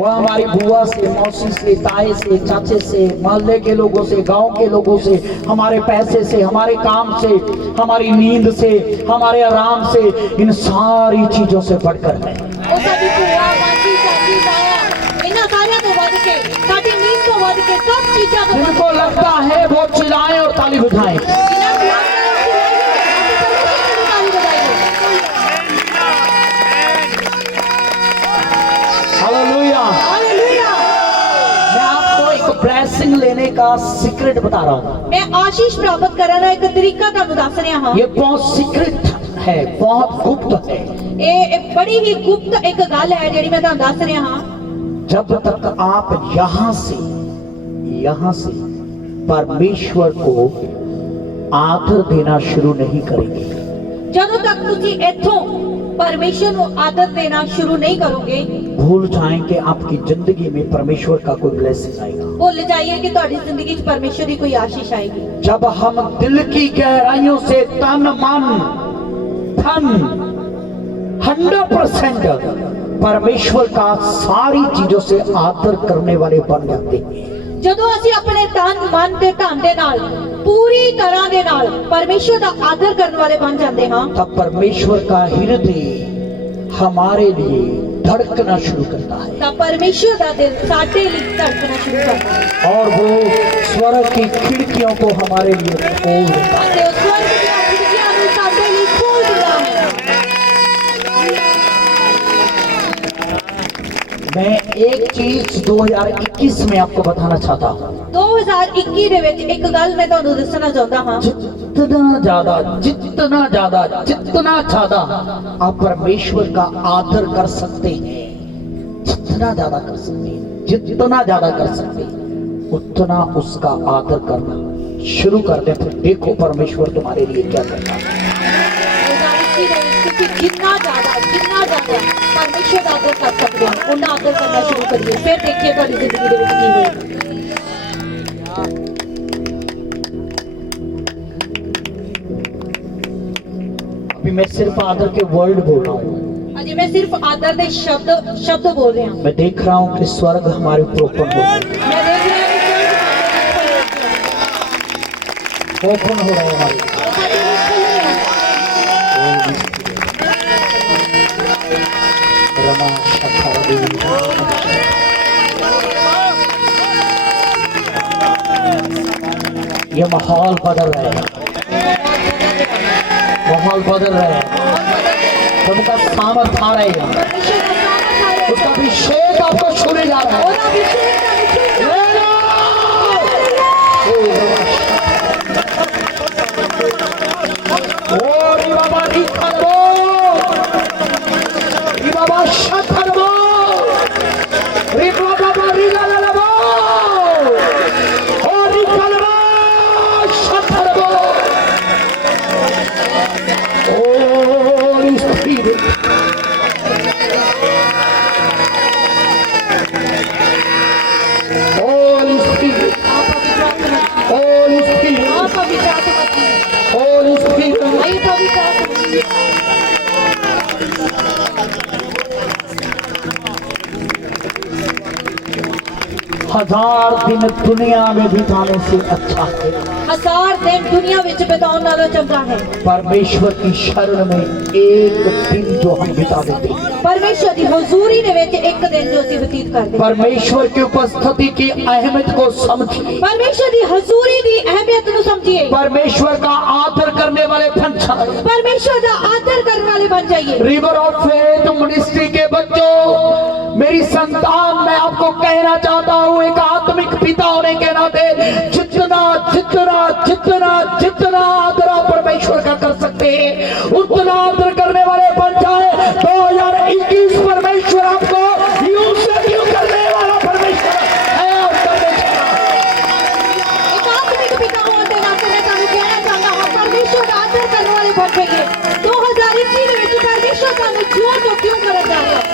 वह हमारी बुआ से, मौसी से, ताए से, चाचे से, मोहल्ले के लोगों से, गांव के लोगों से, हमारे पैसे से, हमारे काम से, हमारी नींद से, हमारे आराम से, इन सारी चीजों से बढ़कर है। ਉਹ ਸਾਡੀ ਭੂਆ, ਮਾਸੀ, ਚਾਚੀ, ਤਾਇਆ ਇਹਨਾਂ ਸਾਰਿਆਂ ਤੋਂ ਵੱਧ ਕੇ ਸਾਡੀ ਨੀਂਦ ਤੋਂ ਵੱਧ ਕੇ ਸਭ ਚੀਜ਼ਾਂ ਤੋਂ ਵੱਧ जिनको लगता है वो चिल्लाएं और ताली बजाएं। ਇਹਨਾਂ ਨੂੰ ताली बजाइए। हालेलुया। हालेलुया। मैं आपको एक ब्लेसिंग लेने का सीक्रेट बता रहा हूँ। मैं आशीष प्राप्त करने का एक तरीका ਤੁਹਾਨੂੰ ਦੱਸ ਰਿਹਾ ਹਾਂ। ये बहुत सीक्रेट है, बहुत गुप्त है। ਇਹ ਬੜੀ ਹੀ ਗੁਪਤ ਇੱਕ ਗੱਲ ਹੈ ਜਿਹੜੀ ਮੈਂ ਤੁਹਾਨੂੰ ਦੱਸ ਰਿਹਾ ਹਾਂ। जब तक आप यहाँ से परमेश्वर को आदर देना शुरू नहीं करेंगे, ਜਦੋਂ ਤੱਕ ਤੁਸੀਂ ਇੱਥੋਂ परमेश्वर ਨੂੰ आदर देना शुरू नहीं करोगे, भूल जाएंगे आपकी जिंदगी में परमेश्वर का कोई ब्लेसिंग आएगा। भूल जाइए कि ਤੁਹਾਡੀ ਜ਼ਿੰਦਗੀ 'ਚ परमेश्वर ਦੀ कोई आशीष आएगी। जब हम दिल की गहराइयों से तन मन धन 100% परमेश्वर का सारी चीजों से आदर करने वाले बन जाते हैं। ਜਦੋਂ ਅਸੀਂ ਆਪਣੇ ਤਨ ਮਨ ਤੇ ਧਨ ਦੇ ਨਾਲ ਪੂਰੀ ਤਰ੍ਹਾਂ ਦੇ ਨਾਲ परमेश्वर ਦਾ ਆਦਰ ਕਰਨ ਵਾਲੇ ਬਣ ਜਾਂਦੇ ਹਾਂ, तब परमेश्वर का हृदय हमारे लिए धड़कना शुरू करता है ਤਾਂ परमेश्वर ਦਾ ਦਿਲ ਸਾਡੇ ਲਈ ਧੜਕਣਾ ਸ਼ੁਰੂ ਕਰਦਾ ਹੈ और वो स्वर्ग की खिड़कियों को हमारे लिए खोल देता है। ਅਤੇ ਉਹ ਸਵਰਗ ਦੀਆਂ ਖਿੜਕੀਆਂ ਨੂੰ ਸਾਡੇ ਲਈ ਖੋਲ ਦਿੰਦਾ ਹੈ। मैं एक चीज 2021 में आपको बताना चाहता हूँ। 2021 ਦੇ ਵਿੱਚ ਇੱਕ ਗੱਲ ਮੈਂ ਤੁਹਾਨੂੰ ਦੱਸਣਾ ਚਾਹੁੰਦਾ ਹਾਂ। जितना ज्यादा आप परमेश्वर का आदर कर सकते हैं, जितना ज्यादा कर सकते हैं उतना उसका आदर करना शुरू कर दे, फिर देखो परमेश्वर तुम्हारे लिए क्या करता है। 2021 ਦੇ ਵਿੱਚ ਤੁਸੀਂ ਜਿੰਨਾ ਜ਼ਿਆਦਾ परमेश्वर ਦਾ ਆਦਰ ਕਰ ਸਕਦੇ ਹੋ ਉਹਨਾਂ ਆਦਰ ਕਰਨਾ ਸ਼ੁਰੂ ਕਰੀਏ, ਫਿਰ ਦੇਖੀਏ ਤੁਹਾਡੀ ਜ਼ਿੰਦਗੀ ਦੇ ਵਿੱਚ ਕੀ ਹੋਏਗਾ। अभी मैं सिर्फ आदर के वर्ड बोल रहा हूँ। अजी मैं सिर्फ आदर के शब्द बोल रहा हूँ। मैं देख रहा हूँ कि स्वर्ग हमारे ऊपर ओपन हो रहा है, मैं देख रहा हूँ ओपन हो रहा है हमारे। रमा शखर देवी। ये माहौल बदल रहा है, माहौल बदल रहा है। सबका सामर्थ आ रहा है, उसका अभिषेक आपको छूने जा रहा है। हजार दिन दुनिया में बिताने से अच्छा है, 1000 दिन दुनिया ਵਿੱਚ ਬਿਤਾਉਣ ਨਾਲੋਂ ਚੰਗਾ ਹੈ परमेश्वर की शरण में एक दिन जो हम बिता देते हैं। परमेश्वर की हुजूरी ਦੇ ਵਿੱਚ ਇੱਕ ਦਿਨ ਜੋ ਅਸੀਂ ਬਤੀਤ ਕਰਦੇ ਹਾਂ। परमेश्वर की उपस्थिति की अहमियत को समझिए, परमेश्वर की हुजूरी की अहमियत ਨੂੰ समझिए, परमेश्वर का आदर करने वाले बन जाइए, परमेश्वर का आदर करने वाले बन जाइए। रिवर ऑफ फेथ मिनिस्ट्री के बच्चों, मेरी संतान, मैं आपको कहना चाहता हूँ एक आत्मिक पिता होने के नाते जितना उतना आदर करने वाले बन जाए। 2021 परमेश्वर आपको यूं से यूं करने वाला परमेश्वर है और करने एकात्मिक पिताओं ਦੇ ਨਾਤੇ ਮੈਂ ਤੁਹਾਨੂੰ ਕਹਿਣਾ ਚਾਹੁੰਦਾ ਹਾਂ ਪਰਮੇਸ਼ਵਰ ਦਾ ਆਦਰ ਕਰਨ ਵਾਲੇ ਬਣ ਜਾਈਏ। 2021 ਦੇ ਵਿੱਚ ਪਰਮੇਸ਼ਵਰ ਤੁਹਾਨੂੰ ਜਿਉਂ ਤੋਂ ਕਿਉਂ ਕਰਨ ਜਾ ਰਿਹਾ ਹੈ।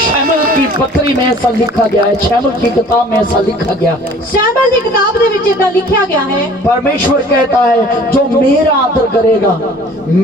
शैमुएल की पत्री में ऐसा लिखा गया है, शैमुएल की किताब में ऐसा लिखा गया है। ਸ਼ੈਮੂਏਲ ਦੀ ਕਿਤਾਬ ਦੇ ਵਿੱਚ ਇਦਾਂ ਲਿਖਿਆ ਗਿਆ ਹੈ परमेश्वर कहता है जो मेरा आदर करेगा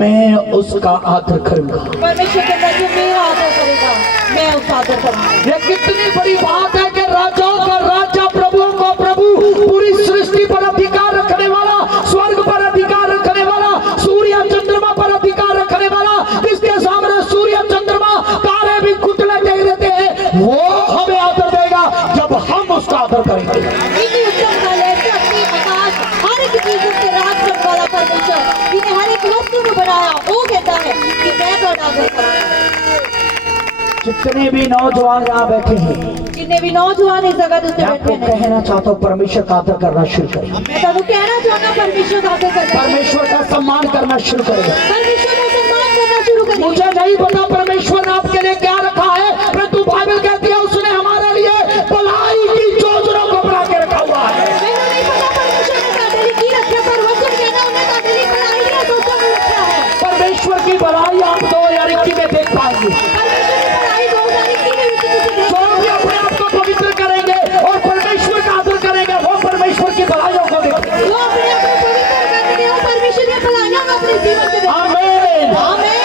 मैं उसका आदर करूंगा। परमेश्वर कहता है जो मेरा आदर करेगा मैं उसका आदर करूंगा। ये कितनी बड़ी बात है कि राजाओं का राजा, प्रभुओं का प्रभु, पूरी सृष्टि पर अधिकार रखने वाला, स्वर्ग पर अधिकार रखने वाला, सूर्य चंद्रमा पर अधिकार रखने वाला, जिसके सामने सूर्य चंद्रमा तारे भी घुटने टेक देते हैं, वो हमें आदर देगा जब हम उसका आदर करेंगे। इतनी उत्तम गल है कि अपनी आकाश हर एक चीज उत्ते राज करने वाला परमेश्वर जिन्हें हर एक वस्तु को बनाया वो कहता है कि मैं ਤੁਹਾਡਾ आदर करूंगा। जितने भी नौजवान यहाँ बैठे हैं, जिन्हें भी नौजवान इस जगह उत्ते मैं आपको बैठे हैं कहना चाहता हूँ परमेश्वर का आदर करना शुरू करें, मैं ਤੁਹਾਨੂੰ ਕਹਿਣਾ ਚਾਹੁੰਦਾ परमेश्वर का आदर करना परमेश्वर का सम्मान करना शुरू करें। परमेश्वर का सम्मान करना शुरू करिए। मुझे नहीं पता परमेश्वर ने आपके लिए क्या रखा है, परंतु बाइबल कहती है उसने हमारे लिए भलाई की योजना को बना के रखा हुआ है। ਮੈਨੂੰ ਨਹੀਂ ਪਤਾ परमेश्वर ने ਤੁਹਾਡੇ ਲਈ ਕੀ ਰੱਖਿਆ ਪਰ ਵਚਨ ਕਹਿੰਦਾ ਉਹਨੇ ਤੁਹਾਡੇ ਲਈ ਭਲਾਈ ਦੀਆਂ ਸੋਚਾਂ ਨੂੰ ਰੱਖਿਆ ਹੈ। परमेश्वर की भलाई आप 2021 में देख पाएंगे। परमेश्वर की भलाई 2021 ਦੇ ਵਿੱਚ ਤੁਸੀਂ ਦੇਖ जो भी अपने आप को पवित्र करेंगे और परमेश्वर का आदर करेंगे वो परमेश्वर की भलाइयों को देखेंगे। वो अपने आप को पवित्र करके वो परमेश्वर की भलाइयां को अपने जीवन में देखेंगे। आमीन। आमीन।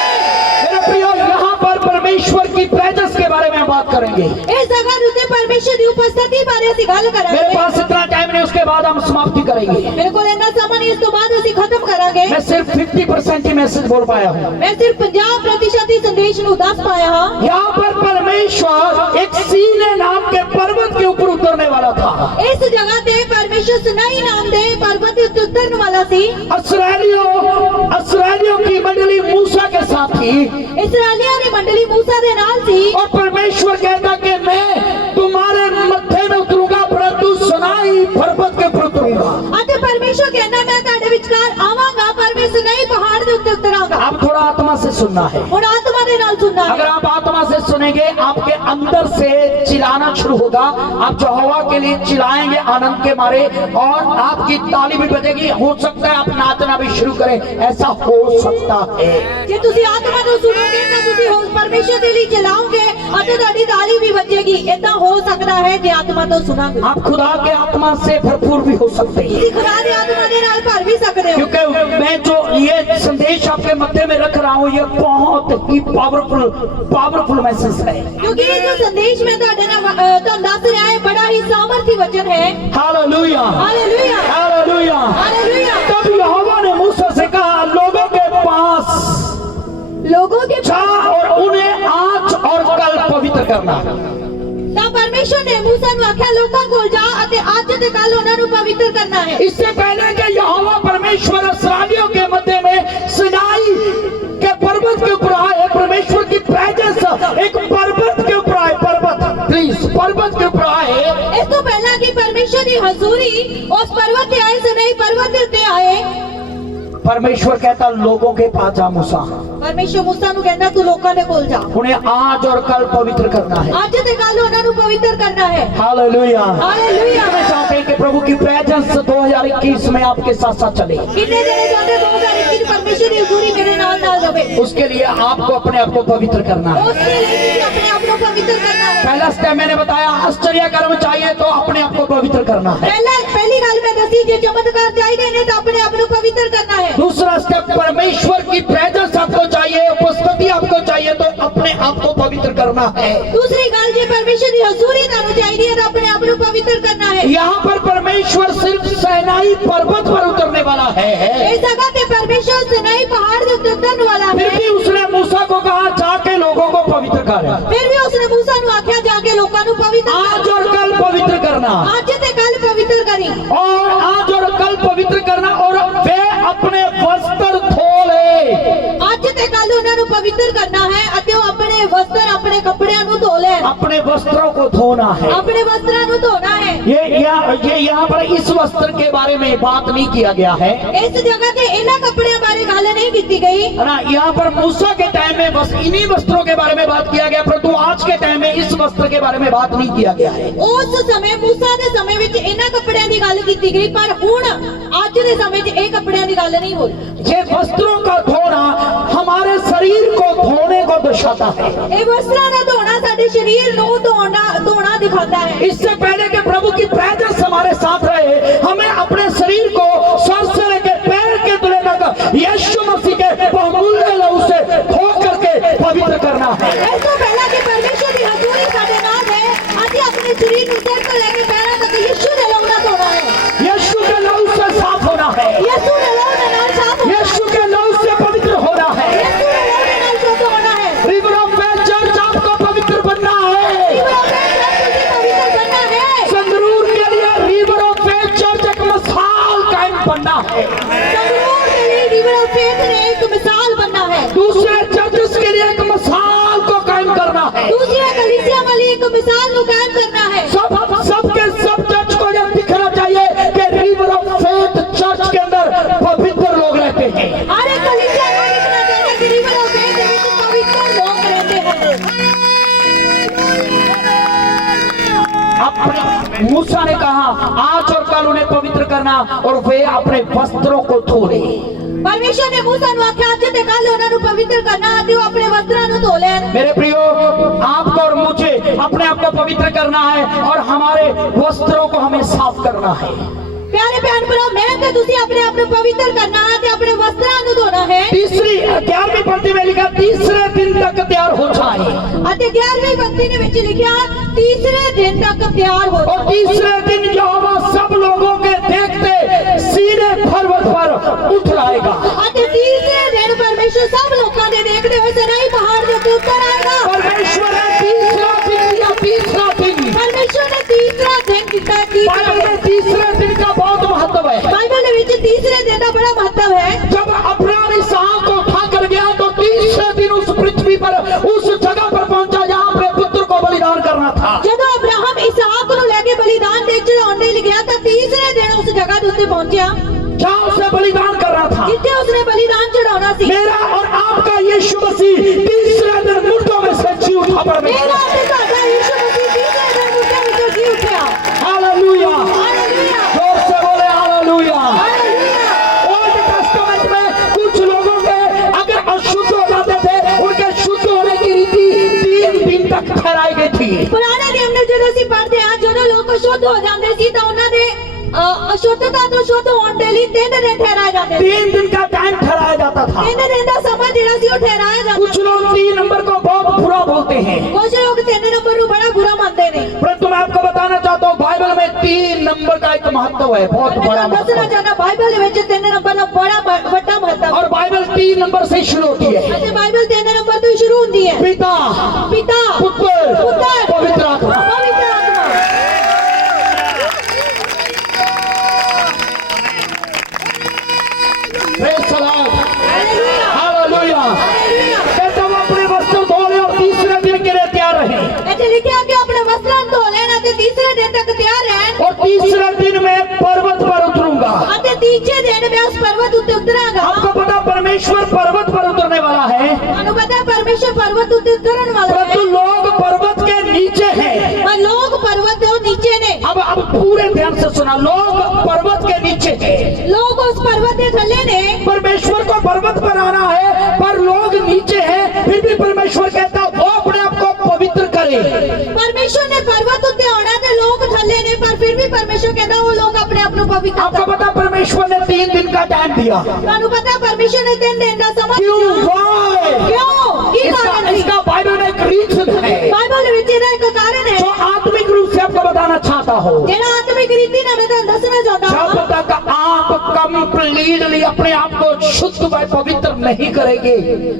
मेरे प्रियो, यहाँ पर परमेश्वर की प्रेजेंस के बारे में बात करेंगे। इस जगह उत्ते परमेश्वर की उपस्थिति बारे ਅਸੀਂ ਗੱਲ मेरे ਕਰਾਂਗੇ। पास इतना टाइम नहीं, उसके बाद हम समाप्ति करेंगे। ਮੇਰੇ ਕੋਲ ਇੰਨਾ ਸਮਾਂ ਨਹੀਂ, ਇਸ ਤੋਂ ਬਾਅਦ ਅਸੀਂ ਖਤਮ ਕਰਾਂਗੇ। मैं सिर्फ 50% ही मैसेज बोल पाया हूँ। मैं सिर्फ 50% ही संदेश ਨੂੰ ਦੱਸ ਪਾਇਆ ਹਾਂ। यहाँ पर परमेश्वर एक सीने नाम के पर्वत के ऊपर उतरने वाला था। इस जगह ते परमेश्वर सुनाई नाम दे पर्वत ते उत्ते उतरन वाला सी। इस्राएलियों की मंडली मूसा के साथ थी इस्राएलियों की मंडली मूसा दे नाल सी। और परमेश्वर कहता कि मैं तुम्हारे मत्थे में उतरूंगा परंतु सुनाई पर्वत के ऊपर उतरूंगा। ਅਤੇ परमेश्वर कहना मैं ਤੁਹਾਡੇ ਵਿਚਕਾਰ ਆਵਾਂਗਾ पर मैं सुनाई पहाड़ ਦੇ ਉੱਤੇ ਉਤਰਾਂਗਾ। अब थोड़ा आत्मा से सुनना है। ਹੁਣ आत्मा ਦੇ ਨਾਲ सुनना है। अगर आप आत्मा से सुनेंगे आपके अंदर से चिल्लाना शुरू होगा, आप यहोवा के लिए चिल्लाएंगे आनंद के मारे और आपकी ताली भी बजेगी। हो सकता है आप नाचना भी शुरू करें, ऐसा हो सकता है। ਜੇ ਤੁਸੀਂ ਆਤਮਾ ਤੋਂ ਸੁਣੋਗੇ ਤਾਂ ਤੁਸੀਂ ਹੋਰ ਪਰਮੇਸ਼ਰ ਦੇ ਲਈ ਚਲਾਓਗੇ ਅਤੇ ਤੁਹਾਡੀ ਤਾਲੀ ਵੀ ਵੱਜੇਗੀ। ਇਦਾਂ ਹੋ ਸਕਦਾ ਹੈ ਜੇ ਆਤਮਾ ਤੋਂ ਸੁਣਾਂਗੇ। आप खुदा के आत्मा से भरपूर भी हो सकते हैं, ਤੁਸੀਂ ਖੁਦਾ ਦੀ ਆਤਮਾ ਦੇ ਨਾਲ ਭਰ ਵੀ ਸਕਦੇ ਹੋ। क्योंकि मैं जो ये संदेश आपके मध्य में रख रहा हूँ ये बहुत ही पावरफुल मैसेज है। क्योंकि ये जो संदेश मैं ਤੁਹਾਡੇ ਨਾਲ ਤੁਹਾਨੂੰ ਦੱਸ ਰਿਹਾ ਹੈ बड़ा ही सामर्थ्य वचन है। Hallelujah, hallelujah, hallelujah. हालेलुया। तब यहोवा ने मूसा से कहा लोगों के पास जा और उन्हें आज और कल पवित्र करना। ਤਾਂ ਪਰਮੇਸ਼ਰ ਨੇ मूसा ਨੂੰ ਆਖਿਆ ਲੋਕਾਂ ਕੋਲ ਜਾ ਅਤੇ ਅੱਜ ਤੇ ਕੱਲ ਉਹਨਾਂ ਨੂੰ ਪਵਿੱਤਰ ਕਰਨਾ ਹੈ। इससे पहले कि यहोवा परमेश्वर इस्राएलियों के मध्य में सिनाई के पर्वत के ऊपर आए, परमेश्वर की प्रेजेंस एक पर्वत के ऊपर आए, पर्वत के ऊपर आए। ਇਸ ਤੋਂ ਪਹਿਲਾਂ ਕਿ ਪਰਮੇਸ਼ਰ ਦੀ ਹਜ਼ੂਰੀ ਉਸ ਪਰਵਤ ਤੇ ਆਏ ਸੁਨਾਈ ਪਰਵਤ ਦੇ ਉੱਤੇ ਆਏ। परमेश्वर कहता लोगों के पास जा मूसा, ਪਰਮੇਸ਼ਰ मूसा ਨੂੰ ਕਹਿੰਦਾ ਤੂੰ ਲੋਕਾਂ ਦੇ ਕੋਲ ਜਾ। उन्हें आज और कल पवित्र करना है। ਅੱਜ ਤੇ ਕੱਲ ਉਹਨਾਂ ਨੂੰ ਪਵਿੱਤਰ ਕਰਨਾ ਹੈ। हालेलुया। हालेलुया। मैं चाहते हैं कि प्रभु की प्रेजेंस 2021 में आपके साथ साथ चले। कितने जने चाहते 2021 परमेश्वर की हजूरी मेरे नाल नाल रहे। उसके लिए आपको अपने आप को पवित्र करना है। उसके लिए अपने आप को पवित्र करना है। पहला स्टेप मैंने बताया, आश्चर्य कर्म चाहिए तो अपने आप को पवित्र करना है। पहली गल मैं दसी जे चमत्कार चाहिए ने तो अपने आप को पवित्र करना है। दूसरा स्टेप परमेश्वर की प्रेजेंस आपको चाहिए, उपस्थिति आपको चाहिए तो अपने आप को पवित्र करना है। दूसरी गल जे परमेश्वर की हजूरी तानु चाहिए तो अपने आप को पवित्र करना है। यहाँ पर परमेश्वर सिर्फ सिनाई पर्वत पर उतरने वाला है। इस जगह पे परमेश्वर सिनाई पहाड़ से उतरने वाला है। फिर भी उसने मूसा को कहा जाके लोगों को पवित्र कर। फिर भी उसने मूसा नु आख्या जाके लोगों को पवित्र आज और कल पवित्र करना, आज ते कल पवित्र करी और आज और कल पवित्र करना और वे अपने वस्त्र धो ले। आज ते कल उन्होंने पवित्र करना है अते वो अपने ਵਸਤਰ ਆਪਣੇ ਕੱਪੜਿਆਂ ਨੂੰ ਧੋ ਲੈਣ अपने वस्त्रों को धोना है। ਆਪਣੇ ਵਸਤਰਾਂ ਨੂੰ ਧੋਣਾ ਹੈ ये यहाँ पर इस वस्त्र के बारे में बात नहीं किया गया है ਇਸ ਜਗ੍ਹਾ ਤੇ ਇਹਨਾਂ ਕੱਪੜਿਆਂ ਬਾਰੇ ਗੱਲ नहीं ਕੀਤੀ गई है ना। यहाँ पर मूसा के टाइम में बस इन्हीं वस्त्रों के बारे में बात किया गया, परंतु आज के टाइम में इस वस्त्र के बारे में बात नहीं किया गया है। ਉਸ ਸਮੇਂ मूसा ਦੇ ਸਮੇਂ ਵਿੱਚ ਇਹਨਾਂ ਕੱਪੜਿਆਂ ਦੀ ਗੱਲ ਕੀਤੀ ਗਈ, ਪਰ ਹੁਣ ਅੱਜ ਦੇ ਸਮੇਂ 'ਚ ਇਹ ਕੱਪੜਿਆਂ ਦੀ ਗੱਲ नहीं ਹੋਈ। ये वस्त्रों का धोना हमारे शरीर को धोने को दर्शाता है। ਇਹ ਵਸਤਰਾਂ ਦਾ ਧੋਣਾ ਸਾਡੇ ਸਰੀਰ ਨੂੰ ਧੋਣਾ दिखाता है। इससे पहले कि प्रभु की प्रेजेंस हमारे साथ रहे, हमें अपने शरीर को सर से लेकर पैर के तले तक यीशु मसीह के बहुमूल्य लहू से धो करके पवित्र करना है। ਇਸ ਤੋਂ ਪਹਿਲਾਂ ਕਿ ਪਰਮੇਸ਼ਰ ਦੀ ਹਜ਼ੂਰੀ ਸਾਡੇ ਨਾਲ ਹੈ, ਅਸੀਂ ਆਪਣੇ ਸਰੀਰ ਨੂੰ ਸਿਰ ਤੋਂ ਲੈ ਕੇ ਪੈਰਾਂ ਤੱਕ ਯਿਸੂ ਦੇ ਲਹੂ ਨਾਲ ਧੋਣਾ ਹੈ। यीशु के लहू से साफ होना है, ਯਿਸੂ ਦੇ ਲਹੂ ਦੇ ਨਾਲ ਸਾਫ਼ ਹੋਣਾ ਹੈ। यीशु के लहू से पवित्र होना है। ਯਿਸੂ ਦੇ ਲਹੂ ਦੇ ਨਾਲ ਸ਼ੁੱਧ ਹੋਣਾ ਹੈ। रिवर ऑफ फेथ चर्च आपको पवित्र बनना है। ਤੁਸੀਂ ਪਵਿੱਤਰ ਬਣਨਾ ਹੈ। संगरूर के लिए रिवर ऑफ फेथ चर्च एक मिसाल कायम बनना है। संगरूर के लिए रिवर ऑफ फेथ ने एक मिसाल बनना है। दूसरे चर्चेस के लिए एक मिसाल को कायम करना है। दूसरे कलीसिया वाली एक मिसाल को कायम करना है। सबके सब चर्च को यह दिखना चाहिए कि रिवर ऑफ फेथ चर्च के अंदर पवित्र लोग रहते हैं। हर एक कलीसिया को दिखना चाहिए कि रिवर ऑफ फेथ में पवित्र लोग रहते हैं। अपने मूसा ने कहा आज और कल उन्हें पवित्र करना और वे अपने वस्त्रों को धोले। परमेश्वर ने मूसा ਨੂੰ ਆਖਿਆ ਅੱਜ ਤੇ ਕੱਲ ਉਹਨਾਂ ਨੂੰ ਪਵਿੱਤਰ ਕਰਨਾ ਅਤੇ ਉਹ ਆਪਣੇ ਵਸਤਰਾਂ ਨੂੰ ਧੋ ਲੈਣ। मेरे प्रियो, आपको और मुझे अपने आप को पवित्र करना है और हमारे वस्त्रों को हमें साफ करना है। ਪਿਆਰੇ ਭੈਣ ਭਰਾ, ਮੈਂ ਤੇ ਤੁਸੀਂ ਆਪਣੇ ਆਪ ਨੂੰ ਪਵਿੱਤਰ ਕਰਨਾ ਹੈ ਤੇ ਆਪਣੇ ਵਸਤਰਾਂ ਨੂੰ ਧੋਣਾ ਹੈ। तीसरी 11वीं पंक्ति में लिखा तीसरे दिन तक तैयार हो जाए। ਅਤੇ 11ਵੀਂ ਪੰਕਤੀ ਦੇ ਵਿੱਚ ਲਿਖਿਆ ਤੀਸਰੇ ਦਿਨ ਤੱਕ ਤਿਆਰ ਹੋ और तीसरे दिन यहोवा सब लोगों के देखते सीधे पर्वत पर उठ आएगा। ਅਤੇ ਤੀसरे ਦਿਨ ਪਰਮੇਸ਼ਰ ਸਭ ਲੋਕਾਂ ਦੇ ਦੇਖਦੇ ਹੋਏ ਸਰਾਈ ਪਹਾੜ ਦੇ ਉੱਤੇ ਉੱਤਰ ਆਏਗਾ। परमेश्वर ने तीसरा दिन दिया, तीसरा दिन। ਪਰਮੇਸ਼ਰ ਨੇ ਤੀਸਰਾ ਦਿਨ ਦਿੱਤਾ। बाइबल में तीसरे दिन का बहुत महत्व है। ਬਾਈਬਲ ਦੇ ਵਿੱਚ ਤੀਸਰੇ ਦਿਨ ਦਾ ਬੜਾ ਮਹੱਤਵ ਹੈ। जब अब्राहम इसहाक को उठा कर गया तो तीसरे दिन उस पृथ्वी पर उस जगह पर पहुंचा जहां अपने पुत्र को बलिदान करना था। ਜਦੋਂ ਅਬਰਾਹਮ ਇਸਾਕ ਨੂੰ ਲੈ ਕੇ ਬਲੀਦਾਨ ਦੇ ਚੜਾਉਣ ਲਈ ਗਿਆ ਤਾਂ ਤੀਸਰੇ ਦਿਨ ਉਸ ਜਗ੍ਹਾ ਦੇ ਉੱਤੇ ਪਹੁੰਚਿਆ जहां उसे बलिदान करना था। ਜਿੱਥੇ ਉਸਨੇ ਬਲੀਦਾਨ ਚੜਾਉਣਾ ਸੀ। मेरा और आपका यीशु मसीह तीसरे दिन मुर्दों में से जी उठा परमेश्वर। ਮੇਰਾ ਤੇ ਤੁਹਾਡਾ ਯਿਸੂ ਮਸੀਹ ਤੀਸਰੇ ਦਿਨ ਮੁੱਢਿਆਂ ਵਿੱਚੋਂ ਜੀ ਉੱਠਿਆ। हालेलुया, ਹਾਲੇਲੂਇਆ, जोर से बोले हालेलुया। ਹਾਲੇਲੂਇਆ। ओल्ड टेस्टामेंट में कुछ लोगों के अगर अशुद्ध हो जाते थे, उनके शुद्ध होने की रीति 3 दिन तक ठहराई गई थी। ਪੁਰਾਣੇ ਨਿਯਮ ਨੇ ਜਦੋਂ ਅਸੀਂ ਪੜ੍ਹਦੇ ਹਾਂ, ਜਦੋਂ ਲੋਕ ਅਸ਼ੁੱਧ ਹੋ ਜਾਂਦੇ ਸੀ ਤਾਂ ਉਹਨਾਂ ਦੇ ਅਸ਼ੁੱਧਤਾ ਤੋਂ ਸ਼ੁੱਧ ਹੋਣ ਦੇ ਲਈ 3 ਦਿਨ ਠਹਿਰਾਏ ਜਾਂਦੇ ਸੀ। 3 दिन का टाइम ठहराया जाता था। 3 ਦਿਨ ਦਾ ਸਮਾਂ ਜਿਹੜਾ ਸੀ ਉਹ ਠਹਿਰਾਇਆ ਜਾਂਦਾ। कुछ लोग 3 नंबर को बहुत बुरा बोलते हैं, ਕੁਝ ਲੋਕ 3 ਨੰਬਰ ਨੂੰ ਬੜਾ ਬੁਰਾ ਮੰਨਦੇ ਨੇ। परंतु मैं आपको बताना चाहता हूँ बाइबल में 3 नंबर का एक महत्व है, बहुत ਮੈਂ बड़ा ਤੁਹਾਨੂੰ ਦੱਸਣਾ महत्व। ਚਾਹੁੰਦਾ ਬਾਈਬਲ ਦੇ ਵਿੱਚ 3 ਨੰਬਰ ਦਾ ਬੜਾ ਵੱਡਾ ਮਹੱਤਵ ਹੈ। और बाइबल 3 नंबर से शुरू होती है। ਅਤੇ ਬਾਈਬਲ 3 ਨੰਬਰ ਤੋਂ ਹੀ ਸ਼ੁਰੂ ਹੁੰਦੀ ਹੈ। पिता, ਪਿਤਾ, पुत्र, ਪੁੱਤਰ, पवित्र आत्मा। ਪਵਿੱਤਰ ਆਤਮਾ। Praise the Lord. Hallelujah, hallelujah. Hallelujah. कहता हूँ अपने वस्त्र धो ले और तीसरे दिन के लिए तैयार रहे। ਇੱਥੇ ਲਿਖਿਆ ਕਿ ਆਪਣੇ ਵਸਤਰਾਂ ਨੂੰ ਧੋ ਲੈਣ ਅਤੇ ਤੀਸਰੇ ਦਿਨ ਤੱਕ ਤਿਆਰ ਰਹਿਣ। और तीसरे दिन में पर्वत पर उतरूंगा। ਅਤੇ ਤੀਜੇ ਦਿਨ ਮੈਂ ਉਸ ਪਰਵਤ ਉੱਤੇ ਉਤਰਾਂਗਾ। आपको पता परमेश्वर पर्वत पर उतरने वाला है, ਤੁਹਾਨੂੰ ਪਤਾ ਹੈ ਪਰਮੇਸ਼ਰ ਪਰਵਤ ਉੱਤੇ ਉਤਰਨ ਵਾਲਾ ਹੈ। परंतु लोग पर्वत के नीचे हैं। ਪਰ ਲੋਕ ਪਰਵਤ ਦੇ ਨੀਚੇ ਨੇ। अब पूरे ध्यान से सुना, लोग पर्वत के नीचे हैं। ਲੋਕ ਉਸ ਪਰਵਤ ਦੇ ਥੱਲੇ ਨੇ। परमेश्वर को पर्वत पर आना है, पर लोग नीचे हैं। फिर भी परमेश्वर कहता वो अपने आप को पवित्र करे। ਪਰਮੇਸ਼ਰ ਨੇ ਪਰਵਤ ਉੱਤੇ ਆਉਣਾ ਤੇ ਲੋਕ ਥੱਲੇ ਨੇ, ਪਰ ਫਿਰ ਵੀ ਪਰਮੇਸ਼ਰ ਕਹਿੰਦਾ ਉਹ ਲੋਕ ਆਪਣੇ ਆਪ ਨੂੰ ਪਵਿੱਤਰ आपको ਕਰਨ। पता परमेश्वर ने 3 दिन का टाइम दिया। ਤੁਹਾਨੂੰ ਪਤਾ ਪਰਮੇਸ਼ਰ ਨੇ 3 ਦਿਨ ਦਾ ਸਮਾਂ क्यों? ਦਿੱਤਾ। Why? ਕਿਉਂ? ਕੀ ਕਾਰਨ ਸੀ? इसका बाइबल में एक रीजन है ਬਾਈਬਲ ਦੇ ਵਿੱਚ ਇਹਦਾ ਇੱਕ ਕਾਰਨ ਹੈ जो आत्मिक रूप से आपको बताना चाहता हो। ਜਿਹੜਾ ਆਤਮਿਕ ਰੀਤੀ ਨਾਲ ਮੈਂ ਤੁਹਾਨੂੰ ਦੱਸਣਾ ਚਾਹੁੰਦਾ ਹਾਂ। जब तक आपका कंप्लीटली अपने आप को शुद्ध व पवित्र नहीं करेंगे,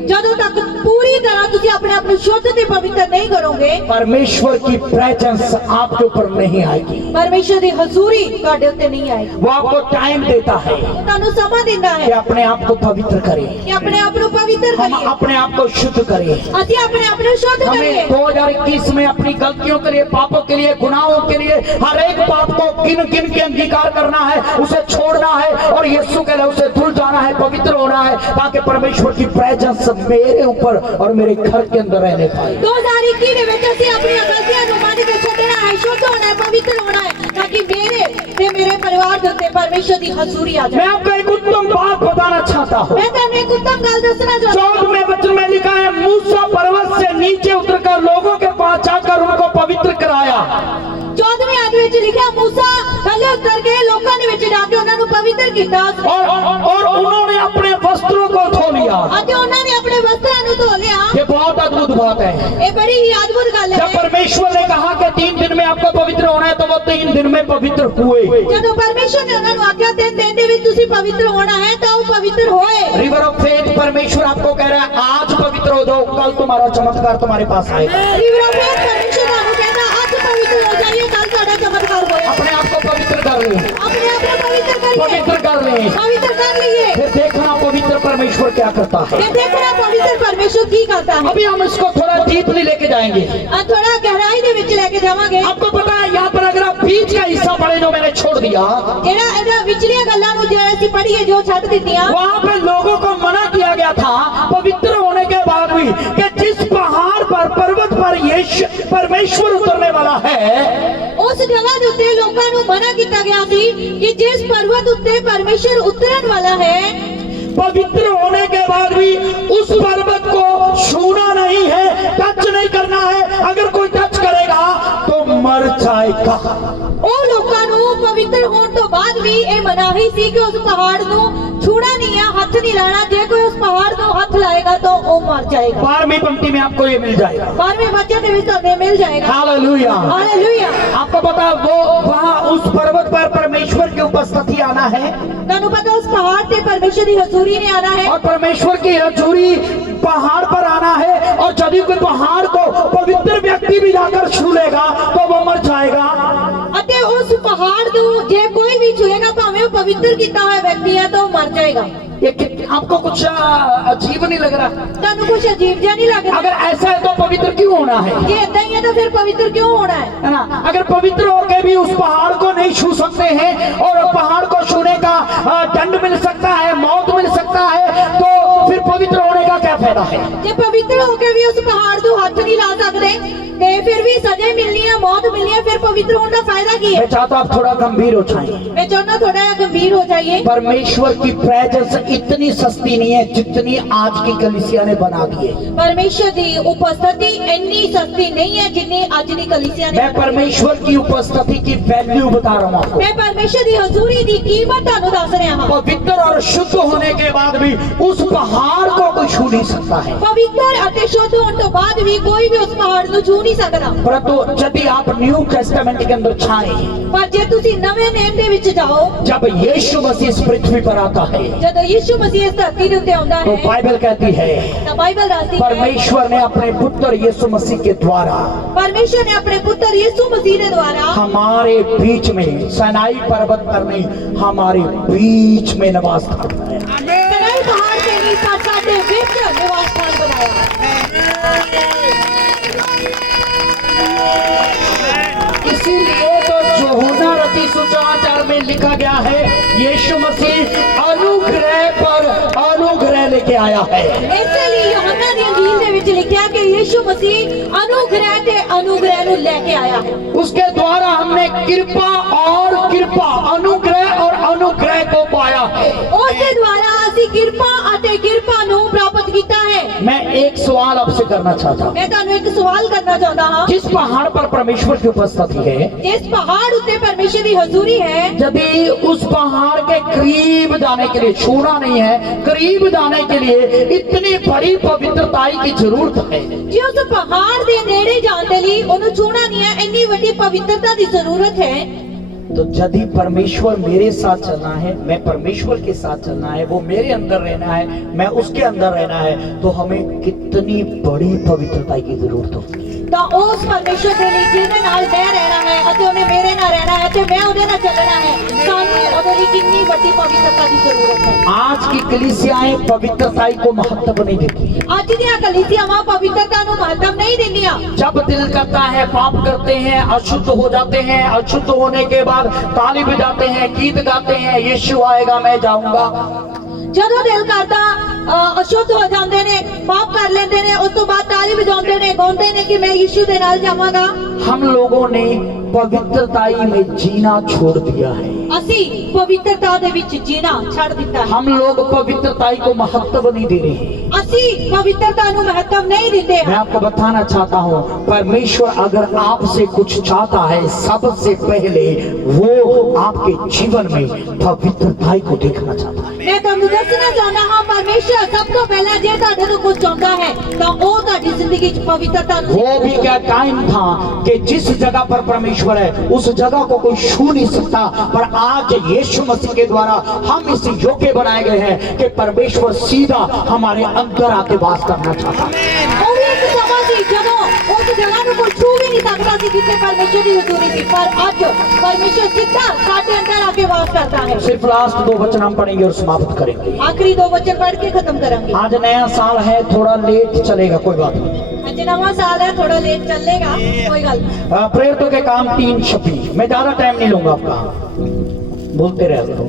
ਜਦੋਂ ਤੱਕ ਪੂਰੀ ਤਰ੍ਹਾਂ ਤੁਸੀਂ ਆਪਣੇ ਆਪ ਨੂੰ ਸ਼ੁੱਧ ਤੇ ਪਵਿੱਤਰ ਨਹੀਂ ਕਰੋਗੇ, परमेश्वर की प्रेजेंस आपके ऊपर नहीं आएगी। ਪਰਮੇਸ਼ਰ ਦੀ ਹਜ਼ੂਰੀ ਤੁਹਾਡੇ ਉੱਤੇ ਨਹੀਂ ਆਏਗੀ। वो आपको टाइम देता है ਤੁਹਾਨੂੰ ਸਮਾਂ ਦਿੰਦਾ कि ਹੈ अपने आप को पवित्र करें, ਕਿ ਆਪਣੇ ਆਪ ਨੂੰ ਪਵਿੱਤਰ हम ਕਰੀਏ, अपने आप को शुद्ध करें। ਅਸੀਂ ਆਪਣੇ आप ਨੂੰ शुद्ध करिए। हमें 2021 में अपनी गलतियों के लिए, पापों के लिए, गुनाहों के लिए हर एक पाप को गिन गिन के अंगीकार करना है, उसे छोड़ना है और यीशु के लिए उसे धुल जाना है, पवित्र होना है, ताकि परमेश्वर की प्रेजेंस मेरे ऊपर और मेरे घर के अंदर रहने पाए। 2021 ਦੇ ਵਿੱਚ ਅਸੀਂ ਆਪਣੀਆਂ ਗਲਤੀਆਂ ਨੂੰ ਮੰਨ ਕੇ ਛੱਡਣਾ ਹੈ, ਸ਼ੁੱਧ ਹੋਣਾ ਹੈ, ਪਵਿੱਤਰ ਹੋਣਾ ਹੈ, ਤਾਂ ਕਿ ਮੇਰੇ ਤੇ ਮੇਰੇ ਪਰਿਵਾਰ ਦੇ ਉੱਤੇ ਪਰਮੇਸ਼ਰ ਦੀ ਹਜ਼ੂਰੀ ਆ मैं ਜਾਏ। आपको एक उत्तम बात बताना चाहता हूँ। ਮੈਂ ਤੁਹਾਨੂੰ ਇੱਕ ਉੱਤਮ ਗੱਲ ਦੱਸਣਾ ਚਾਹੁੰਦਾ ਹਾਂ। 14वें वचन में लिखा है, मूसा पर्वत से नीचे उतरकर लोगों के पास जाकर उनको पवित्र कराया। 14वीं आयत ਵਿੱਚ ਲਿਖਿਆ, मूसा ਥੱਲੇ ਉਤਰ ਕੇ ਲੋਕਾਂ ਦੇ ਵਿੱਚ ਜਾ ਕੇ ਉਹਨਾਂ ਨੂੰ ਪਵਿੱਤਰ ਕੀਤਾ और उन्होंने अपने वस्त्रों को धो लिया। ਅਤੇ ਉਹਨਾਂ ਨੇ ਆਪਣੇ ਵਸਤਰਾਂ ਨੂੰ ਧੋ ਲਿਆ। ये बहुत अद्भुत बात है। ਇਹ ਬੜੀ ਹੀ ਅਦਭੁਤ ਗੱਲ जब ਹੈ। परमेश्वर ने कहा कि 3 दिन में आपको पवित्र होना है, तो वो 3 दिन में पवित्र हुए। ਜਦੋਂ ਪਰਮੇਸ਼ਰ ਨੇ ਉਹਨਾਂ ਨੂੰ ਆਖਿਆ 3 ਦਿਨ ਦੇ ਵਿੱਚ ਤੁਸੀਂ ਪਵਿੱਤਰ ਹੋਣਾ ਹੈ, ਤਾਂ ਉਹ ਪਵਿੱਤਰ ਹੋਏ। रिवर ऑफ फेथ परमेश्वर आपको कह रहा है, आज पवित्र हो जाओ, कल तुम्हारा चमत्कार तुम्हारे पास आएगा। ਰਿਵਰ ਆਫ ਫੇਥ ਪਰਮੇਸ਼ਰ ਤੁਹਾਨੂੰ ਕਹਿੰਦਾ ਅੱਜ ਪਵਿੱਤਰ ਹੋ ਜਾਈਏ, ਕੱਲ ਤੁਹਾਡਾ ਚਮਤਕਾਰ ਹੋਏਗਾ। अपने आप को पवित्र कर ले, अपने आप को पवित्र करिए, पवित्र कर ले, पवित्र कर लिए। फिर देखना पवित्र परमेश्वर क्या करता है। फिर देखना पवित्र परमेश्वर की करता है। अभी हम इसको थोड़ा डीपली लेके जाएंगे। अब थोड़ा गहराई ਦੇ ਵਿੱਚ ਲੈ ਕੇ ਜਾਵਾਂਗੇ। आपको पता है, यहाँ पर अगर आप बीच का हिस्सा पढ़े जो मैंने छोड़ दिया, ਜਿਹੜਾ ਇਹਦਾ ਵਿਚਲੀਆਂ ਗੱਲਾਂ ਨੂੰ ਜੇ ਅਸੀਂ ਪੜ੍ਹੀਏ ਜੋ ਛੱਡ ਦਿੱਤੀਆਂ, वहाँ पे लोगों को मना किया गया था पवित्र होने के बाद भी कि जिस पहाड़ पर, पर्वत पर यीशु परमेश्वर उतरने वाला है, ਉਸ ਜਗ੍ਹਾ ਦੇ ਉੱਤੇ ਲੋਕਾਂ ਨੂੰ ਮਨਾ ਕੀਤਾ ਗਿਆ ਸੀ ਕਿ ਜਿਸ ਪਰਵਤ ਉੱਤੇ ਪਰਮੇਸ਼ਰ ਉਤਰਨ ਵਾਲਾ ਹੈ, पवित्र होने के बाद भी उस पर्वत को छूना नहीं है, टच नहीं करना है। अगर कोई टच करेगा तो मर जाएगा। ਉਹ ਲੋਕਾਂ ਨੂੰ ਪਵਿੱਤਰ ਹੋਣ ਤੋਂ ਬਾਅਦ ਵੀ ਇਹ ਮਨਾਹੀ ਸੀ ਕਿ ਉਸ ਪਹਾੜ ਨੂੰ ਛੂਣਾ ਨਹੀਂ ਆ, ਹੱਥ ਨਹੀਂ ਲਾਣਾ। ਜੇ ਕੋਈ ਉਸ ਪਹਾੜ ਨੂੰ ਹੱਥ ਲਾਏਗਾ ਤਾਂ ਉਹ ਮਰ ਜਾਏਗਾ। 12वीं पंक्ति में आपको ये मिल जाएगा। 12वें वचन ਦੇ ਵਿੱਚ ਤੁਹਾਨੂੰ ਮਿਲ ਜਾਏਗਾ। हालेलुया। हालेलुया। आपको पता है, वो वहाँ उस पर्वत पर परमेश्वर की उपस्थिति आना है, ਤੁਹਾਨੂੰ ਪਤਾ ਉਸ ਪਹਾੜ ਤੇ ਪਰਮੇਸ਼ਰ ਦੀ ਹਜ਼ੂਰੀ ਨੇ ਆਣਾ ਹੈ। और परमेश्वर की हजूरी पहाड़ पर आना है। और यदि कोई पहाड़ को पवित्र व्यक्ति भी जाकर छू लेगा तो वो मर जाएगा। ਅਤੇ ਉਸ ਪਹਾੜ ਨੂੰ ਜੇ ਕੋਈ ਵੀ ਛੂਏਗਾ, ਭਾਵੇਂ ਉਹ ਪਵਿੱਤਰ ਕੀਤਾ ਹੋਇਆ ਵਿਅਕਤੀ ਹੈ, ਤਾਂ ਉਹ ਮਰ ਜਾਏਗਾ। ये आपको कुछ अजीब नहीं लग रहा? ਤੁਹਾਨੂੰ ਕੁਝ ਅਜੀਬ ਜਿਹਾ ਨਹੀਂ ਲੱਗ ਰਿਹਾ? अगर ऐसा है तो पवित्र क्यों होना है? ਜੇ ਇਦਾਂ ਹੀ ਹੈ ਤਾਂ ਫਿਰ ਪਵਿੱਤਰ ਕਿਉਂ ਹੋਣਾ ਹੈ? है ना? अगर पवित्र होके भी उस पहाड़ को नहीं छू सकते हैं और पहाड़ को छूने का दंड मिल सकता है, मौत मिल सकता है, तो फिर पवित्र होने का क्या फायदा है? ਜੇ ਪਵਿੱਤਰ ਹੋ ਕੇ ਵੀ ਉਸ ਪਹਾੜ ਨੂੰ ਹੱਥ ਨਹੀਂ ਲਾ ਸਕਦੇ ਤੇ ਫਿਰ ਵੀ ਸਜ਼ਾ ਮਿਲਣੀ ਹੈ, ਮੌਤ ਮਿਲਣੀ ਹੈ, ਫਿਰ ਪਵਿੱਤਰ ਹੋਣ ਦਾ ਫਾਇਦਾ ਕੀ ਹੈ? मैं चाहता हूं आप थोड़ा गंभीर हो जाए। मैं चाहना थोड़ा गंभीर हो जाइए। परमेश्वर की प्रेजेंस इतनी सस्ती नहीं है जितनी आज की कलीसिया ने बना दी है। परमेश्वर की उपस्थिति इतनी सस्ती नहीं है जितनी आज की कलीसिया ने। मैं परमेश्वर की उपस्थिति की वैल्यू बता रहा हूँ। मैं परमेश्वर की हजूरी की कीमत ਤੁਹਾਨੂੰ ਦੱਸ ਰਿਹਾ ਹਾਂ। पवित्र और शुद्ध होने के बाद भी उस पहाड़ को कोई छू नहीं सकता है। पवित्र ਅਤੇ शुद्ध होने तो बाद भी कोई भी उस पहाड़ ਨੂੰ छू नहीं सकता। परंतु यदि आप न्यू टेस्टामेंट के अंदर छाए, पर ਜੇ ਤੁਸੀਂ ਨਵੇਂ ਨੇਮ ਦੇ ਵਿੱਚ ਜਾਓ, जब यीशु मसीह इस पृथ्वी पर आता है, ਜਦੋਂ ਯਿਸੂ ਮਸੀਹ ਇਸ ਧਰਤੀ ਦੇ ਉੱਤੇ ਆਉਂਦਾ तो ਹੈ, बाइबल कहती है ਤਾਂ ਬਾਈਬਲ ਦੱਸਦੀ ਹੈ परमेश्वर ने अपने पुत्र यीशु मसीह के द्वारा परमेश्वर ने अपने पुत्र यीशु मसीह के द्वारा हमारे बीच में, सनाई पर्वत पर नहीं, हमारे बीच में निवास स्थान बनाया। कनाई पहाड़ के नीचे साडे विच निवास स्थान बनाया। इसीलिए तो यूहन्ना रची सुसमाचार में लिखा गया है, यीशु मसीह अनुग्रह पर अनुग्रह लेके आया है। इसलिए यूहन्ना दी अंजील ਦੇ ਵਿੱਚ ਲਿਖਿਆ ਕਿ ਯਿਸੂ ਮਸੀਹ ਅਨੁਗ੍ਰਹਿ ਤੇ ਅਨੁਗ੍ਰਹਿ ਨੂੰ ਲੈ ਕੇ ਆਇਆ ਹੈ। उसके द्वारा हमने कृपा और कृपा, अनुग्रह और अनुग्रह को पाया है। ਉਸ ਦੇ ਦੁਆਰਾ ਅਸੀਂ ਕਿਰਪਾ ਅਤੇ ਕਿਰਪਾ ਨੂੰ ਪ੍ਰਾਪਤ ਕੀਤਾ ਹੈ। मैं एक सवाल आपसे करना चाहता हूँ। ਮੈਂ ਤੁਹਾਨੂੰ ਇੱਕ ਸਵਾਲ ਕਰਨਾ ਚਾਹੁੰਦਾ ਹਾਂ। जिस पहाड़ पर परमेश्वर की उपस्थिति है, जिस पहाड़ उत्ते परमेश्वर की हजूरी है, यदि उस पहाड़ के करीब जाने के लिए, छूना नहीं है, करीब जाने के लिए इतनी बड़ी पवित्रताई की जरूरत है, जे उस पहाड़ दे नेड़े जाਣ ਦੇ ਲਈ ਉਹਨੂੰ ਛੂਣਾ ਨਹੀਂ ਹੈ, ਇੰਨੀ ਵੱਡੀ ਪਵਿੱਤਰਤਾ ਦੀ ਜ਼ਰੂਰਤ ਹੈ। तो यदि परमेश्वर मेरे साथ चलना है, मैं परमेश्वर के साथ चलना है, वो मेरे अंदर रहना है, मैं उसके अंदर रहना है, तो हमें कितनी बड़ी पवित्रता की जरूरत होगी। ਤਾਂ ਉਸ ਪਰਮੇਸ਼ਰ ਦੇ ਲਈ ਜਿਹਦੇ ਨਾਲ ਮੈਂ ਰਹਿਣਾ ਹੈ ਅਤੇ ਉਹਨੇ ਮੇਰੇ ਨਾਲ ਰਹਿਣਾ ਹੈ ਤੇ ਮੈਂ ਉਹਦੇ ਨਾਲ ਚੱਲਣਾ ਹੈ, ਸਾਨੂੰ ਉਹਦੇ ਲਈ ਕਿੰਨੀ ਵੱਡੀ ਪਵਿੱਤਰਤਾ ਦੀ ਜ਼ਰੂਰਤ ਹੈ। आज की कलीसियाएं पवित्रता को महत्व नहीं देती। ਅੱਜ ਦੀਆਂ ਕਲੀਸਿਆਵਾਂ ਪਵਿੱਤਰਤਾ ਨੂੰ ਮਹੱਤਵ ਨਹੀਂ ਦਿੰਦੀਆਂ। जब दिल करता है पाप करते हैं, अशुद्ध हो जाते हैं, अशुद्ध होने के बाद ताली बजाते हैं, गीत गाते हैं, यीशु आएगा मैं जाऊंगा। ਜਦੋਂ ਦਿਲ ਕਰਦਾ ਅਸ਼ੁੱਧ ਹੋ ਜਾਂਦੇ ਨੇ, ਪਾਪ ਕਰ ਲੈਂਦੇ ਨੇ, ਉਸ ਤੋਂ ਬਾਅਦ ਤਾਲੀ ਵਜਾਉਂਦੇ ਨੇ, ਗਾਉਂਦੇ ਨੇ ਕਿ ਮੈਂ ਯਿਸੂ ਦੇ ਨਾਲ ਜਾਵਾਂਗਾ। हम लोगों ने पवित्रताई में जीना छोड़ दिया है। ਅਸੀਂ ਪਵਿੱਤਰਤਾ ਦੇ ਵਿੱਚ ਜੀਣਾ ਛੱਡ ਦਿੱਤਾ ਹੈ। हम लोग पवित्रताई को महत्व नहीं दे रहे हैं। ਅਸੀਂ ਪਵਿੱਤਰਤਾ ਨੂੰ ਮਹੱਤਵ ਨਹੀਂ ਦਿੰਦੇ मैं ਹਾਂ। आपको बताना चाहता हूँ, परमेश्वर अगर आपसे कुछ चाहता है, सबसे पहले वो आपके जीवन में पवित्रताई को देखना चाहता है। ਮੈਂ ਤੁਹਾਨੂੰ ਦੱਸਣਾ ਚਾਹੁੰਦਾ ਹਾਂ, ਪਰਮੇਸ਼ਰ ਸਭ ਤੋਂ ਪਹਿਲਾਂ ਜੇ ਤੁਹਾਡੇ ਤੋਂ ਕੁਝ ਚਾਹੁੰਦਾ ਹੈ ਤਾਂ ਉਹ ਤੁਹਾਡੀ ਜ਼ਿੰਦਗੀ 'ਚ ਪਵਿੱਤਰਤਾ ਨੂੰ वो भी क्या टाइम था कि जिस जगह पर परमेश्वर है उस जगह को कोई छू नहीं सकता, पर आज यीशु मसीह के द्वारा हम इस योग्य बनाए गए हैं कि परमेश्वर सीधा हमारे अंदर आके वास करना चाहता है। ਉਹ ਵੀ ਇੱਕ ਸਮਾਂ ਸੀ ਜਦੋਂ ਉਸ ਜਗ੍ਹਾ ਨੂੰ ਕੋਈ ਛੂ ਵੀ ਨਹੀਂ ਸਕਦਾ ਸੀ ਜਿੱਥੇ ਪਰਮੇਸ਼ਰ ਦੀ ਹਜ਼ੂਰੀ ਸੀ, ਪਰ ਅੱਜ ਪਰਮੇਸ਼ਰ ਸਿੱਧਾ ਸਾਡੇ ਅੰਦਰ ਆ ਕੇ ਵਾਸ ਕਰਦਾ ਹੈ। सिर्फ लास्ट 2 वचन हम पढ़ेंगे और समाप्त करेंगे। ਆਖਰੀ ਦੋ ਵਚਨ ਪੜ੍ਹ ਕੇ ਖਤਮ ਕਰਾਂਗੇ। आज नया साल है, थोड़ा लेट चलेगा, कोई बात नहीं। ਅੱਜ ਨਵਾਂ ਸਾਲ ਹੈ, ਥੋੜਾ ਲੇਟ ਚੱਲੇਗਾ, ਕੋਈ ਗੱਲ ਨਹੀਂ। प्रेरितों के काम 3:26। मैं ज्यादा टाइम नहीं लूंगा आपका, बोलते रहे तो।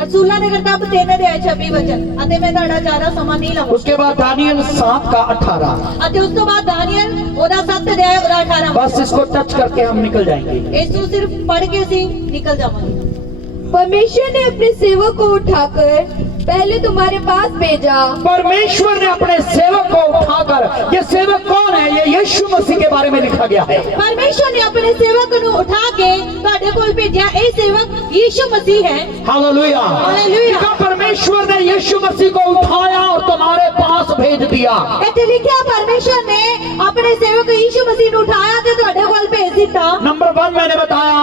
ਰਸੂਲਾਂ ਦੇ ਕਿਤਾਬ 3:26 ਵਚਨ ਅਤੇ ਮੈਂ ਤੁਹਾਡਾ ਜ਼ਿਆਦਾ ਸਮਾਂ ਨਹੀਂ ਲਵਾਂਗਾ। उसके बाद दानियल 7:18। ਅਤੇ ਉਸ ਤੋਂ ਬਾਅਦ ਦਾਨੀਏਲ ਉਹਦਾ 7 ਅਧਿਆਇ ਉਹਦਾ 18 बस इसको टच करके हम निकल जाएंगे। ਇਸ ਨੂੰ ਸਿਰਫ ਪੜ੍ਹ ਕੇ ਅਸੀਂ ਨਿਕਲ ਜਾਵਾਂਗੇ। परमेश्वर ने अपने सेवक को उठाकर पहले तुम्हारे पास भेजा। परमेश्वर ने अपने सेवक को उठाकर, ये सेवक कौन है? ये यीशु मसीह के बारे में लिखा गया है। ਪਰਮੇਸ਼ਰ ਨੇ ਆਪਣੇ ਸੇਵਕ ਨੂੰ ਉਠਾ ਕੇ ਤੁਹਾਡੇ ਕੋਲ ਭੇਜਿਆ। ਇਹ ਸੇਵਕ ਯੀਸ਼ੂ ਮਸੀਹ ਹੈ। हालेलुया। हालेलुया। लिखा, परमेश्वर ने यीशु मसीह को उठाया और तुम्हारे पास भेज दिया। ਇੱਥੇ ਲਿਖਿਆ ਪਰਮੇਸ਼ਰ ਨੇ ਆਪਣੇ ਸੇਵਕ ਯੀਸ਼ੂ ਮਸੀਹ ਨੂੰ ਉਠਾਇਆ ਤੇ ਤੁਹਾਡੇ ਕੋਲ ਭੇਜ ਦਿੱਤਾ। नंबर 1 मैंने बताया,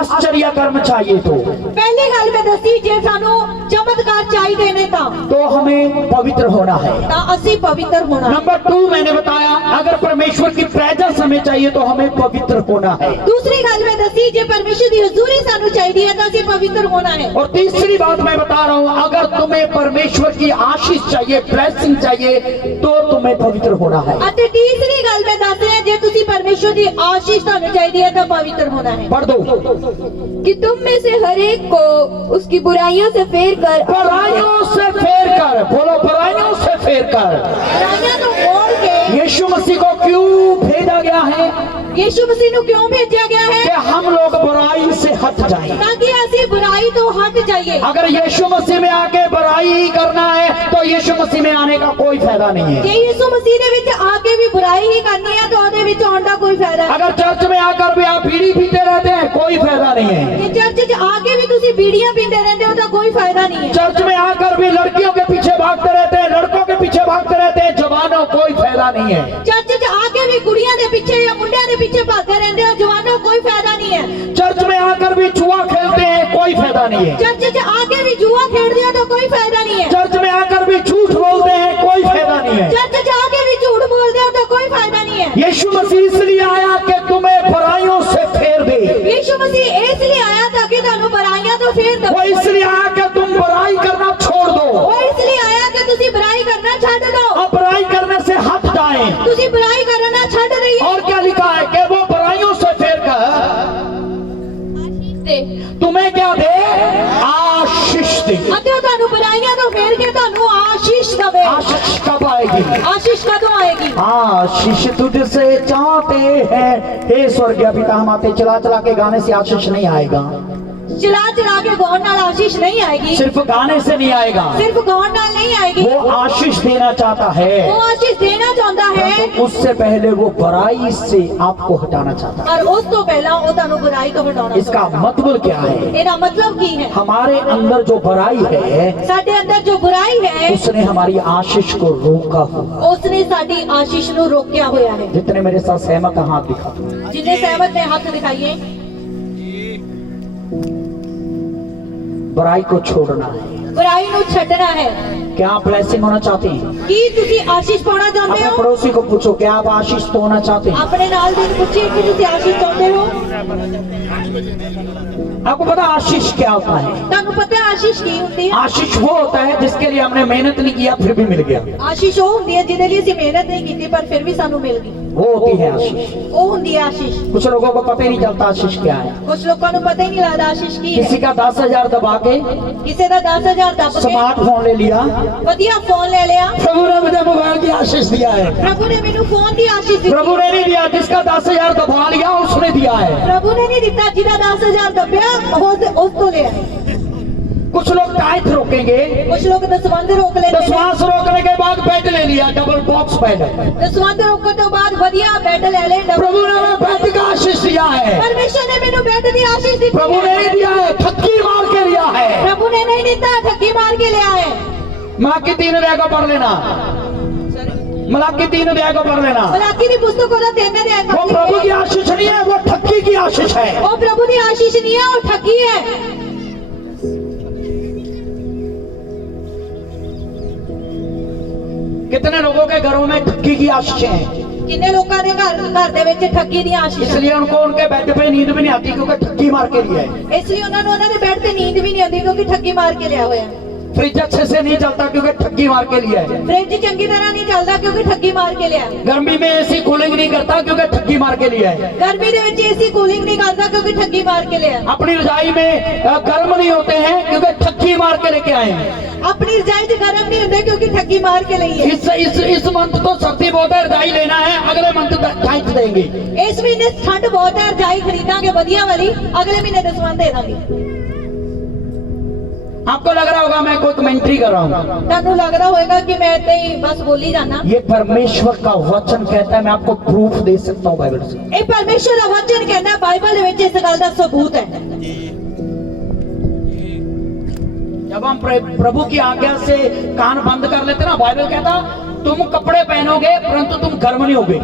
आश्चर्य कर्म चाहिए तो ਪਹਿਲੀ ਗੱਲ ਮੈਂ ਦੱਸੀ, ਜੇ ਸਾਨੂੰ ਚਮਤਕਾਰ ਚਾਹੀਦੇ ਨੇ तो हमें पवित्र होना है। ਤਾਂ ਅਸੀਂ ਪਵਿੱਤਰ ਹੋਣਾ ਹੈ। नंबर 2 मैंने बताया, अगर परमेश्वर की प्रेजेंस हमें चाहिए तो हमें पवित्र होना है। ਦੂਸਰੀ ਗੱਲ ਮੈਂ ਦੱਸੀ, ਜੇ ਪਰਮੇਸ਼ਰ ਦੀ ਹਜ਼ੂਰੀ ਸਾਨੂੰ ਚਾਹੀਦੀ ਹੈ ਤਾਂ ਅਸੀਂ ਪਵਿੱਤਰ ਹੋਣਾ ਹੈ। और तीसरी बात मैं बता रहा हूँ, अगर तुम्हें परमेश्वर की आशीष चाहिए, ब्लेसिंग चाहिए, तो तुम्हें पवित्र होना है। ਅਤੇ ਤੀਸਰੀ ਗੱਲ ਮੈਂ ਦੱਸ ਰਿਹਾ, ਜੇ ਤੁਸੀਂ ਪਰਮੇਸ਼ਰ ਦੀ ਆਸ਼ੀਸ਼ ਤੁਹਾਨੂੰ ਚਾਹੀਦੀ ਹੈ ਤਾਂ ਪਵਿੱਤਰ ਹੋਣਾ ਹੈ। पढ़ दो। कि तुम में से हर एक को उसकी बुराइयों से फेर कर, बुराइयों से फेर कर, बोलो बुराइयों से फेर कर। ਬੁਰਾਈਆਂ ਨੂੰ ਮੋੜ ਕੇ यीशु मसीह को क्यों भेजा गया है? ਯੀਸ਼ੂ ਮਸੀਹ ਨੂੰ ਕਿਉਂ ਭੇਜਿਆ ਗਿਆ ਹੈ? कि हम लोग बुराई से हट जाएं। ਤਾਂ ਕਿ ਅਸੀਂ ਬੁਰਾਈ ਤੋਂ ਹਟ ਜਾਈਏ। अगर यीशु मसीह में आके बुराई ही करना है तो यीशु मसीह में आने का कोई फायदा नहीं है। ਜੇ ਯੀਸ਼ੂ ਮਸੀਹ ਦੇ ਵਿੱਚ ਆ ਕੇ ਵੀ ਬੁਰਾਈ ਹੀ ਕਰਨੀ ਹੈ ਤਾਂ ਉਹਦੇ ਵਿੱਚ ਆਉਣ ਦਾ ਕੋਈ ਫਾਇਦਾ ਨਹੀਂ। अगर चर्च में आकर भी आप बीड़ी पीते रहते हैं, कोई फायदा नहीं है। ਜੇ ਚਰਚ 'ਚ ਆ ਕੇ ਵੀ ਤੁਸੀਂ ਬੀੜੀਆਂ ਪੀਂਦੇ ਰਹਿੰਦੇ ਹੋ ਤਾਂ ਕੋਈ ਫਾਇਦਾ ਨਹੀਂ ਹੈ। चर्च में आकर भी लड़कियों के पीछे भागते रहते हैं, लड़कों के पीछे भागते रहते हैं, जवानों कोई फायदा नहीं है। ਚਰਚ 'ਚ ਆ ਕੇ ਵੀ ਕੁੜੀਆਂ ਦੇ ਪਿੱਛੇ ਜਾਂ ਮੁੰਡਿਆਂ ਦੇ ਪਿੱਛੇ ਭੱਜਦੇ ਰਹਿੰਦੇ ਹੋ, ਜਵਾਨੋ ਕੋਈ ਫਾਇਦਾ ਨਹੀਂ ਹੈ। चर्च में आकर भी जुआ खेलते हैं, कोई फायदा नहीं है। ਚਰਚ 'ਚ ਆ ਕੇ ਵੀ ਜੂਆ ਖੇਡਦੇ ਹੋ ਤਾਂ ਕੋਈ ਫਾਇਦਾ ਨਹੀਂ ਹੈ। चर्च में आकर भी झूठ बोलते हैं, कोई फायदा नहीं है। ਚਰਚ 'ਚ ਆ ਕੇ ਵੀ ਝੂਠ ਬੋਲਦੇ ਹੋ ਤਾਂ ਕੋਈ ਫਾਇਦਾ ਨਹੀਂ ਹੈ। यीशु मसीह इसलिए आया कि तुम्हें बुराइयों से फेर दे। ਯੀਸ਼ੂ ਮਸੀਹ ਇਸ ਲਈ ਆਇਆ ਤਾਂ ਕਿ ਤੁਹਾਨੂੰ ਬੁਰਾਈਆਂ ਤੋਂ ਫੇਰ वो ਦਵੇ। इसलिए आया कि तुम बुराई करना छोड़ दो ਉਹ ਇਸ ਲਈ ਆਇਆ ਕਿ ਤੁਸੀਂ ਬੁਰਾਈ ਕਰਨਾ ਛੱਡ ਦਿਓ। और बुराई करने से हट जाएं। ਤੁਸੀਂ ਬੁਰਾਈ ਕਰਨਾ ਛੱਡ ਦਈਏ। और क्या लिखा है कि वो बुराइयों से फेर कर दे। तुम्हें क्या दे? आशीष दे। ਅਤੇ ਉਹ ਤੁਹਾਨੂੰ ਬੁਰਾਈਆਂ ਤੋਂ ਫੇਰ ਕੇ ਤੁਹਾਨੂੰ ਆਸ਼ੀਸ਼ ਦਵੇ। आशीष कब आएगी? आशीष कਦੋਂ आएगी? आशीष तुझसे चाहते हैं, हे स्वर्गीय पिता। हम आते चला चला के गाने से आशीष नहीं आएगा, ਚਲਾ ਚਲਾ ਕੇ ਗਾਉਣ ਨਾਲ ਆਸ਼ੀਸ਼ नहीं आएगी। सिर्फ गाने से नहीं आएगा। सिर्फ गौर नाल नहीं आएगी। वो आशीष देना चाहता है, वो आशीष देना चाहता है तो उससे पहले वो बुराई से आपको हटाना चाहता है। और उस तो पहला वो तानु बुराई तो हटाना। इसका मतलब क्या है? ਇਹਦਾ मतलब ਕੀ है? हमारे अंदर जो बुराई है, ਸਾਡੇ ਅੰਦਰ ਜੋ बुराई है उसने हमारी आशीष को रोका हुआ। उसने ਸਾਡੀ आशीष ਨੂੰ ਰੋਕਿਆ ਹੋਇਆ है। जितने मेरे साथ सहमत हैं, हाथ दिखा। जिन्हें सहमत ने हाथ दिखाइए। बुराई को छोड़ना है। बुराई ਨੂੰ ਛੱਡਣਾ ਹੈ। क्या आप ब्लेसिंग होना चाहते हैं? ਕੀ ਤੁਸੀਂ ਆਸ਼ੀष ਪਾਉਣਾ ਚਾਹੁੰਦੇ अपने ਹੋ? पड़ोसी को पूछो क्या आप आशीष तो होना चाहते हैं? ਆਪਣੇ ਨਾਲ ਦੇ ਨੂੰ ਪੁੱਛੀਏ ਕਿ ਤੁਸੀਂ ਆਸ਼ੀष ਚਾਹੁੰਦੇ ਹੋ? आपको पता आशीष क्या होता है? ਤੁਹਾਨੂੰ ਪਤਾ ਆਸ਼ੀष ਕੀ ਹੁੰਦੀ ਹੈ? आशीष वो होता है जिसके लिए हमने मेहनत नहीं किया फिर भी मिल गया, ਆਸ਼ੀष ਉਹ ਹੁੰਦੀ ਹੈ ਜਿਹਦੇ ਲਈ ਅਸੀਂ ਮਿਹਨਤ ਨਹੀਂ ਕੀਤੀ ਪਰ ਫਿਰ ਵੀ ਸਾਨੂੰ ਮਿਲ ਗਈ। वो होती है आशीष। ਉਹ ਹੁੰਦੀ ਹੈ ਆਸ਼ੀष। कुछ लोगों को पता ही नहीं चलता आशीष क्या है। ਕੁਝ ਲੋਕਾਂ ਨੂੰ ਪਤਾ ਹੀ ਨਹੀਂ ਲੱਗਦਾ ਆਸ਼ੀष ਕੀ ਹੈ। किसी का 10,000 दबा के ਕਿਸੇ ਦਾ 10,000 ਦੱਬ ਕੇ स्मार्टफोन ले लिया, ਵਧੀਆ ਫੋਨ ਲੈ ਲਿਆ। प्रभु ने मुझे मोबाइल की आशीष दिया है। ਪ੍ਰਭੂ ਨੇ ਮੈਨੂੰ ਫੋਨ ਦੀ ਆਸ਼ੀष ਦਿੱਤੀ। प्रभु ने नहीं दिया, जिसका 10,000 दबा लिया उसने दिया है। ਪ੍ਰਭੂ ਨੇ ਨਹੀਂ ਦਿੱਤਾ, ਜਿਹਦਾ 10,000 ਦੱਬਿਆ ਉਸ ਤੋਂ ਲਿਆ। कुछ लोग टाइट रोकेंगे, ਕੁਝ ਲੋਕ ਦਸਵੰਧ ਰੋਕ ਲੈਂਦੇ ਨੇ। दसवांश रोकने के बाद बेड ले लिया, डबल बॉक्स बेड। ਦਸਵੰਧ ਰੋਕਣ ਤੋਂ ਬਾਅਦ ਵਧੀਆ ਬੈੱਡ ਲੈ ਲੈ। प्रभु ने हमें बेड का आशीष दिया है। ਪਰਮੇਸ਼ਰ ਨੇ ਮੈਨੂੰ ਬੈੱਡ ਦੀ ਆਸ਼ੀष ਦਿੱਤੀ। प्रभु ने नहीं दिया है, ठक्की मार के लिया है। ਪ੍ਰਭੂ ਨੇ ਨਹੀਂ ਦਿੱਤਾ, ਠੱਗੀ ਮਾਰ ਕੇ ਲਿਆ ਹੈ। मलाकी 3 अध्याय को पढ़ लेना, मलाकी 3 अध्याय को पढ़ लेना। ਮਲਾਕੀ ਦੀ ਪੁਸਤਕ ਉਹਦਾ 3 ਅਧਿਆय वो ਪੜ੍ਹ प्रभु की ਲਈਏ। आशीष नहीं है, वो ठक्की की आशीष है। ਉਹ ਪ੍ਰਭੂ ਦੀ ਆਸ਼ੀष ਨਹੀਂ ਹੈ, ਉਹ ਠੱਗੀ ਹੈ। कितने लोगों के घरों में ठक्की की आशीष है, ਕਿੰਨੇ ਲੋਕਾਂ ਦੇ ਘਰ ਦੇ ਵਿੱਚ ਠੱਗੀ ਦੀ ਆਸ਼ੀष ਹੈ। इसलिए उनको उनके बेड पे नींद भी नहीं आती क्योंकि ठक्की मार के लिया है। ਇਸ ਲਈ ਉਹਨਾਂ ਨੂੰ ਉਹਨਾਂ ਦੇ ਬੈੱਡ ਤੇ ਨੀਂਦ ਵੀ ਨਹੀਂ ਆਉਂਦੀ ਕਿਉਂਕਿ ਠੱਗੀ ਮਾਰ ਕੇ ਲਿਆ ਹੋਇਆ। फ्रिज अच्छे से नहीं चलता क्योंकि ठक्की मार के लिया है। ਫ੍ਰਿਜ ਚੰਗੀ ਤਰ੍ਹਾਂ ਨਹੀਂ ਚੱਲਦਾ ਕਿਉਂਕਿ ਠੱਗੀ ਮਾਰ ਕੇ ਲਿਆ। गर्मी में एसी कूलिंग नहीं करता क्योंकि ठक्की मार के लिया है। ਗਰਮੀ ਦੇ ਵਿੱਚ ਏਸੀ ਕੂਲਿੰਗ ਨਹੀਂ करता क्योंकि ठੱगी मार के लिया। अपनी रजाई में गर्म नहीं होते हैं क्योंकि ठक्की मार के लेके आए हैं। अपनी रजाई च गर्म नहीं होते क्योंकि ठगी मार के ਲਈ है। इस मंथ तो सर्दी बहुत है, रजाई लेना है, अगले मंथ टाइट देंगे। इस महीने ठंड बहुत है, रजाई खरीदांगे बढ़िया वाली, अगले महीने दसवंध दे देंगे। आपको लग रहा होगा मैं कोई कमेंट्री कर रहा हूँ, ਤੁਹਾਨੂੰ लग रहा होगा कि मैं इतना ही बस बोली जाना। ये परमेश्वर का वचन कहता है, मैं आपको प्रूफ दे सकता हूँ बाइबल से। ये परमेश्वर का वचन कहता है, बाइबल ਦੇ ਵਿੱਚ ਇਸ ਗੱਲ ਦਾ सबूत है। जब हम प्रभु की आज्ञा से कान बंद कर लेते ना, बाइबल कहता तुम कपड़े पहनोगे परंतु तुम गर्म नहीं होगे।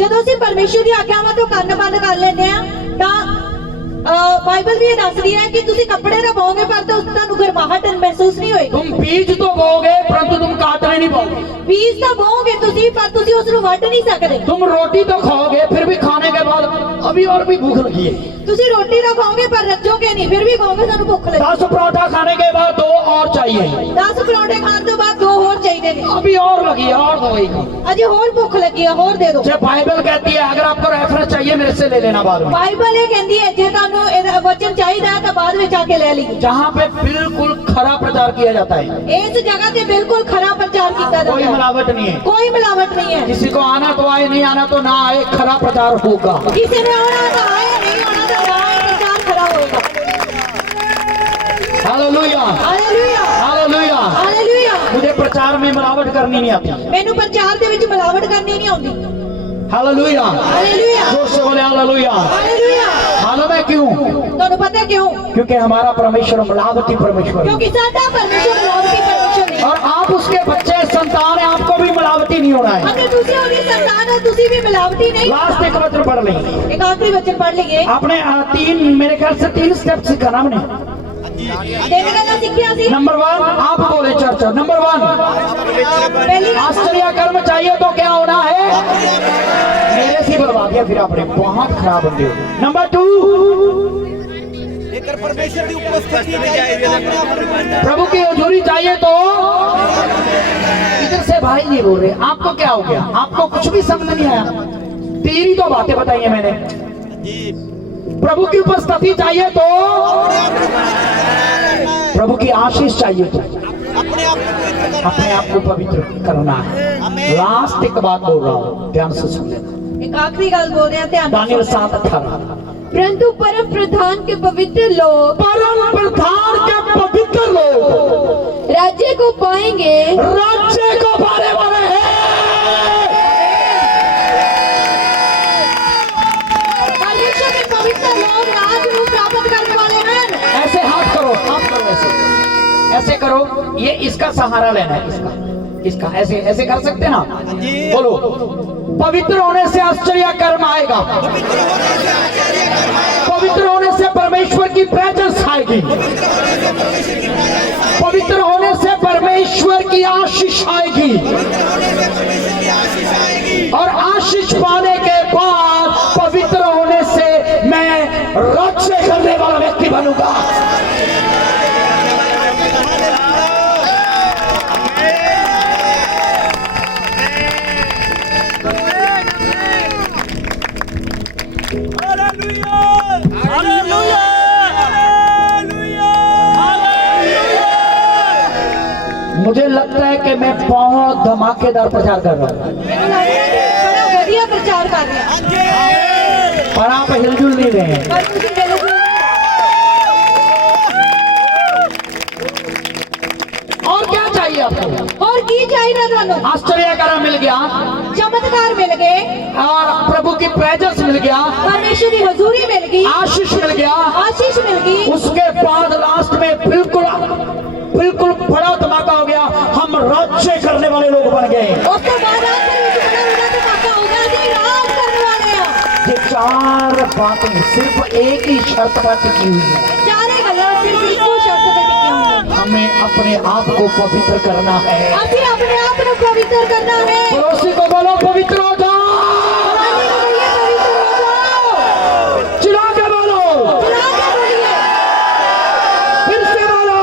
ਜਦੋਂ ਅਸੀਂ ਪਰਮੇਸ਼ਰ ਦੀ ਆਗਿਆਵਾਂ ਤੋਂ ਕੰਨ ਬੰਦ ਕਰ ਲੈਂਦੇ ਆ ਤਾਂ ਬਾਈਬਲ ਵੀ ਇਹ ਦੱਸਦੀ ਹੈ ਕਿ ਤੁਸੀਂ ਕੱਪੜੇ ਨਾ ਪਾਓਗੇ ਪਰ ਤੁਹਾਨੂੰ ਗਰਮਾਹਟ ਮਹਿਸੂਸ ਨਹੀਂ ਹੋਏਗੀ। तुम बीज तो बोओगे परंतु तुम काटने नहीं पाओगे। ਬੀਜ ਤਾਂ ਬੋਓਗੇ ਤੁਸੀਂ ਪਰ ਤੁਸੀਂ ਉਸ ਨੂੰ ਵੱਢ ਨਹੀਂ ਸਕਦੇ। तुम रोटी तो खाओगे फिर भी खाने के बाद अभी और भी भूख लगी है। ਤੁਸੀਂ ਰੋਟੀ ਤਾਂ ਖਾਓਗੇ ਪਰ ਰੱਜੋਗੇ ਨਹੀਂ, ਫਿਰ ਵੀ ਕਹੋਗੇ ਸਾਨੂੰ ਭੁੱਖ ਲੱਗੀ। 10 पराठा खाने के बाद 2 और चाहिए, 10 ਪਰੌਂਠੇ ਖਾਣ ਤੋਂ ਬਾਅਦ 2 ਹੋਰ ਚਾਹੀਦੇ ਨੇ। अभी और लगी है और दो ही। ਅਜੇ ਹੋਰ ਭੁੱਖ ਲੱਗੀ ਆ, ਹੋਰ ਦੇ ਦਿਓ। जब बाइबल कहती है अगर आपको रेफरेंस चाहिए मेरे से ले लेना बाद में। ਬਾਈਬਲ ਇਹ ਕਹਿੰਦੀ ਹੈ ਜੇ ਤੁਹਾਨੂੰ ਇਹ ਵਚਨ ਚਾਹੀਦਾ ਹੈ ਤਾਂ ਬਾਅਦ ਵਿੱਚ ਆ ਕੇ ਲੈ ਲਈਏ। जहाँ पे बिल्कुल खरा प्रचार किया जाता है, ਇਸ ਜਗ੍ਹਾ ਤੇ ਬਿਲकुल ਖਰਾ ਪ੍ਰਚਾਰ ਕੀਤਾ कोई ਜਾਂਦਾ ਹੈ, मिलावट नहीं है। ਕੋਈ ਮਿਲਾਵਟ नहीं है। किसी को आना तो आए, नहीं आना तो ना आए, खरा प्रचार होगा। ਕਿਸੇ ਨੇ ਆਉਣਾ ਤਾਂ ਆਏ, ਨਹੀਂ ਆਉਣਾ ਤਾਂ ਨਾ ਆਏ, ਪ੍ਰਚਾਰ ਖਰਾ ਹੋਏਗਾ। Hallelujah, hallelujah, hallelujah. ਹਾਲੇਲੂਇਆ। मुझे प्रचार में मिलावट करनी नहीं आती। ਮੈਨੂੰ ਪ੍ਰਚਾਰ ਦੇ ਵਿੱਚ ਮਿਲਾਵਟ ਕਰਨੀ ਨਹੀਂ ਆਉਂਦੀ। हालेलुया, ਹਾਲੇਲੂਇਆ, जोर से बोले हालेलुया। ਹਾਲੇਲੂਇਆ। मालूम है क्यों? ਤੁਹਾਨੂੰ ਪਤਾ ਕਿਉਂ? क्योंकि हमारा परमेश्वर मिलावटी परमेश्वर है। ਕਿਉਂਕਿ ਸਾਡਾ ਪਰਮੇਸ਼ਰ ਮਿਲਾਵਟੀ ਪਰਮੇਸ਼ਰ ਨਹੀਂ। और आप उसके बच्चे संतान है, आपको भी मिलावटी नहीं होना है। ਅਗਰ ਤੁਸੀਂ ਉਹਦੀ ਸੰਤਾਨ ਹੋ ਤੁਸੀਂ ਵੀ ਮਿਲਾਵਟੀ ਨਹੀਂ। लास्ट एक वचन पढ़ लेंगे। एक आखिरी वचन पढ़ लीजिए। आपने 3 मेरे ख्याल से 3 स्टेप सीखा ना हमने। तीन गल्लां सीखियां सी। नंबर 1 आप बोले चर्च। नंबर 1 पहली आश्चर्य कर्म चाहिए तो क्या होना है? मेरे से बर्बाद दिया फिर आपने, बहुत खराब बंदे हो। नंबर 2 परमेश्वर की उपस्थिति चाहिए, प्रभु की हजूरी चाहिए तो इधर से भाई नहीं बोल रहे, आपको क्या हो गया? आपको कुछ भी समझ नहीं आया? 3 तो बातें बताई है मैंने। प्रभु की उपस्थिति चाहिए तो, प्रभु की आशीष चाहिए तो अपने आप को पवित्र करना है। लास्ट एक बात बोल रहा हूँ, ध्यान से सुन लेना। एक आखिरी गल बोल रहे हैं, ध्यान से दानियल सुनो। 7:18 परंतु परम प्रधान के पवित्र लोग परम प्रधान के पवित्र लोग राज्य को पाएंगे, राज्य को पाने वाले हैं। परमेश्वर के पवित्र लोग राज को प्राप्त करने वाले हैं। ऐसे हाथ करो, हाथ करो, ऐसे करो। ये इसका सहारा लेना है, इसका ऐसे ऐसे कर सकते ना? बोलो, पवित्र होने से आश्चर्य कर्म आएगा, पवित्र होने से परमेश्वर की प्रेजेंस आएगी, आएगी और आशीष पाने के बाद पवित्र होने से मैं राज्य करने वाला व्यक्ति बनूंगा। मुझे लगता है कि मैं बहुत धमाकेदार प्रचार कर रहा हूँ, बड़ा बढ़िया प्रचार कर रहे हैं पर आप हिलजुल नहीं रहे हैं। पर ਤੁਸੀਂ ਬਿਲਕੁਲ और क्या चाहिए आपको? ਹੋਰ ਕੀ ਚਾਹੀਦਾ ਤੁਹਾਨੂੰ आश्चर्यकरण मिल गया चमत्कार मिल गए और प्रभु की प्रेजेंस मिल गया, परमेश्वर की हजूरी मिल गई आशीष मिल गया। आशीष मिल गई उसके बाद लास्ट में बिल्कुल बड़ा धमाका हो गया, हम राज्य करने वाले लोग बन गए। ਉਸ ਤੋਂ ਬਾਅਦ ਆਖਰ ਵਿੱਚ ਬੜਾ ਵੱਡਾ ਧਮਾਕਾ ਹੋ ਗਿਆ ਅਸੀਂ ਰਾਜ ਕਰਨ ਵਾਲੇ ਆ ये चार बातें सिर्फ एक ही शर्त पर टिकी हुई है, ਚਾਰੇ ਗੱਲਾਂ ਸਿਰਫ ਇੱਕੋ ਸ਼ਰਤ ਤੇ ਟਿਕੀਆਂ ਹੋਈਆਂ हमें अपने आप को पवित्र करना है। ਅਸੀਂ ਆਪਣੇ ਆਪ ਨੂੰ ਪਵਿੱਤਰ ਕਰਨਾ ਹੈ पड़ोसी को बोलो पवित्र हो जाओ, ਪविੱਤਰ ਹੋ ਜਾਓ चिल्ला के बोलो, ਚਲਾ ਕੇ ਬੋਲੀਏ फिर से बोलो।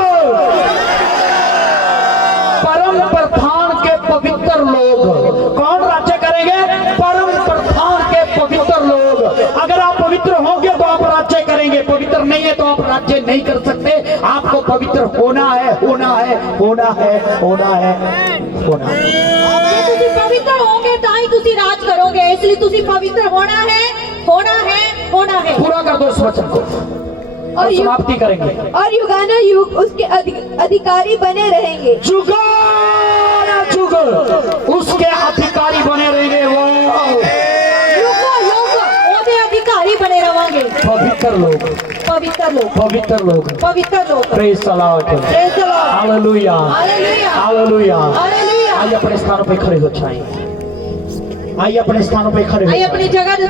परम प्रधान के पवित्र लोग कौन राज्य करेंगे? परम प्रधान के पवित्र लोग। अगर आप पवित्र होंगे तो आप राज्य करेंगे, पवित्र नहीं है तो आप राज्य नहीं कर सकते। आपको पवित्र होना है, होना है, होना है, होना है, होना है। ਜੇ ਤੁਸੀਂ ਪਵਿੱਤਰ ਹੋਵੋਗੇ ਤਾਂ ਹੀ ਤੁਸੀਂ ਰਾਜ ਕਰੋਗੇ ਇਸ ਲਈ ਤੁਸੀਂ ਪਵਿੱत्र होना है होना है होना है पूरा कर दो इस वचन को और और समाप्ति करेंगे। और युगानुयुग उसके अधिकारी बने रहेंगे। जुगा ना जुग उसके अधिकारी बने रहेंगे वो युगो युग ਉਹਦੇ ਅਧਿਕਾਰੀ ਬਣੇ ਰਵਾਂਗੇ पवित्र लोग, ਪਵਿੱਤਰ ਲੋਕ पवित्र लोग। ਪਵਿੱਤਰ ਲੋਕ praise the Lord, praise the Lord hallelujah, hallelujah hallelujah. Hallelujah आइए अपने स्थानों पे खड़े हो जाएं, आइए अपने स्थानों पे खड़े हो ਆਈ जाएं। ਆਪਣੀ ਜਗ੍ਹਾ ਦੇ ਉੱਤੇ